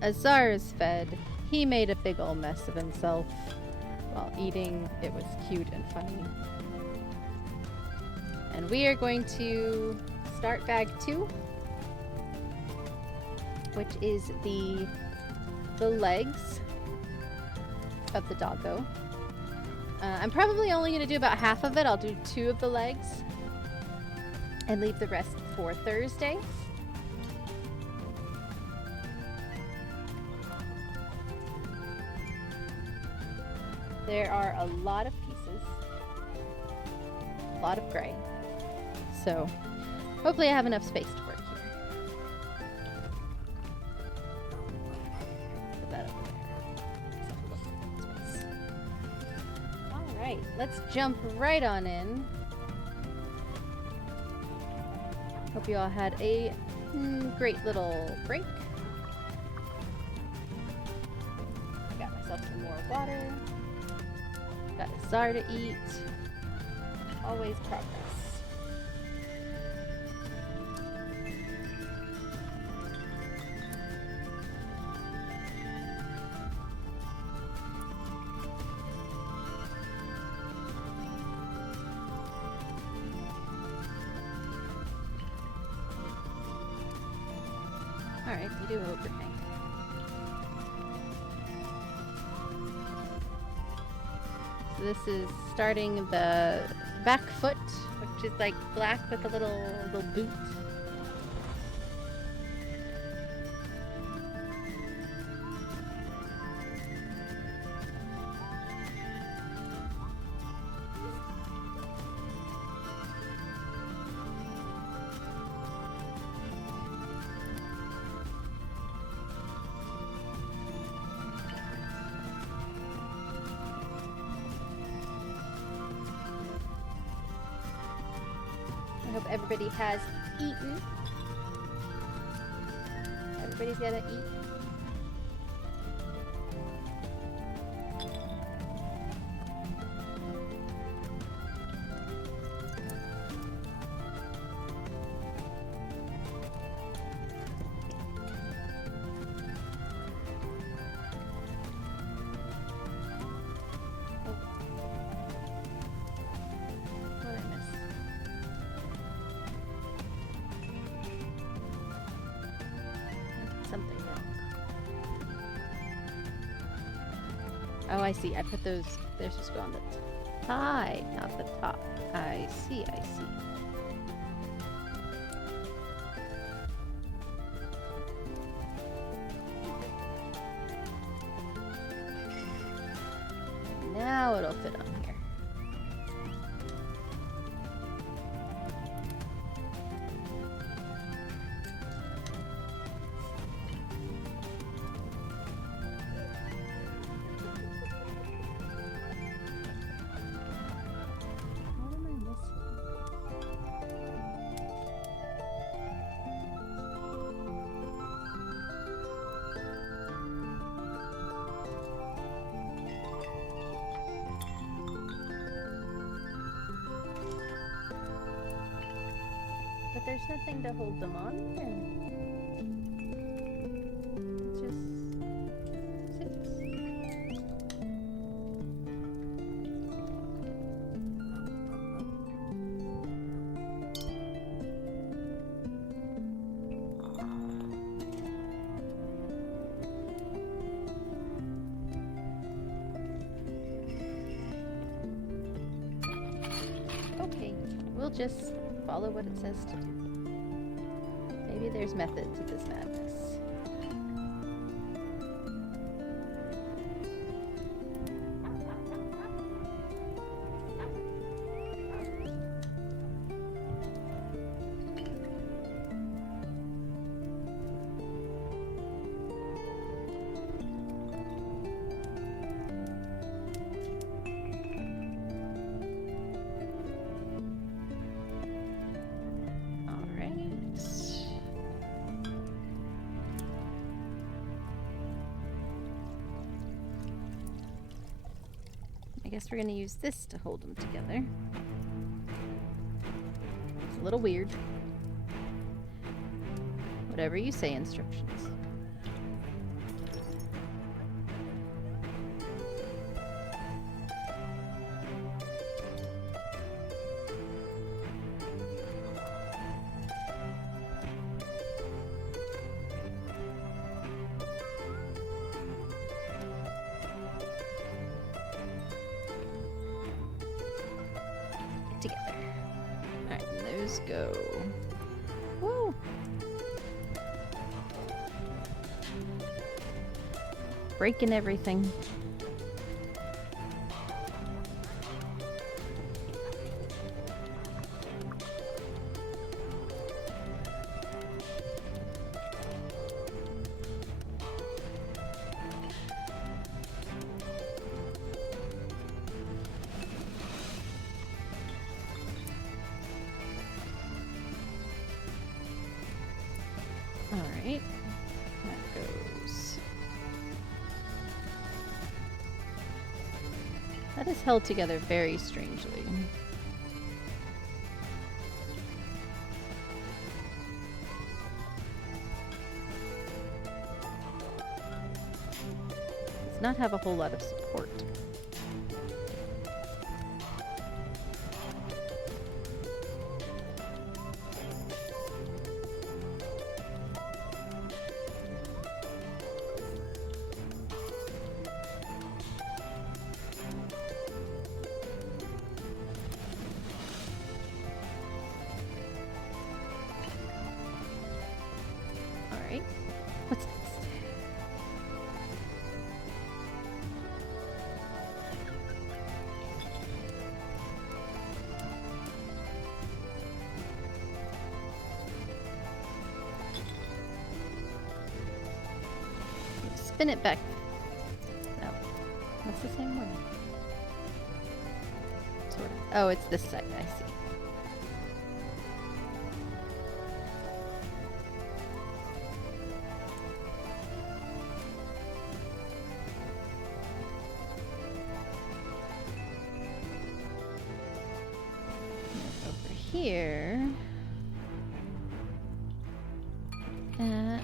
Azar is fed. He made a big ol' mess of himself while eating. It was cute and funny. And we are going to start bag 2, which is the legs of the doggo. I'm probably only going to do about half of it. I'll do 2 of the legs and leave the rest for Thursday. There are a lot of pieces, a lot of gray, so hopefully I have enough space to work here. Put that over there. Alright, let's jump right on in. Hope you all had a great little break. I got myself some more water. Got a Zar to eat. Always progress. Alright, you do overhang. This is starting the back foot, which is like black with a little boot. I hope everybody has eaten. Everybody's gotta eat. Something wrong. Oh, I see. I put those. They're supposed to go on the side, not the top. I see. I see. Now it'll fit on here. What am I missing? But there's nothing to hold them on there. It just sits. Okay, we'll just follow what it says to do. Maybe there's method to this madness. guess we're gonna use this to hold them together. It's a little weird. Whatever you say, instructions. Together. Alright, and those go. Woo! Breaking everything. Alright, that goes. That is held together very strangely. Does not have a whole lot of support. Alright, what's next? Spin it back. No, that's the same way. Sort of. Oh, it's this side, I see. Over here, that.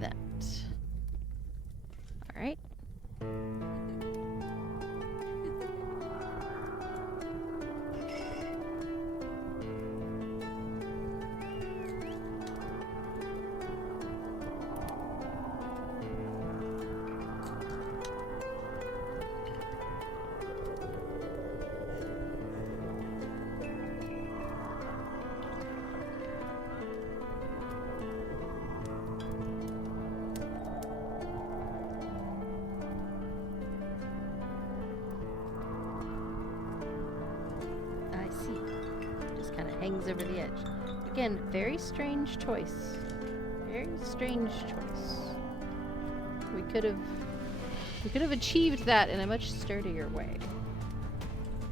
That. All right. Just kind of hangs over the edge. Again, very strange choice. Very strange choice. We could have achieved that in a much sturdier way.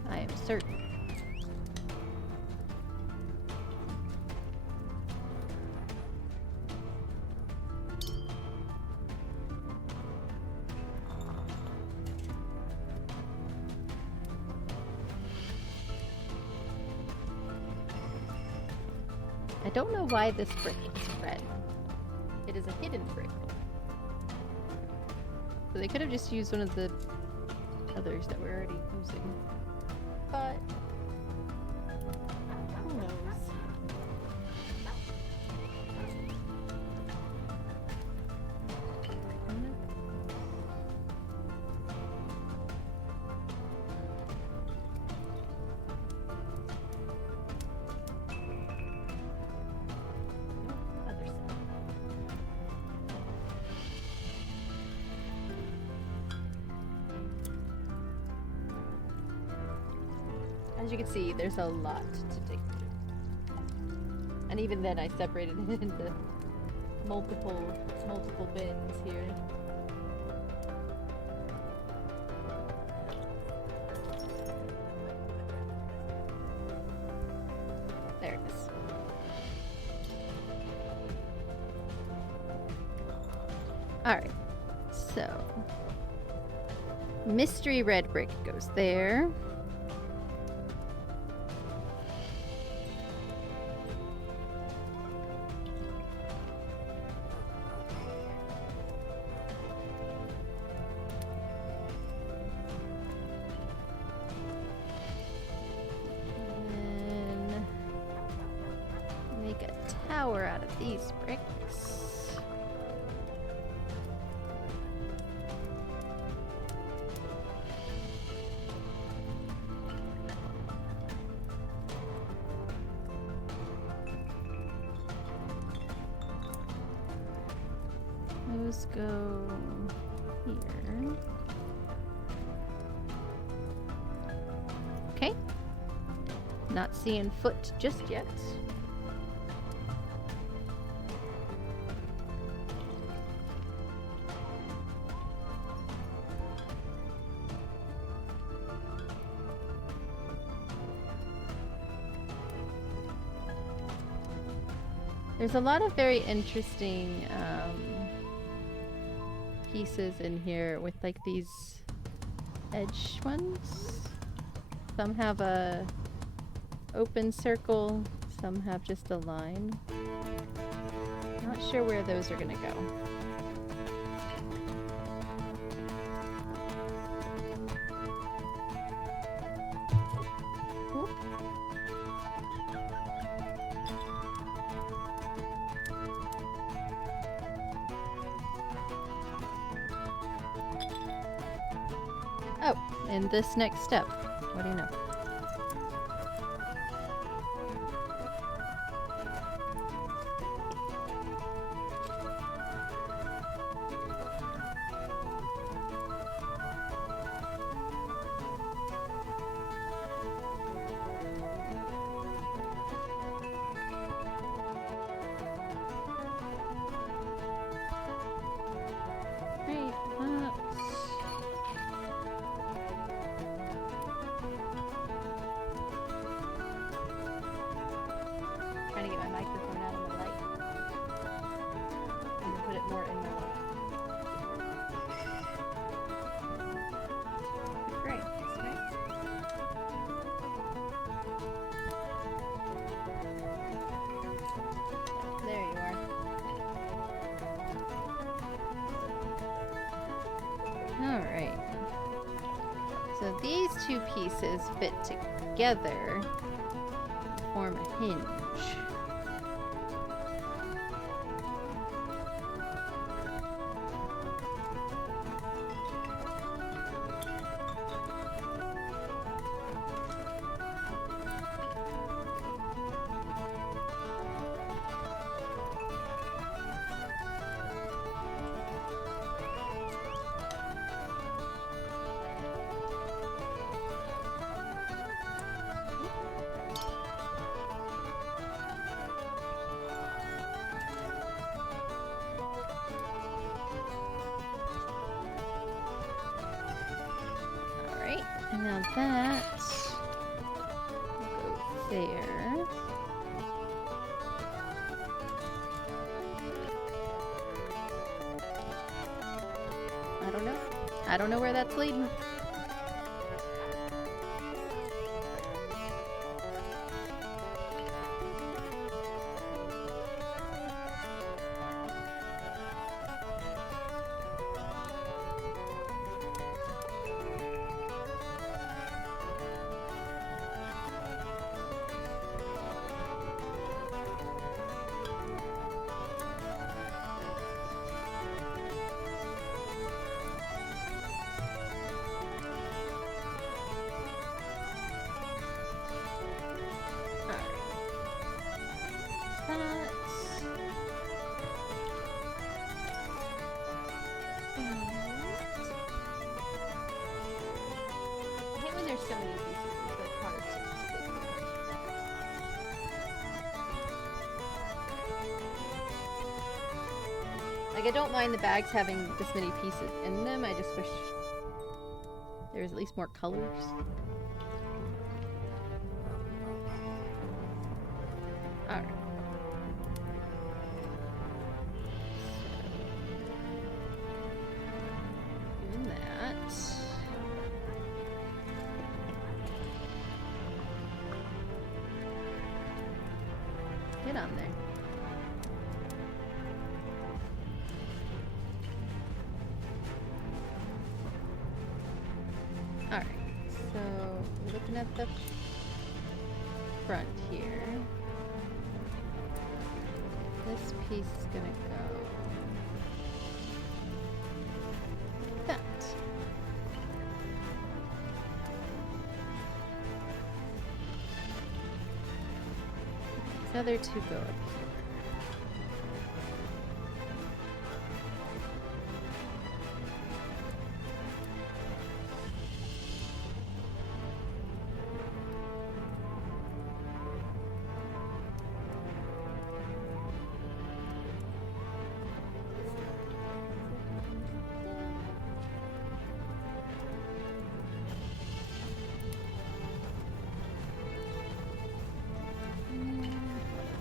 I am certain. I don't know why this brick is red. It is a hidden brick. So they could have just used one of the others that we're already using. But who knows? Other side. As you can see, there's a lot to dig through. And even then I separated it into multiple bins here. There it is. Alright. So, mystery red brick goes there. Make a tower out of these bricks. Those go here. Okay. Not seeing foot just yet. There's a lot of very interesting pieces in here with like these edge ones. Some have a open circle, some have just a line. Not sure where those are gonna go. Oh, and this next step. What do you know? Trying to get my microphone out of the light. And put it more in the light. Great, that's right. There you are. Alright. So these two pieces fit together to form a hinge. And now that will go there. I don't know. I don't know where that's leading. Like, I don't mind the bags having this many pieces in them, I just wish there was at least more colors. Alright. looking at the front here. This piece is gonna go like that. These other two go up here.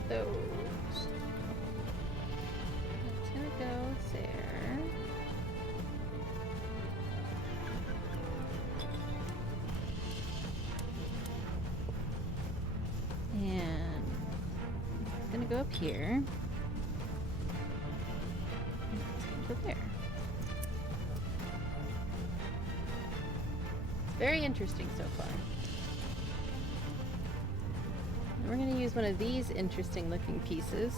Those. That's gonna go there. And it's gonna go up here. And it's gonna go there. It's very interesting so far. We're going to use one of these interesting looking pieces.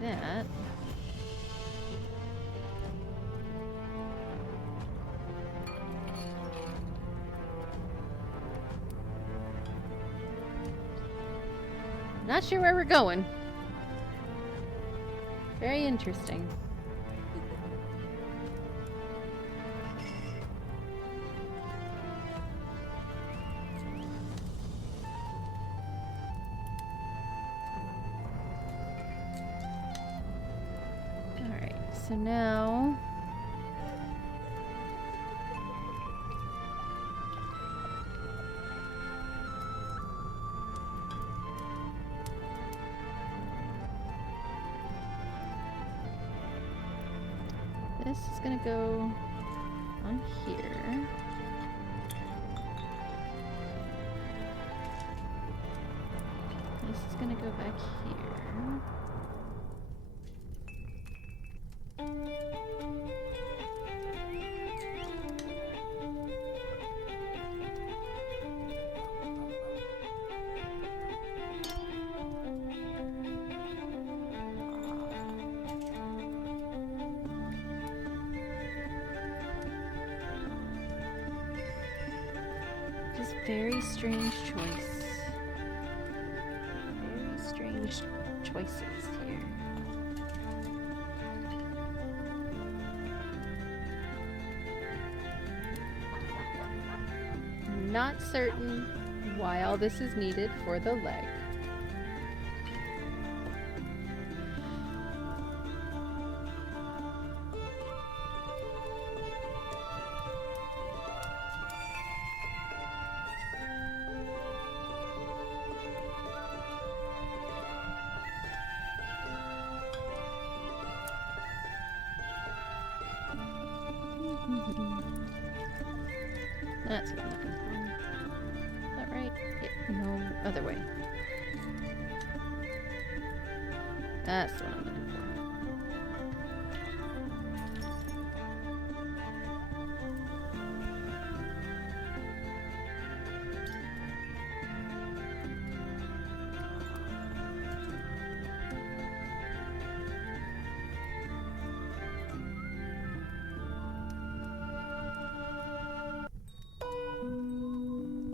That. Not sure where we're going. Very interesting. So now this is gonna go on here. This is gonna go back here. Just very strange choice. Very strange choices here. Not certain why all this is needed for the leg. That's what I'm looking for. Is that right? Yeah, no, other way. That's what I'm looking for.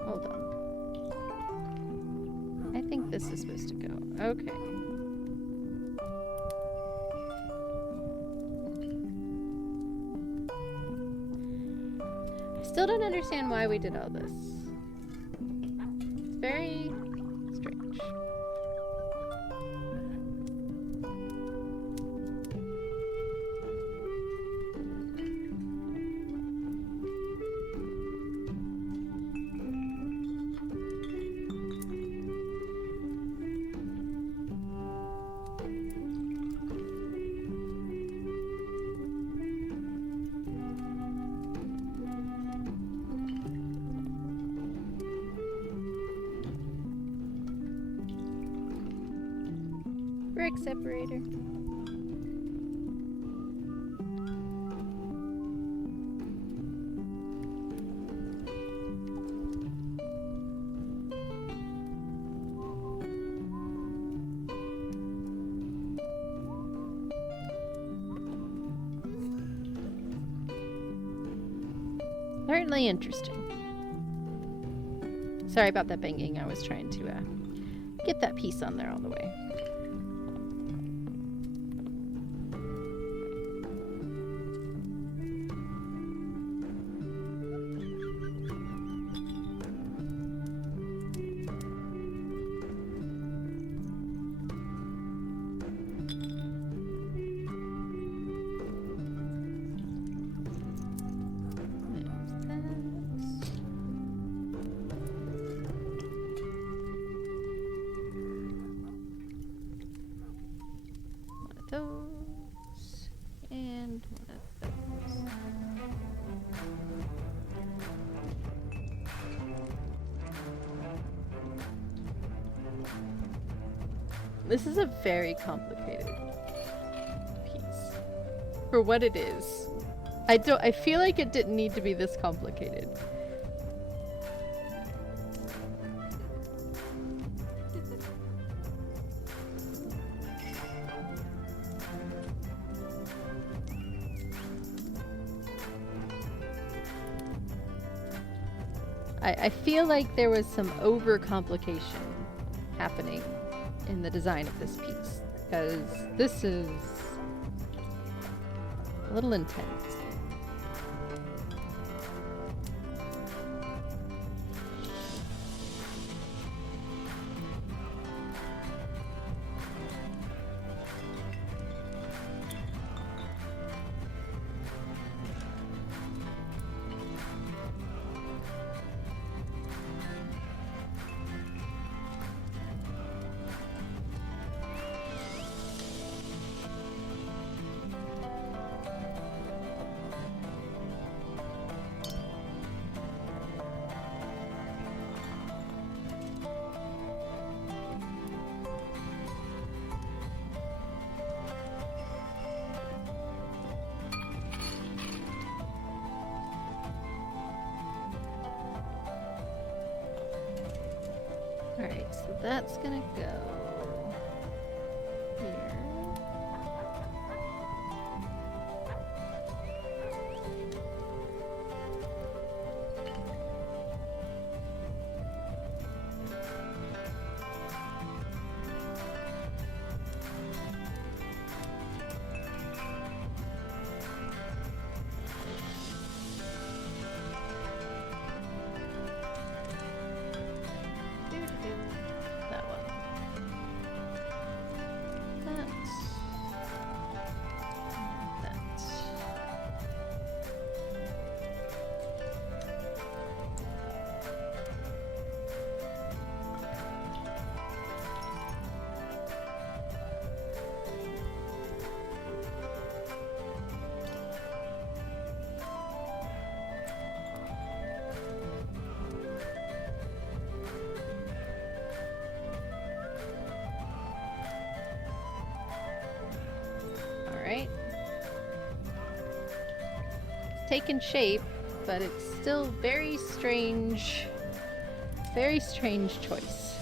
Hold on. I think this is supposed to go. Okay. I still don't understand why we did all this. It's very strange. Brick separator. Certainly interesting. Sorry about that banging. I was trying to get that piece on there all the way. Those and one of those. This is a very complicated piece for what it is. I feel like it didn't need to be this complicated. I feel like there was some overcomplication happening in the design of this piece, because this is a little intense. Alright, so that's gonna go here. That one. Alright. It's taken shape, but it's still very strange choice.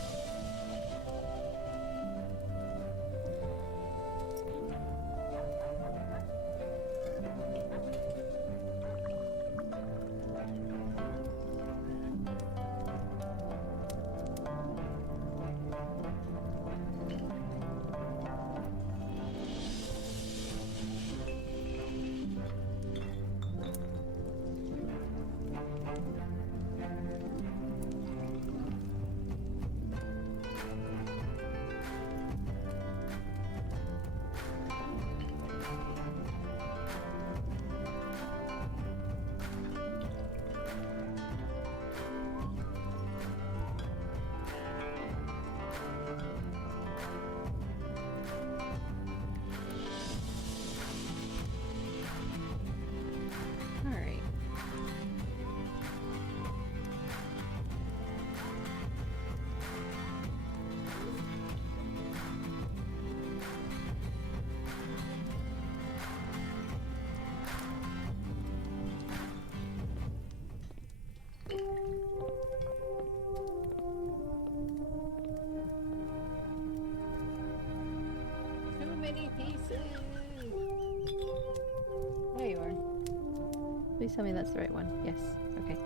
tell me that's the right one? Yes. Okay.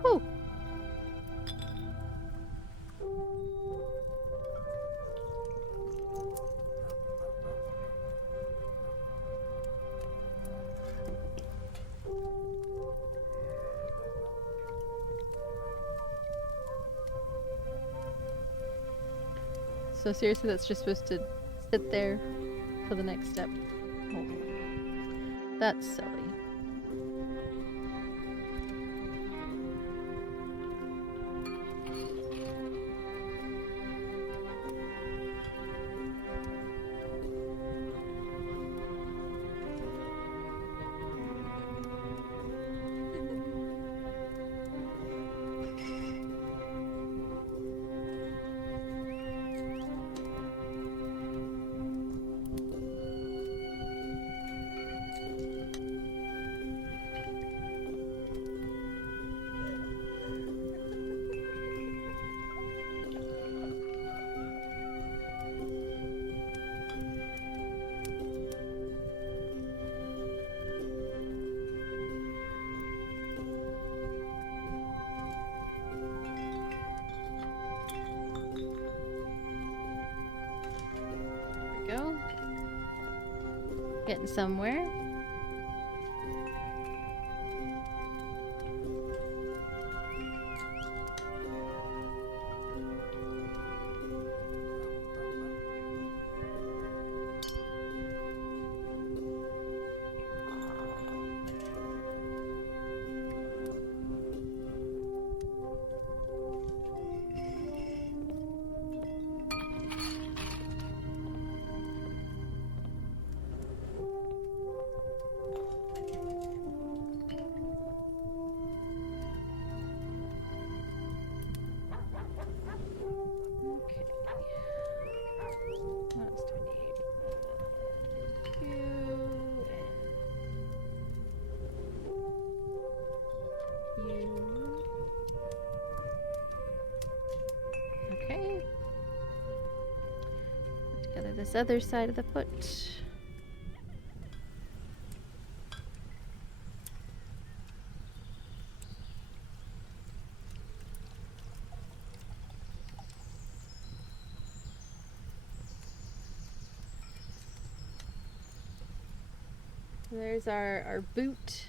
Whew! So seriously, that's just supposed to sit there for the next step. Oh. That's silly. Go. Getting somewhere. Okay. What else do I need? You. Okay. Put together this other side of the foot. There's our boot.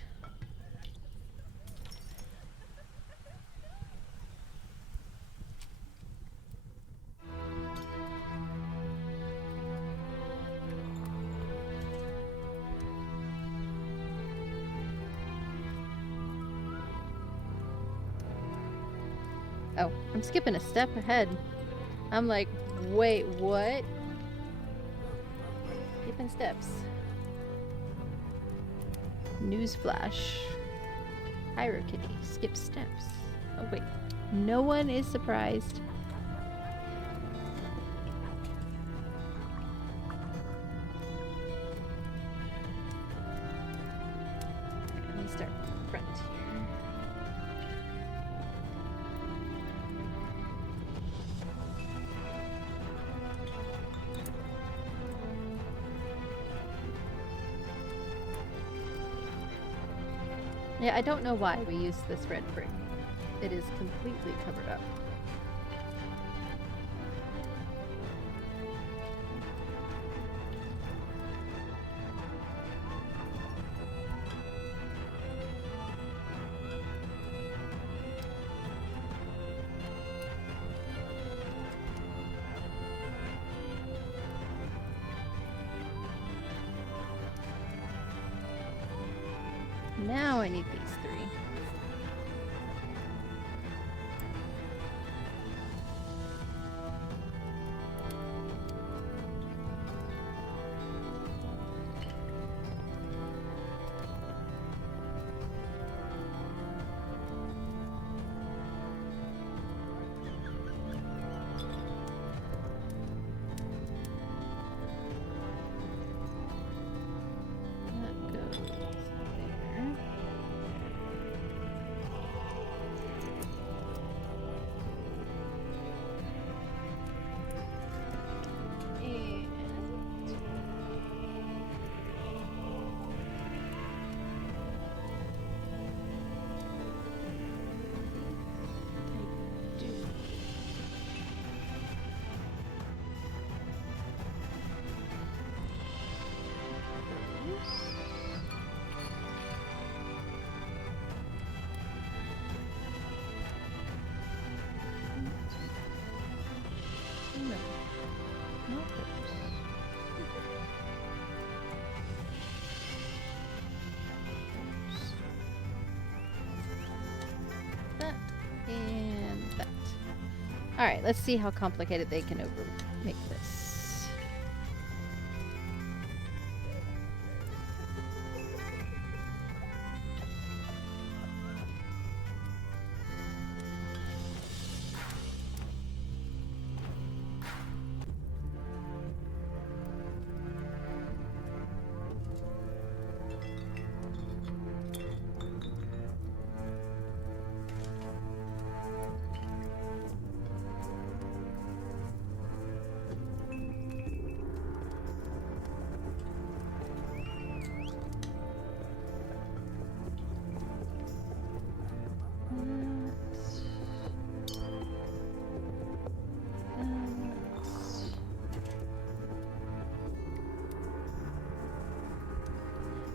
Oh, I'm skipping a step ahead. I'm like, wait, what? Skipping steps. Newsflash. PyroKitty. Skip steps. Oh wait. No one is surprised. Let me start front here. Yeah, I don't know why we use this red brick. It is completely covered up. Now I need these three. That goes there. Alright, let's see how complicated they can make this.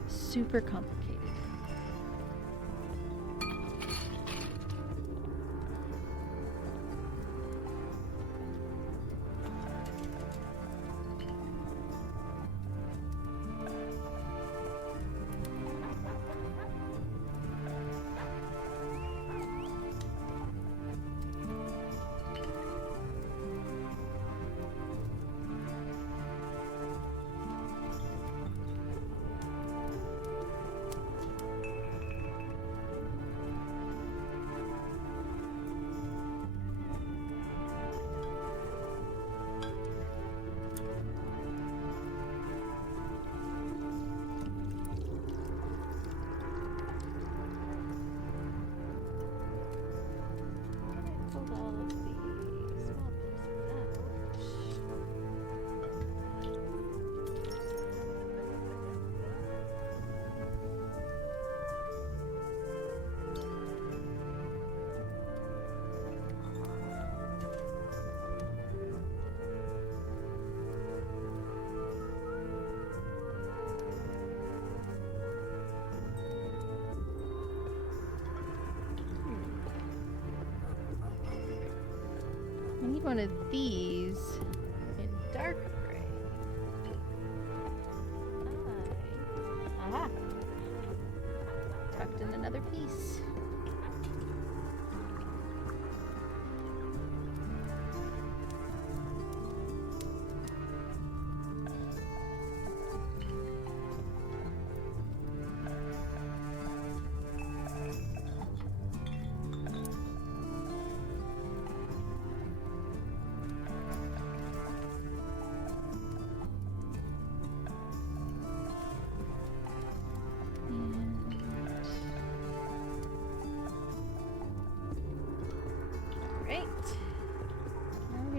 Super complicated. I need one of these in dark gray. Aha! Tucked in another piece.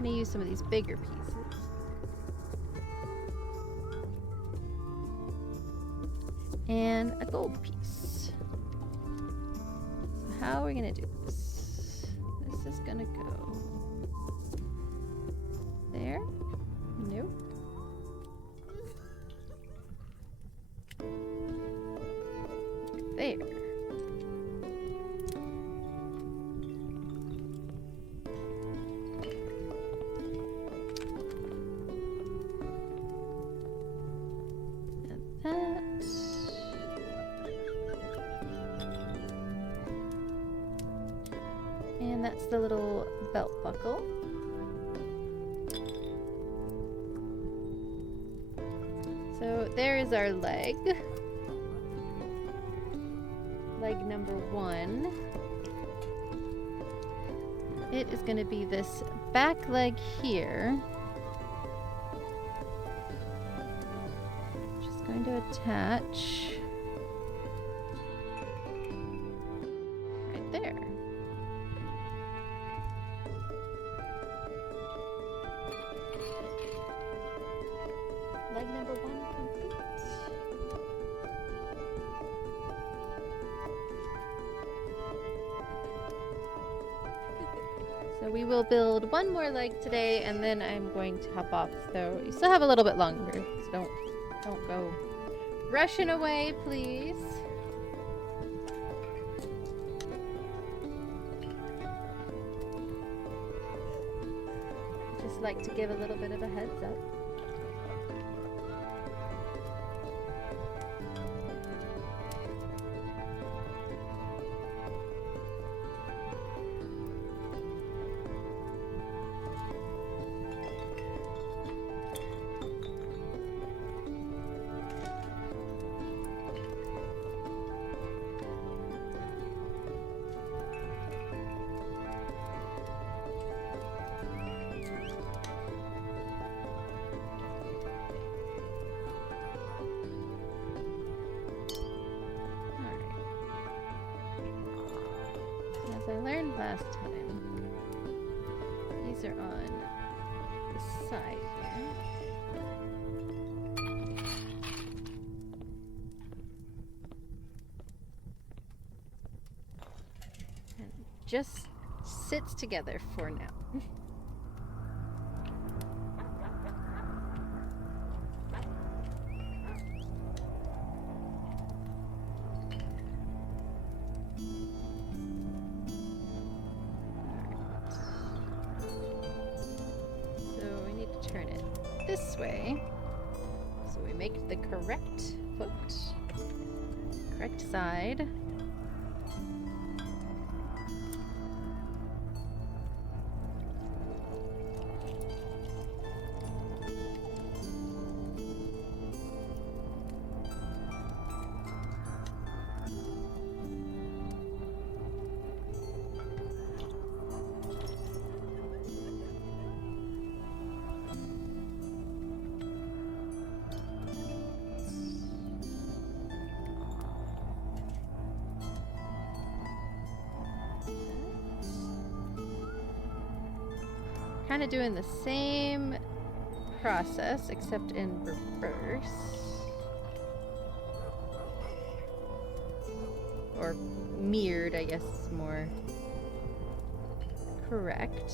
Use some of these bigger pieces. And a gold piece. So how are we gonna do this? This is gonna go there. Nope. There. And that's the little belt buckle. So there is our leg. Leg number 1. It is going to be this back leg here. Just going to attach right there. Leg number 1 complete. So we will build one more leg today, and then I'm going to hop off. So you still have a little bit longer, so don't go rushing away, please. Just like to give a little bit of a heads up. I learned last time, these are on the side here. And just sits together for now. Turn it this way so we make the correct foot, correct side. Kind of doing the same process except in reverse, or mirrored, I guess is more correct.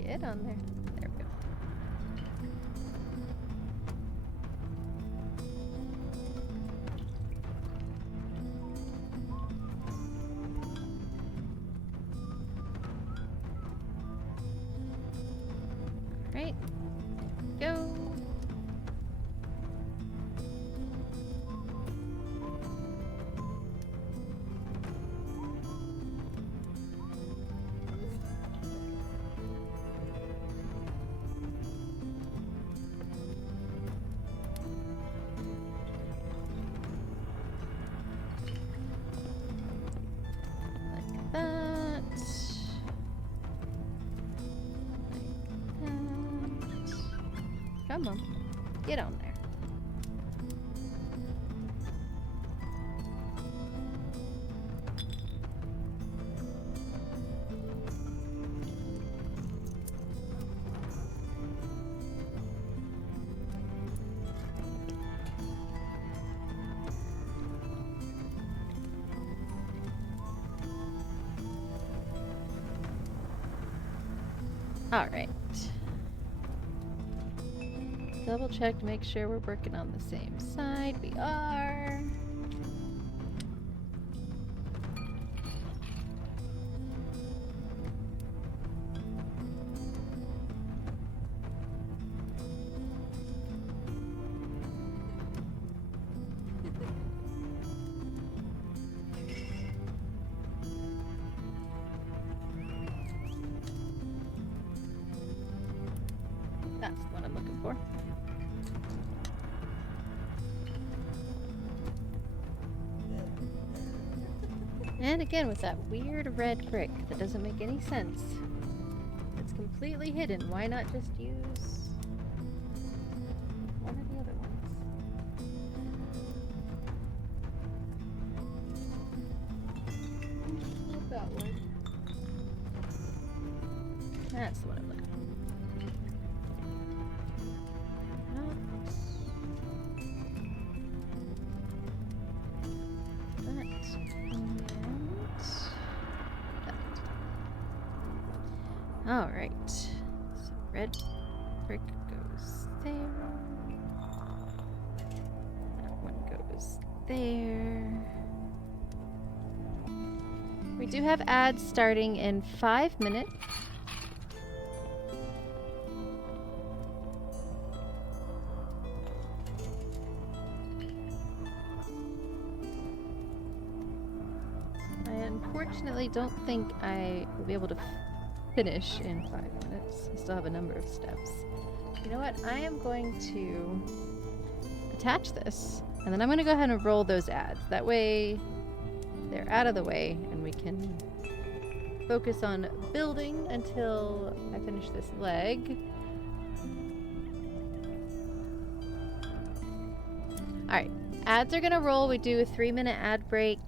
Get on there. There we go. Right. Go. Come on, get on there. All right. Double check to make sure we're working on the same side. We are. That's what I'm looking for. And again with that weird red brick that doesn't make any sense. It's completely hidden. Why not just use one of the other ones? Not that one. That's the one I'm looking for. All right, so red brick goes there. That one goes there. We do have ads starting in 5 minutes. unfortunately don't think I will be able to finish in 5 minutes. I still have a number of steps. You know what? I am going to attach this, and then I'm going to go ahead and roll those ads. That way they're out of the way, and we can focus on building until I finish this leg. Alright, ads are going to roll. We do a 3-minute ad break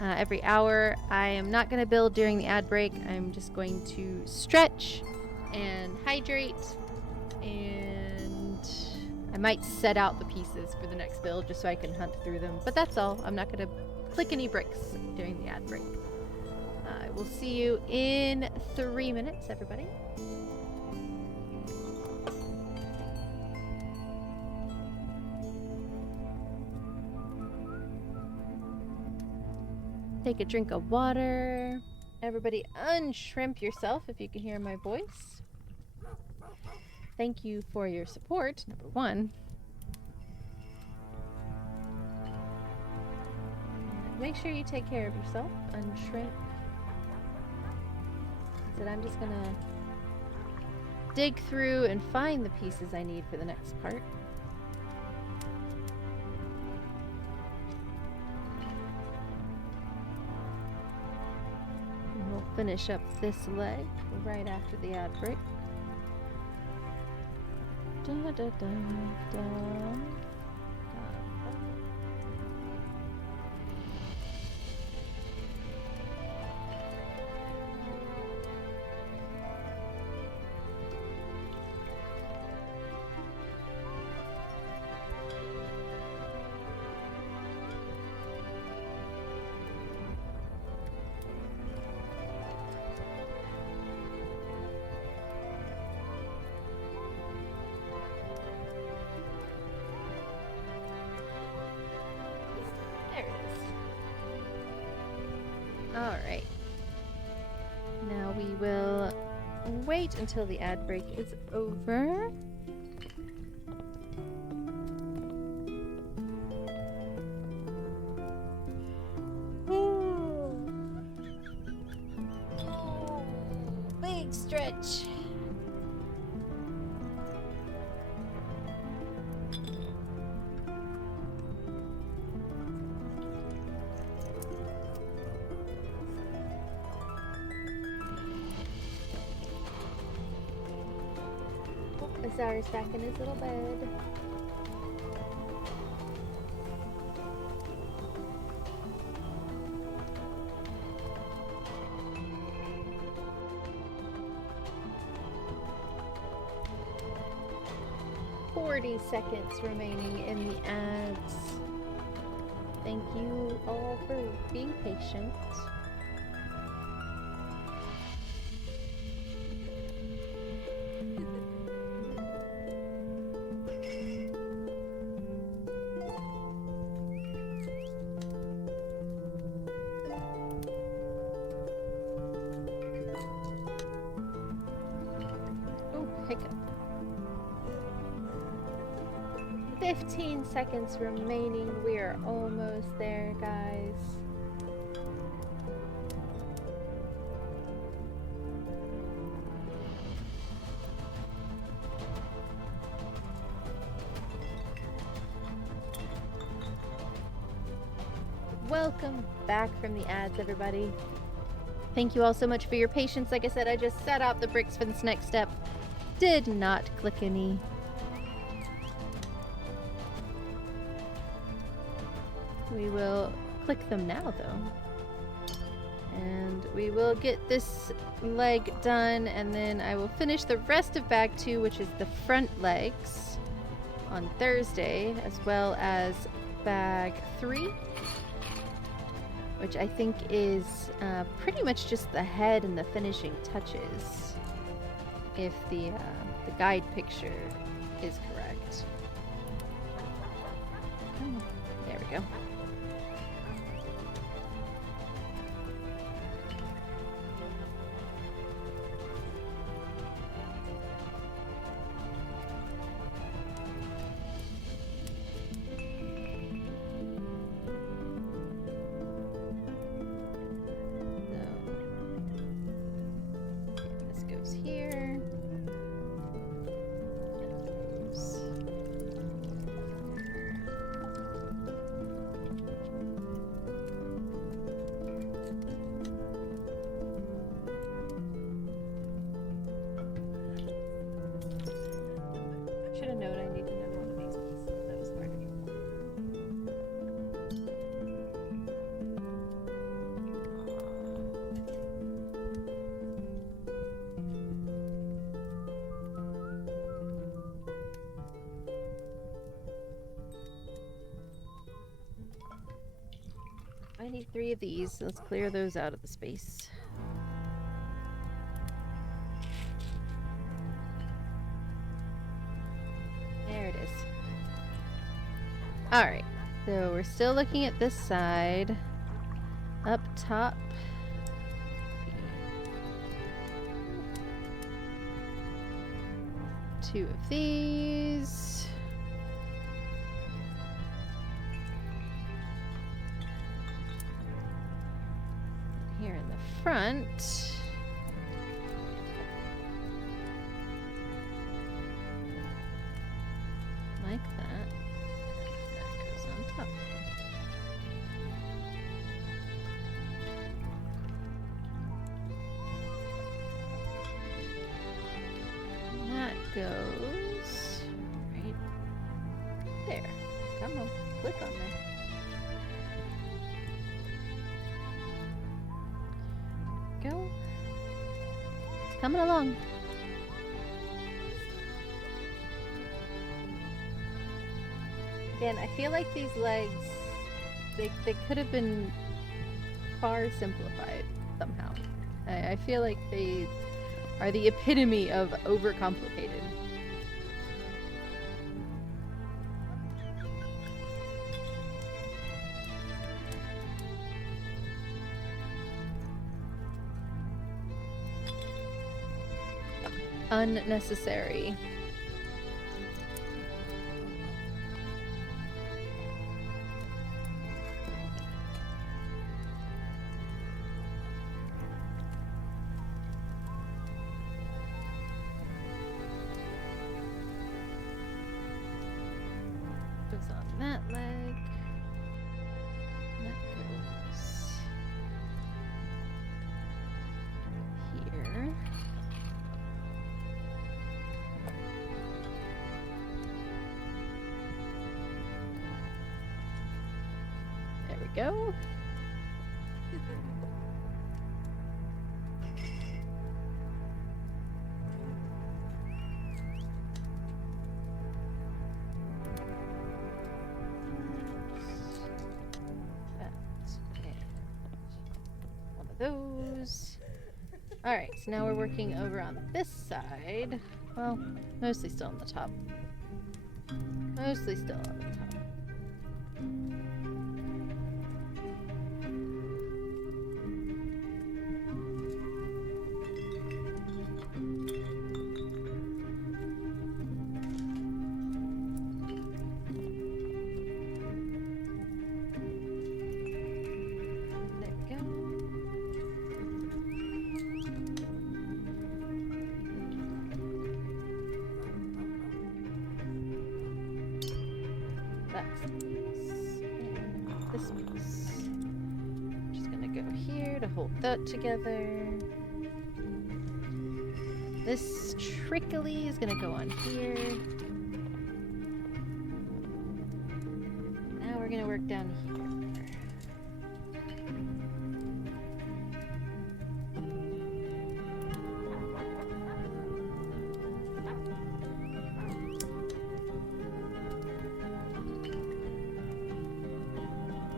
every hour. I am not going to build during the ad break. I'm just going to stretch and hydrate, and I might set out the pieces for the next build just so I can hunt through them. But that's all. I'm not going to click any bricks during the ad break. I will see you in 3 minutes, everybody. Take a drink of water. Everybody unshrimp yourself if you can hear my voice. Thank you for your support, number 1. Make sure you take care of yourself. Unshrimp. So I'm just gonna dig through and find the pieces I need for the next part. And we'll finish up this leg right after the ad break. Da, da, da, da. Alright. Now we will wait until the ad break is over. Big stretch. Azar's back in his little bed. "40 seconds remaining in the ads. Thank you all for being patient. Hiccup. 15 seconds remaining. We are almost there, guys. Welcome back from the ads, everybody. Thank you all so much for your patience. Like I said, I just set out the bricks for this next step. Did not click any. We will click them now, though. And we will get this leg done, and then I will finish the rest of bag 2, which is the front legs, on Thursday, as well as bag 3, which I think is pretty much just the head and the finishing touches, if the guide picture is correct. There we go. Need 3 of these. Let's clear those out of the space. There it is. Alright, so we're still looking at this side. Up top. 2 of these. Here in the front. Like that. That goes on top. And that goes right there. Come on, click on there. Go. It's coming along. Again, I feel like these legs, they could have been far simplified somehow. I feel like they are the epitome of overcomplicated. Unnecessary. Goes on that leg. That goes here. There we go. One of those. Alright, so now we're working over on this side. Well, mostly still on the top. Mostly still on the top. There we go. That's this piece. I'm just gonna go here to hold that together. This trickly is gonna go on here. Now we're gonna work down here.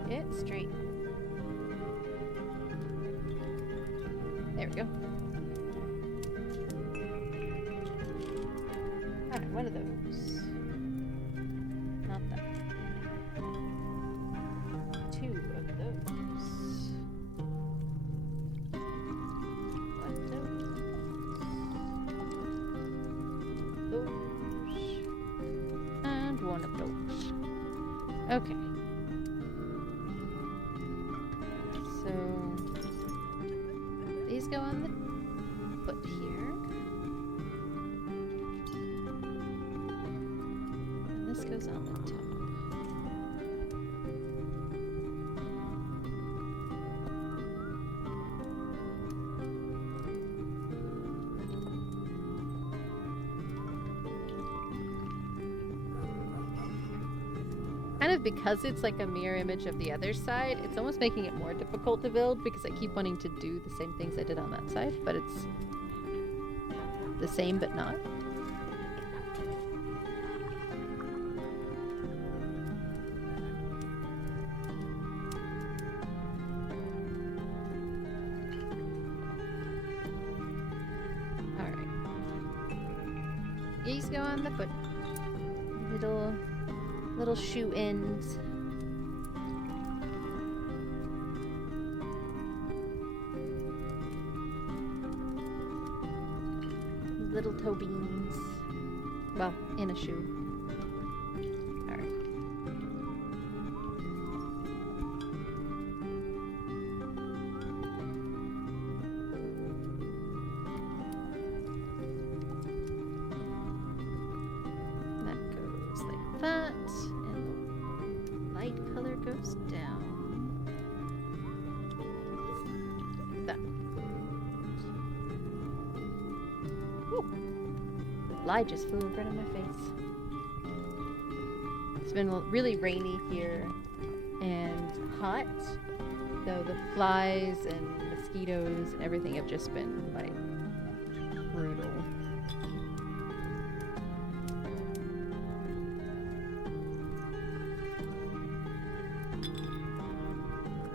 Get straight. There we go. Alright, what are those? Not that. 2 of those. What those? And 1 of those. Okay. So these go on the foot here. And this goes on the top. Kind of because it's like a mirror image of the other side, it's almost making it more difficult to build because I keep wanting to do the same things I did on that side, but it's the same but not. These go on the foot. Little shoe ends. Little toe beans. Well, in a shoe. Alright. That goes like that, and the light color goes down. Like that. Fly just flew in front of my face. It's been really rainy here and hot, so the flies and mosquitoes and everything have just been like brutal.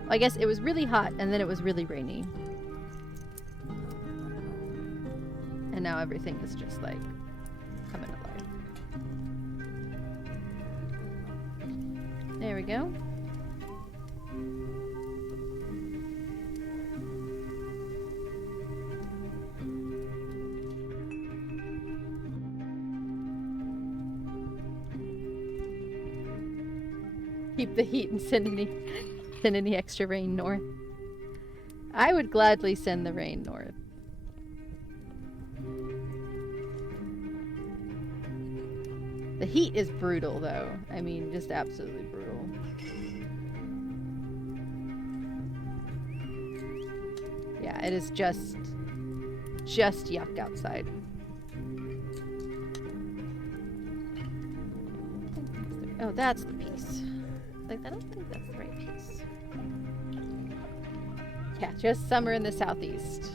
Well, I guess it was really hot and then it was really rainy. And now everything is just like coming to life. There we go. Keep the heat and send any extra rain north. I would gladly send the rain north. The heat is brutal, though. I mean, just absolutely brutal. Yeah, it is just yuck outside. Oh, that's the piece. Like, I don't think that's the right piece. Yeah, just summer in the southeast.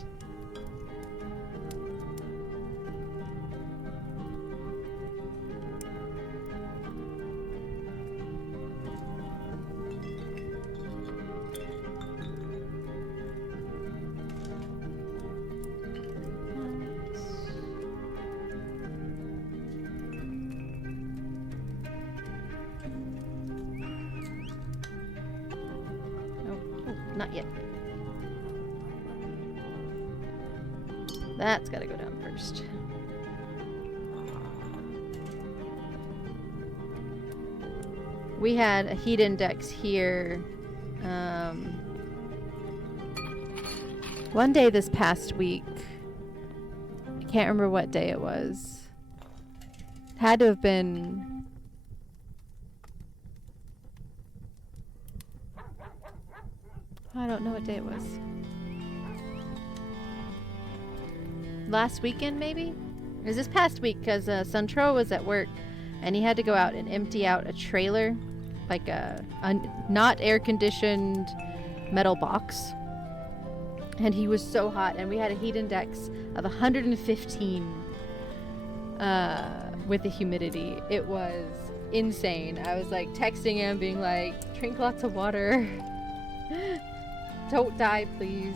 Not yet. That's gotta go down first. We had a heat index here one day this past week. I can't remember what day it was. It had to have been I don't know what day it was. Last weekend, maybe? It was this past week, because Santro was at work, and he had to go out and empty out a trailer, like a not air-conditioned metal box. And he was so hot, and we had a heat index of 115 with the humidity. It was insane. I was like texting him, being like, drink lots of water. Don't die, please.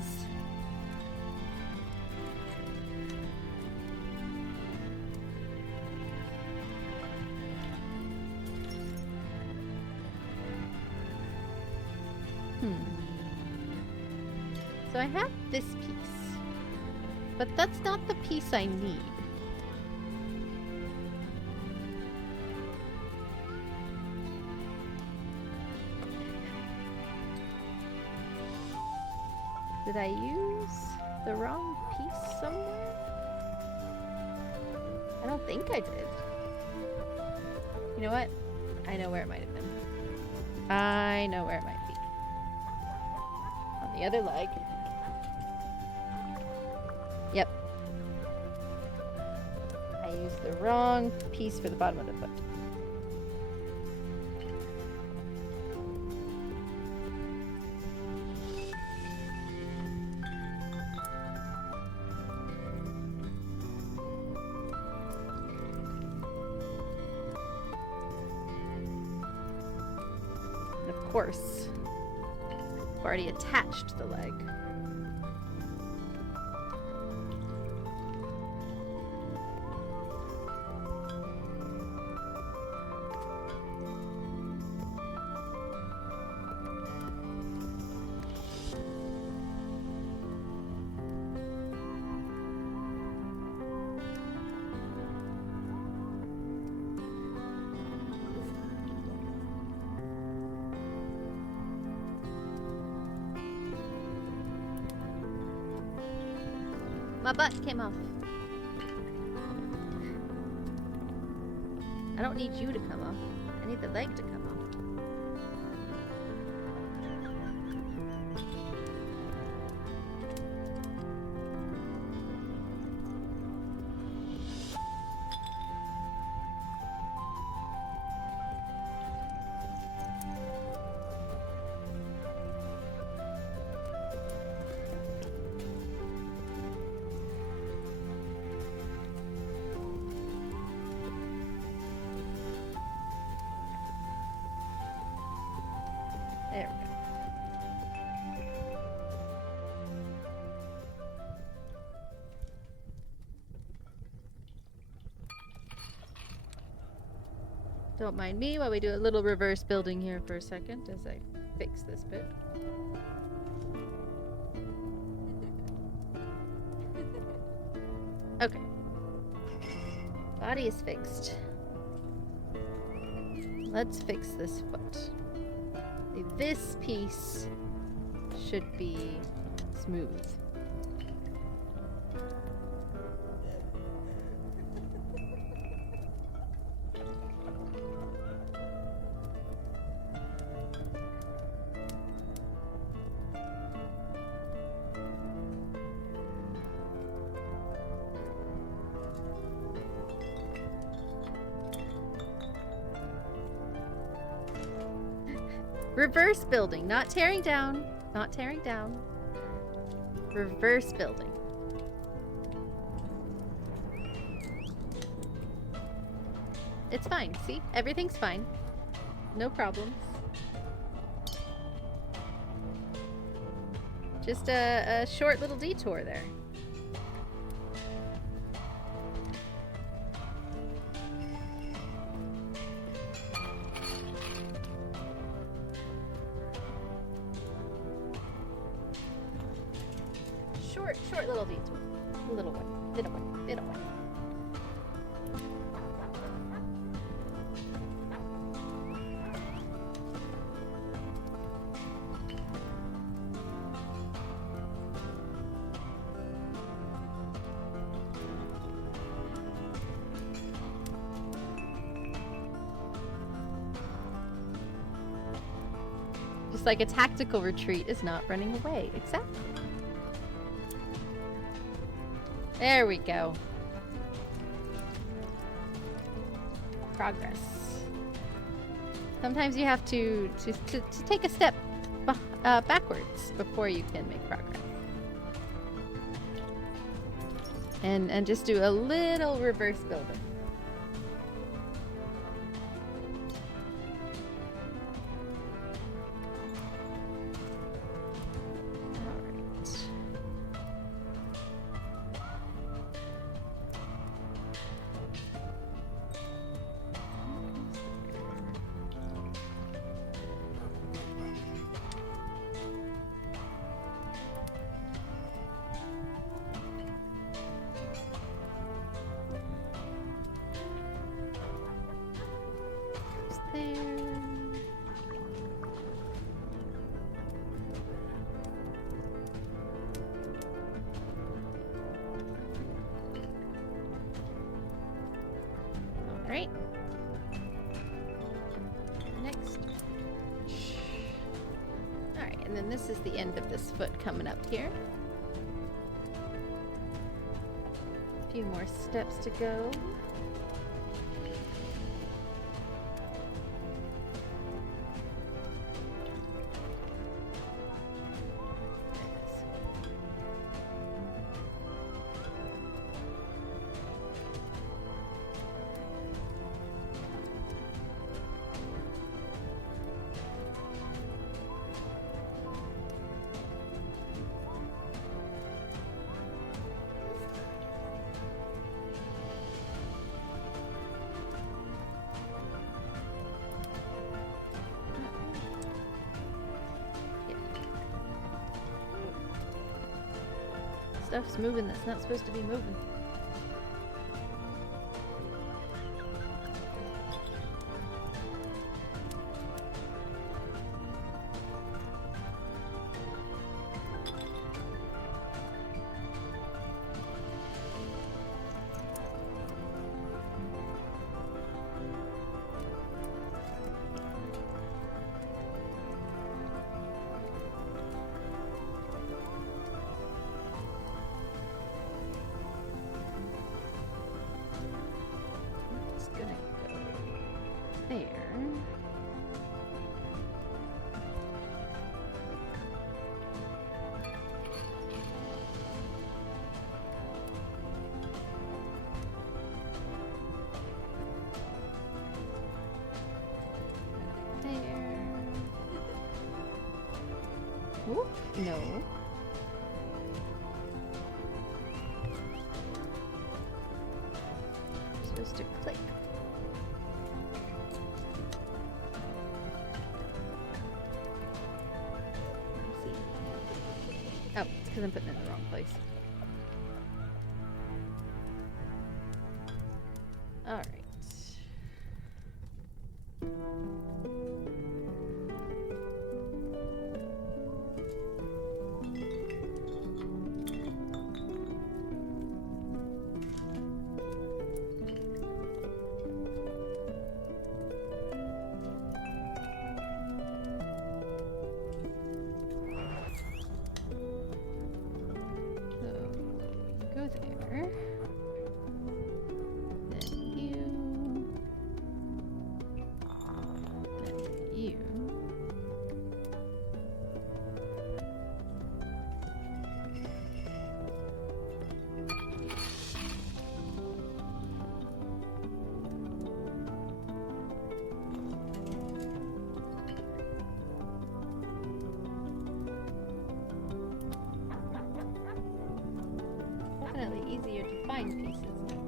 So I have this piece, but that's not the piece I need. Did I use the wrong piece somewhere? I don't think I did. You know what? I know where it might have been. I know where it might be. On the other leg. Yep. I used the wrong piece for the bottom of the foot. And of course, I've already attached the leg. my butt came off. I don't need you to come off. I need the leg to come off. There we go. Don't mind me while we do a little reverse building here for a second as I fix this bit. Okay. Body is fixed. Let's fix this foot. This piece should be smooth. Reverse building, not tearing down, not tearing down. Reverse building. It's fine, see? Everything's fine. No problems. Just a short little detour there. Short little detour. Little one. Little one. Little one. Just like a tactical retreat is not running away. Exactly. There we go. Progress. Sometimes you have to take a step backwards before you can make progress. And just do a little reverse building. Right. Next. Alright, and then this is the end of this foot coming up here. A few more steps to go. Stuff's moving that's not supposed to be moving. Ooh, no. You're supposed to click. Let's see. Oh, it's because I'm putting it in the wrong place. All right. So, go there. Then you. Then you. Definitely easier to find pieces now.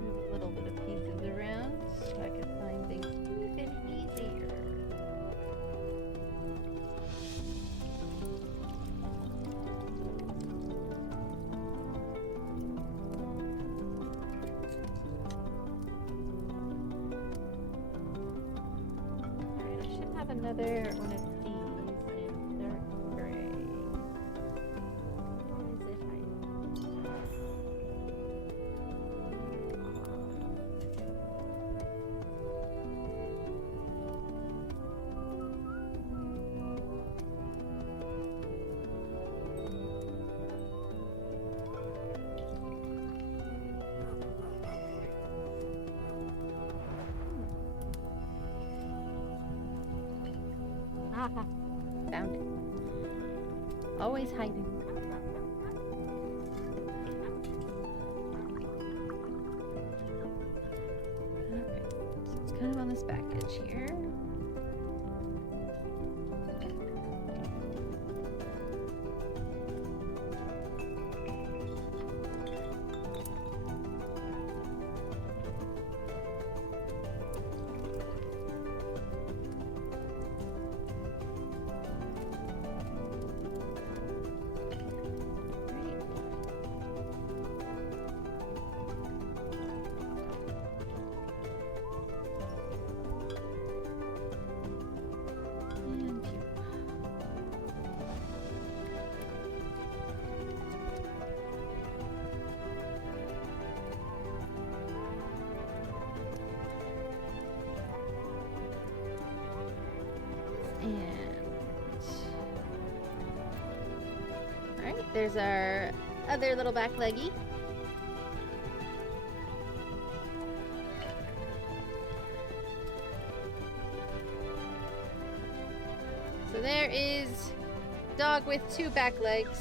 Move a little bit of pieces around so I can find things even easier. Alright, I should have another one of these in dark gray. Where is it hiding? Aha! Found it. Always hiding. Okay, so it's kind of on this back edge here. And pew. And alright, there's our other little back leggy. So there is dog with two back legs.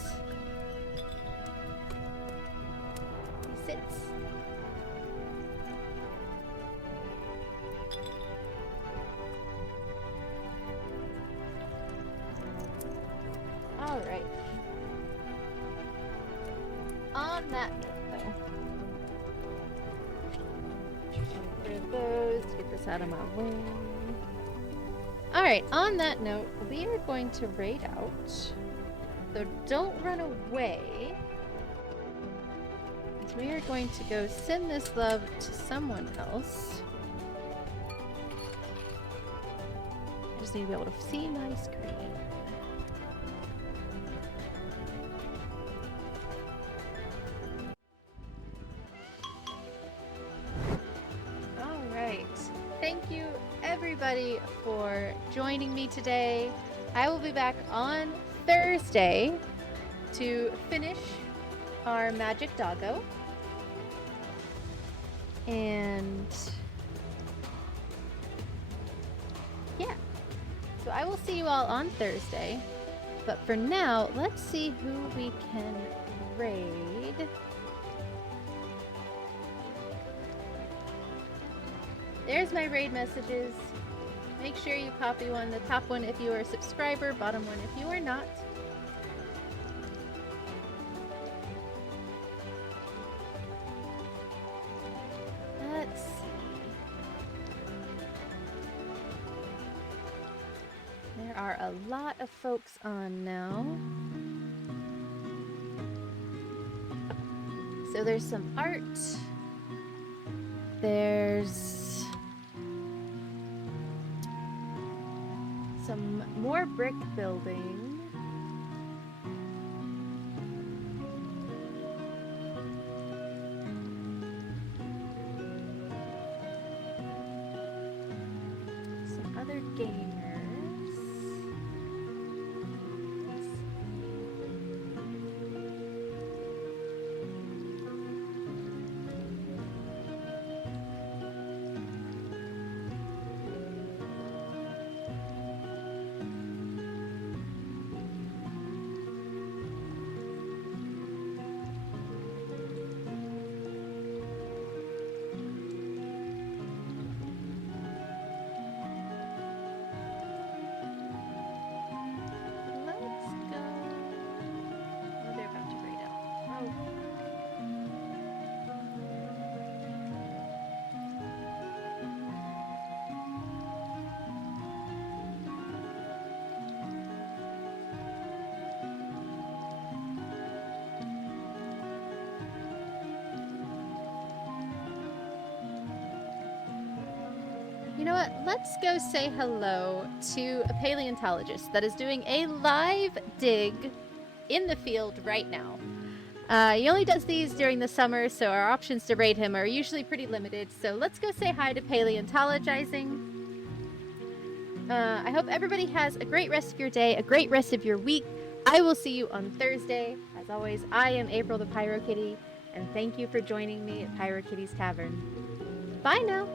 He sits. All right. On that note, though, get rid of those to get this out of my way. Alright, on that note, we are going to raid out. So don't run away. We are going to go send this love to someone else. I just need to be able to see my screen. Alright. Thank you everybody for joining me today. I will be back on Thursday to finish our magic doggo. And yeah, so I will see you all on Thursday. But for now, let's see who we can raid. There's my raid messages. Make sure you copy one. The top one if you are a subscriber, bottom one if you are not. Let's see. There are a lot of folks on now. So there's some art. There's some more brick building. Some other gamers. You know what? Let's go say hello to a paleontologist that is doing a live dig in the field right now. He only does these during the summer, so our options to raid him are usually pretty limited. So let's go say hi to paleontologizing. I hope everybody has a great rest of your day, a great rest of your week. I will see you on Thursday. As always, I am April the PyroKitty, and thank you for joining me at PyroKitty's Tavern. Bye now!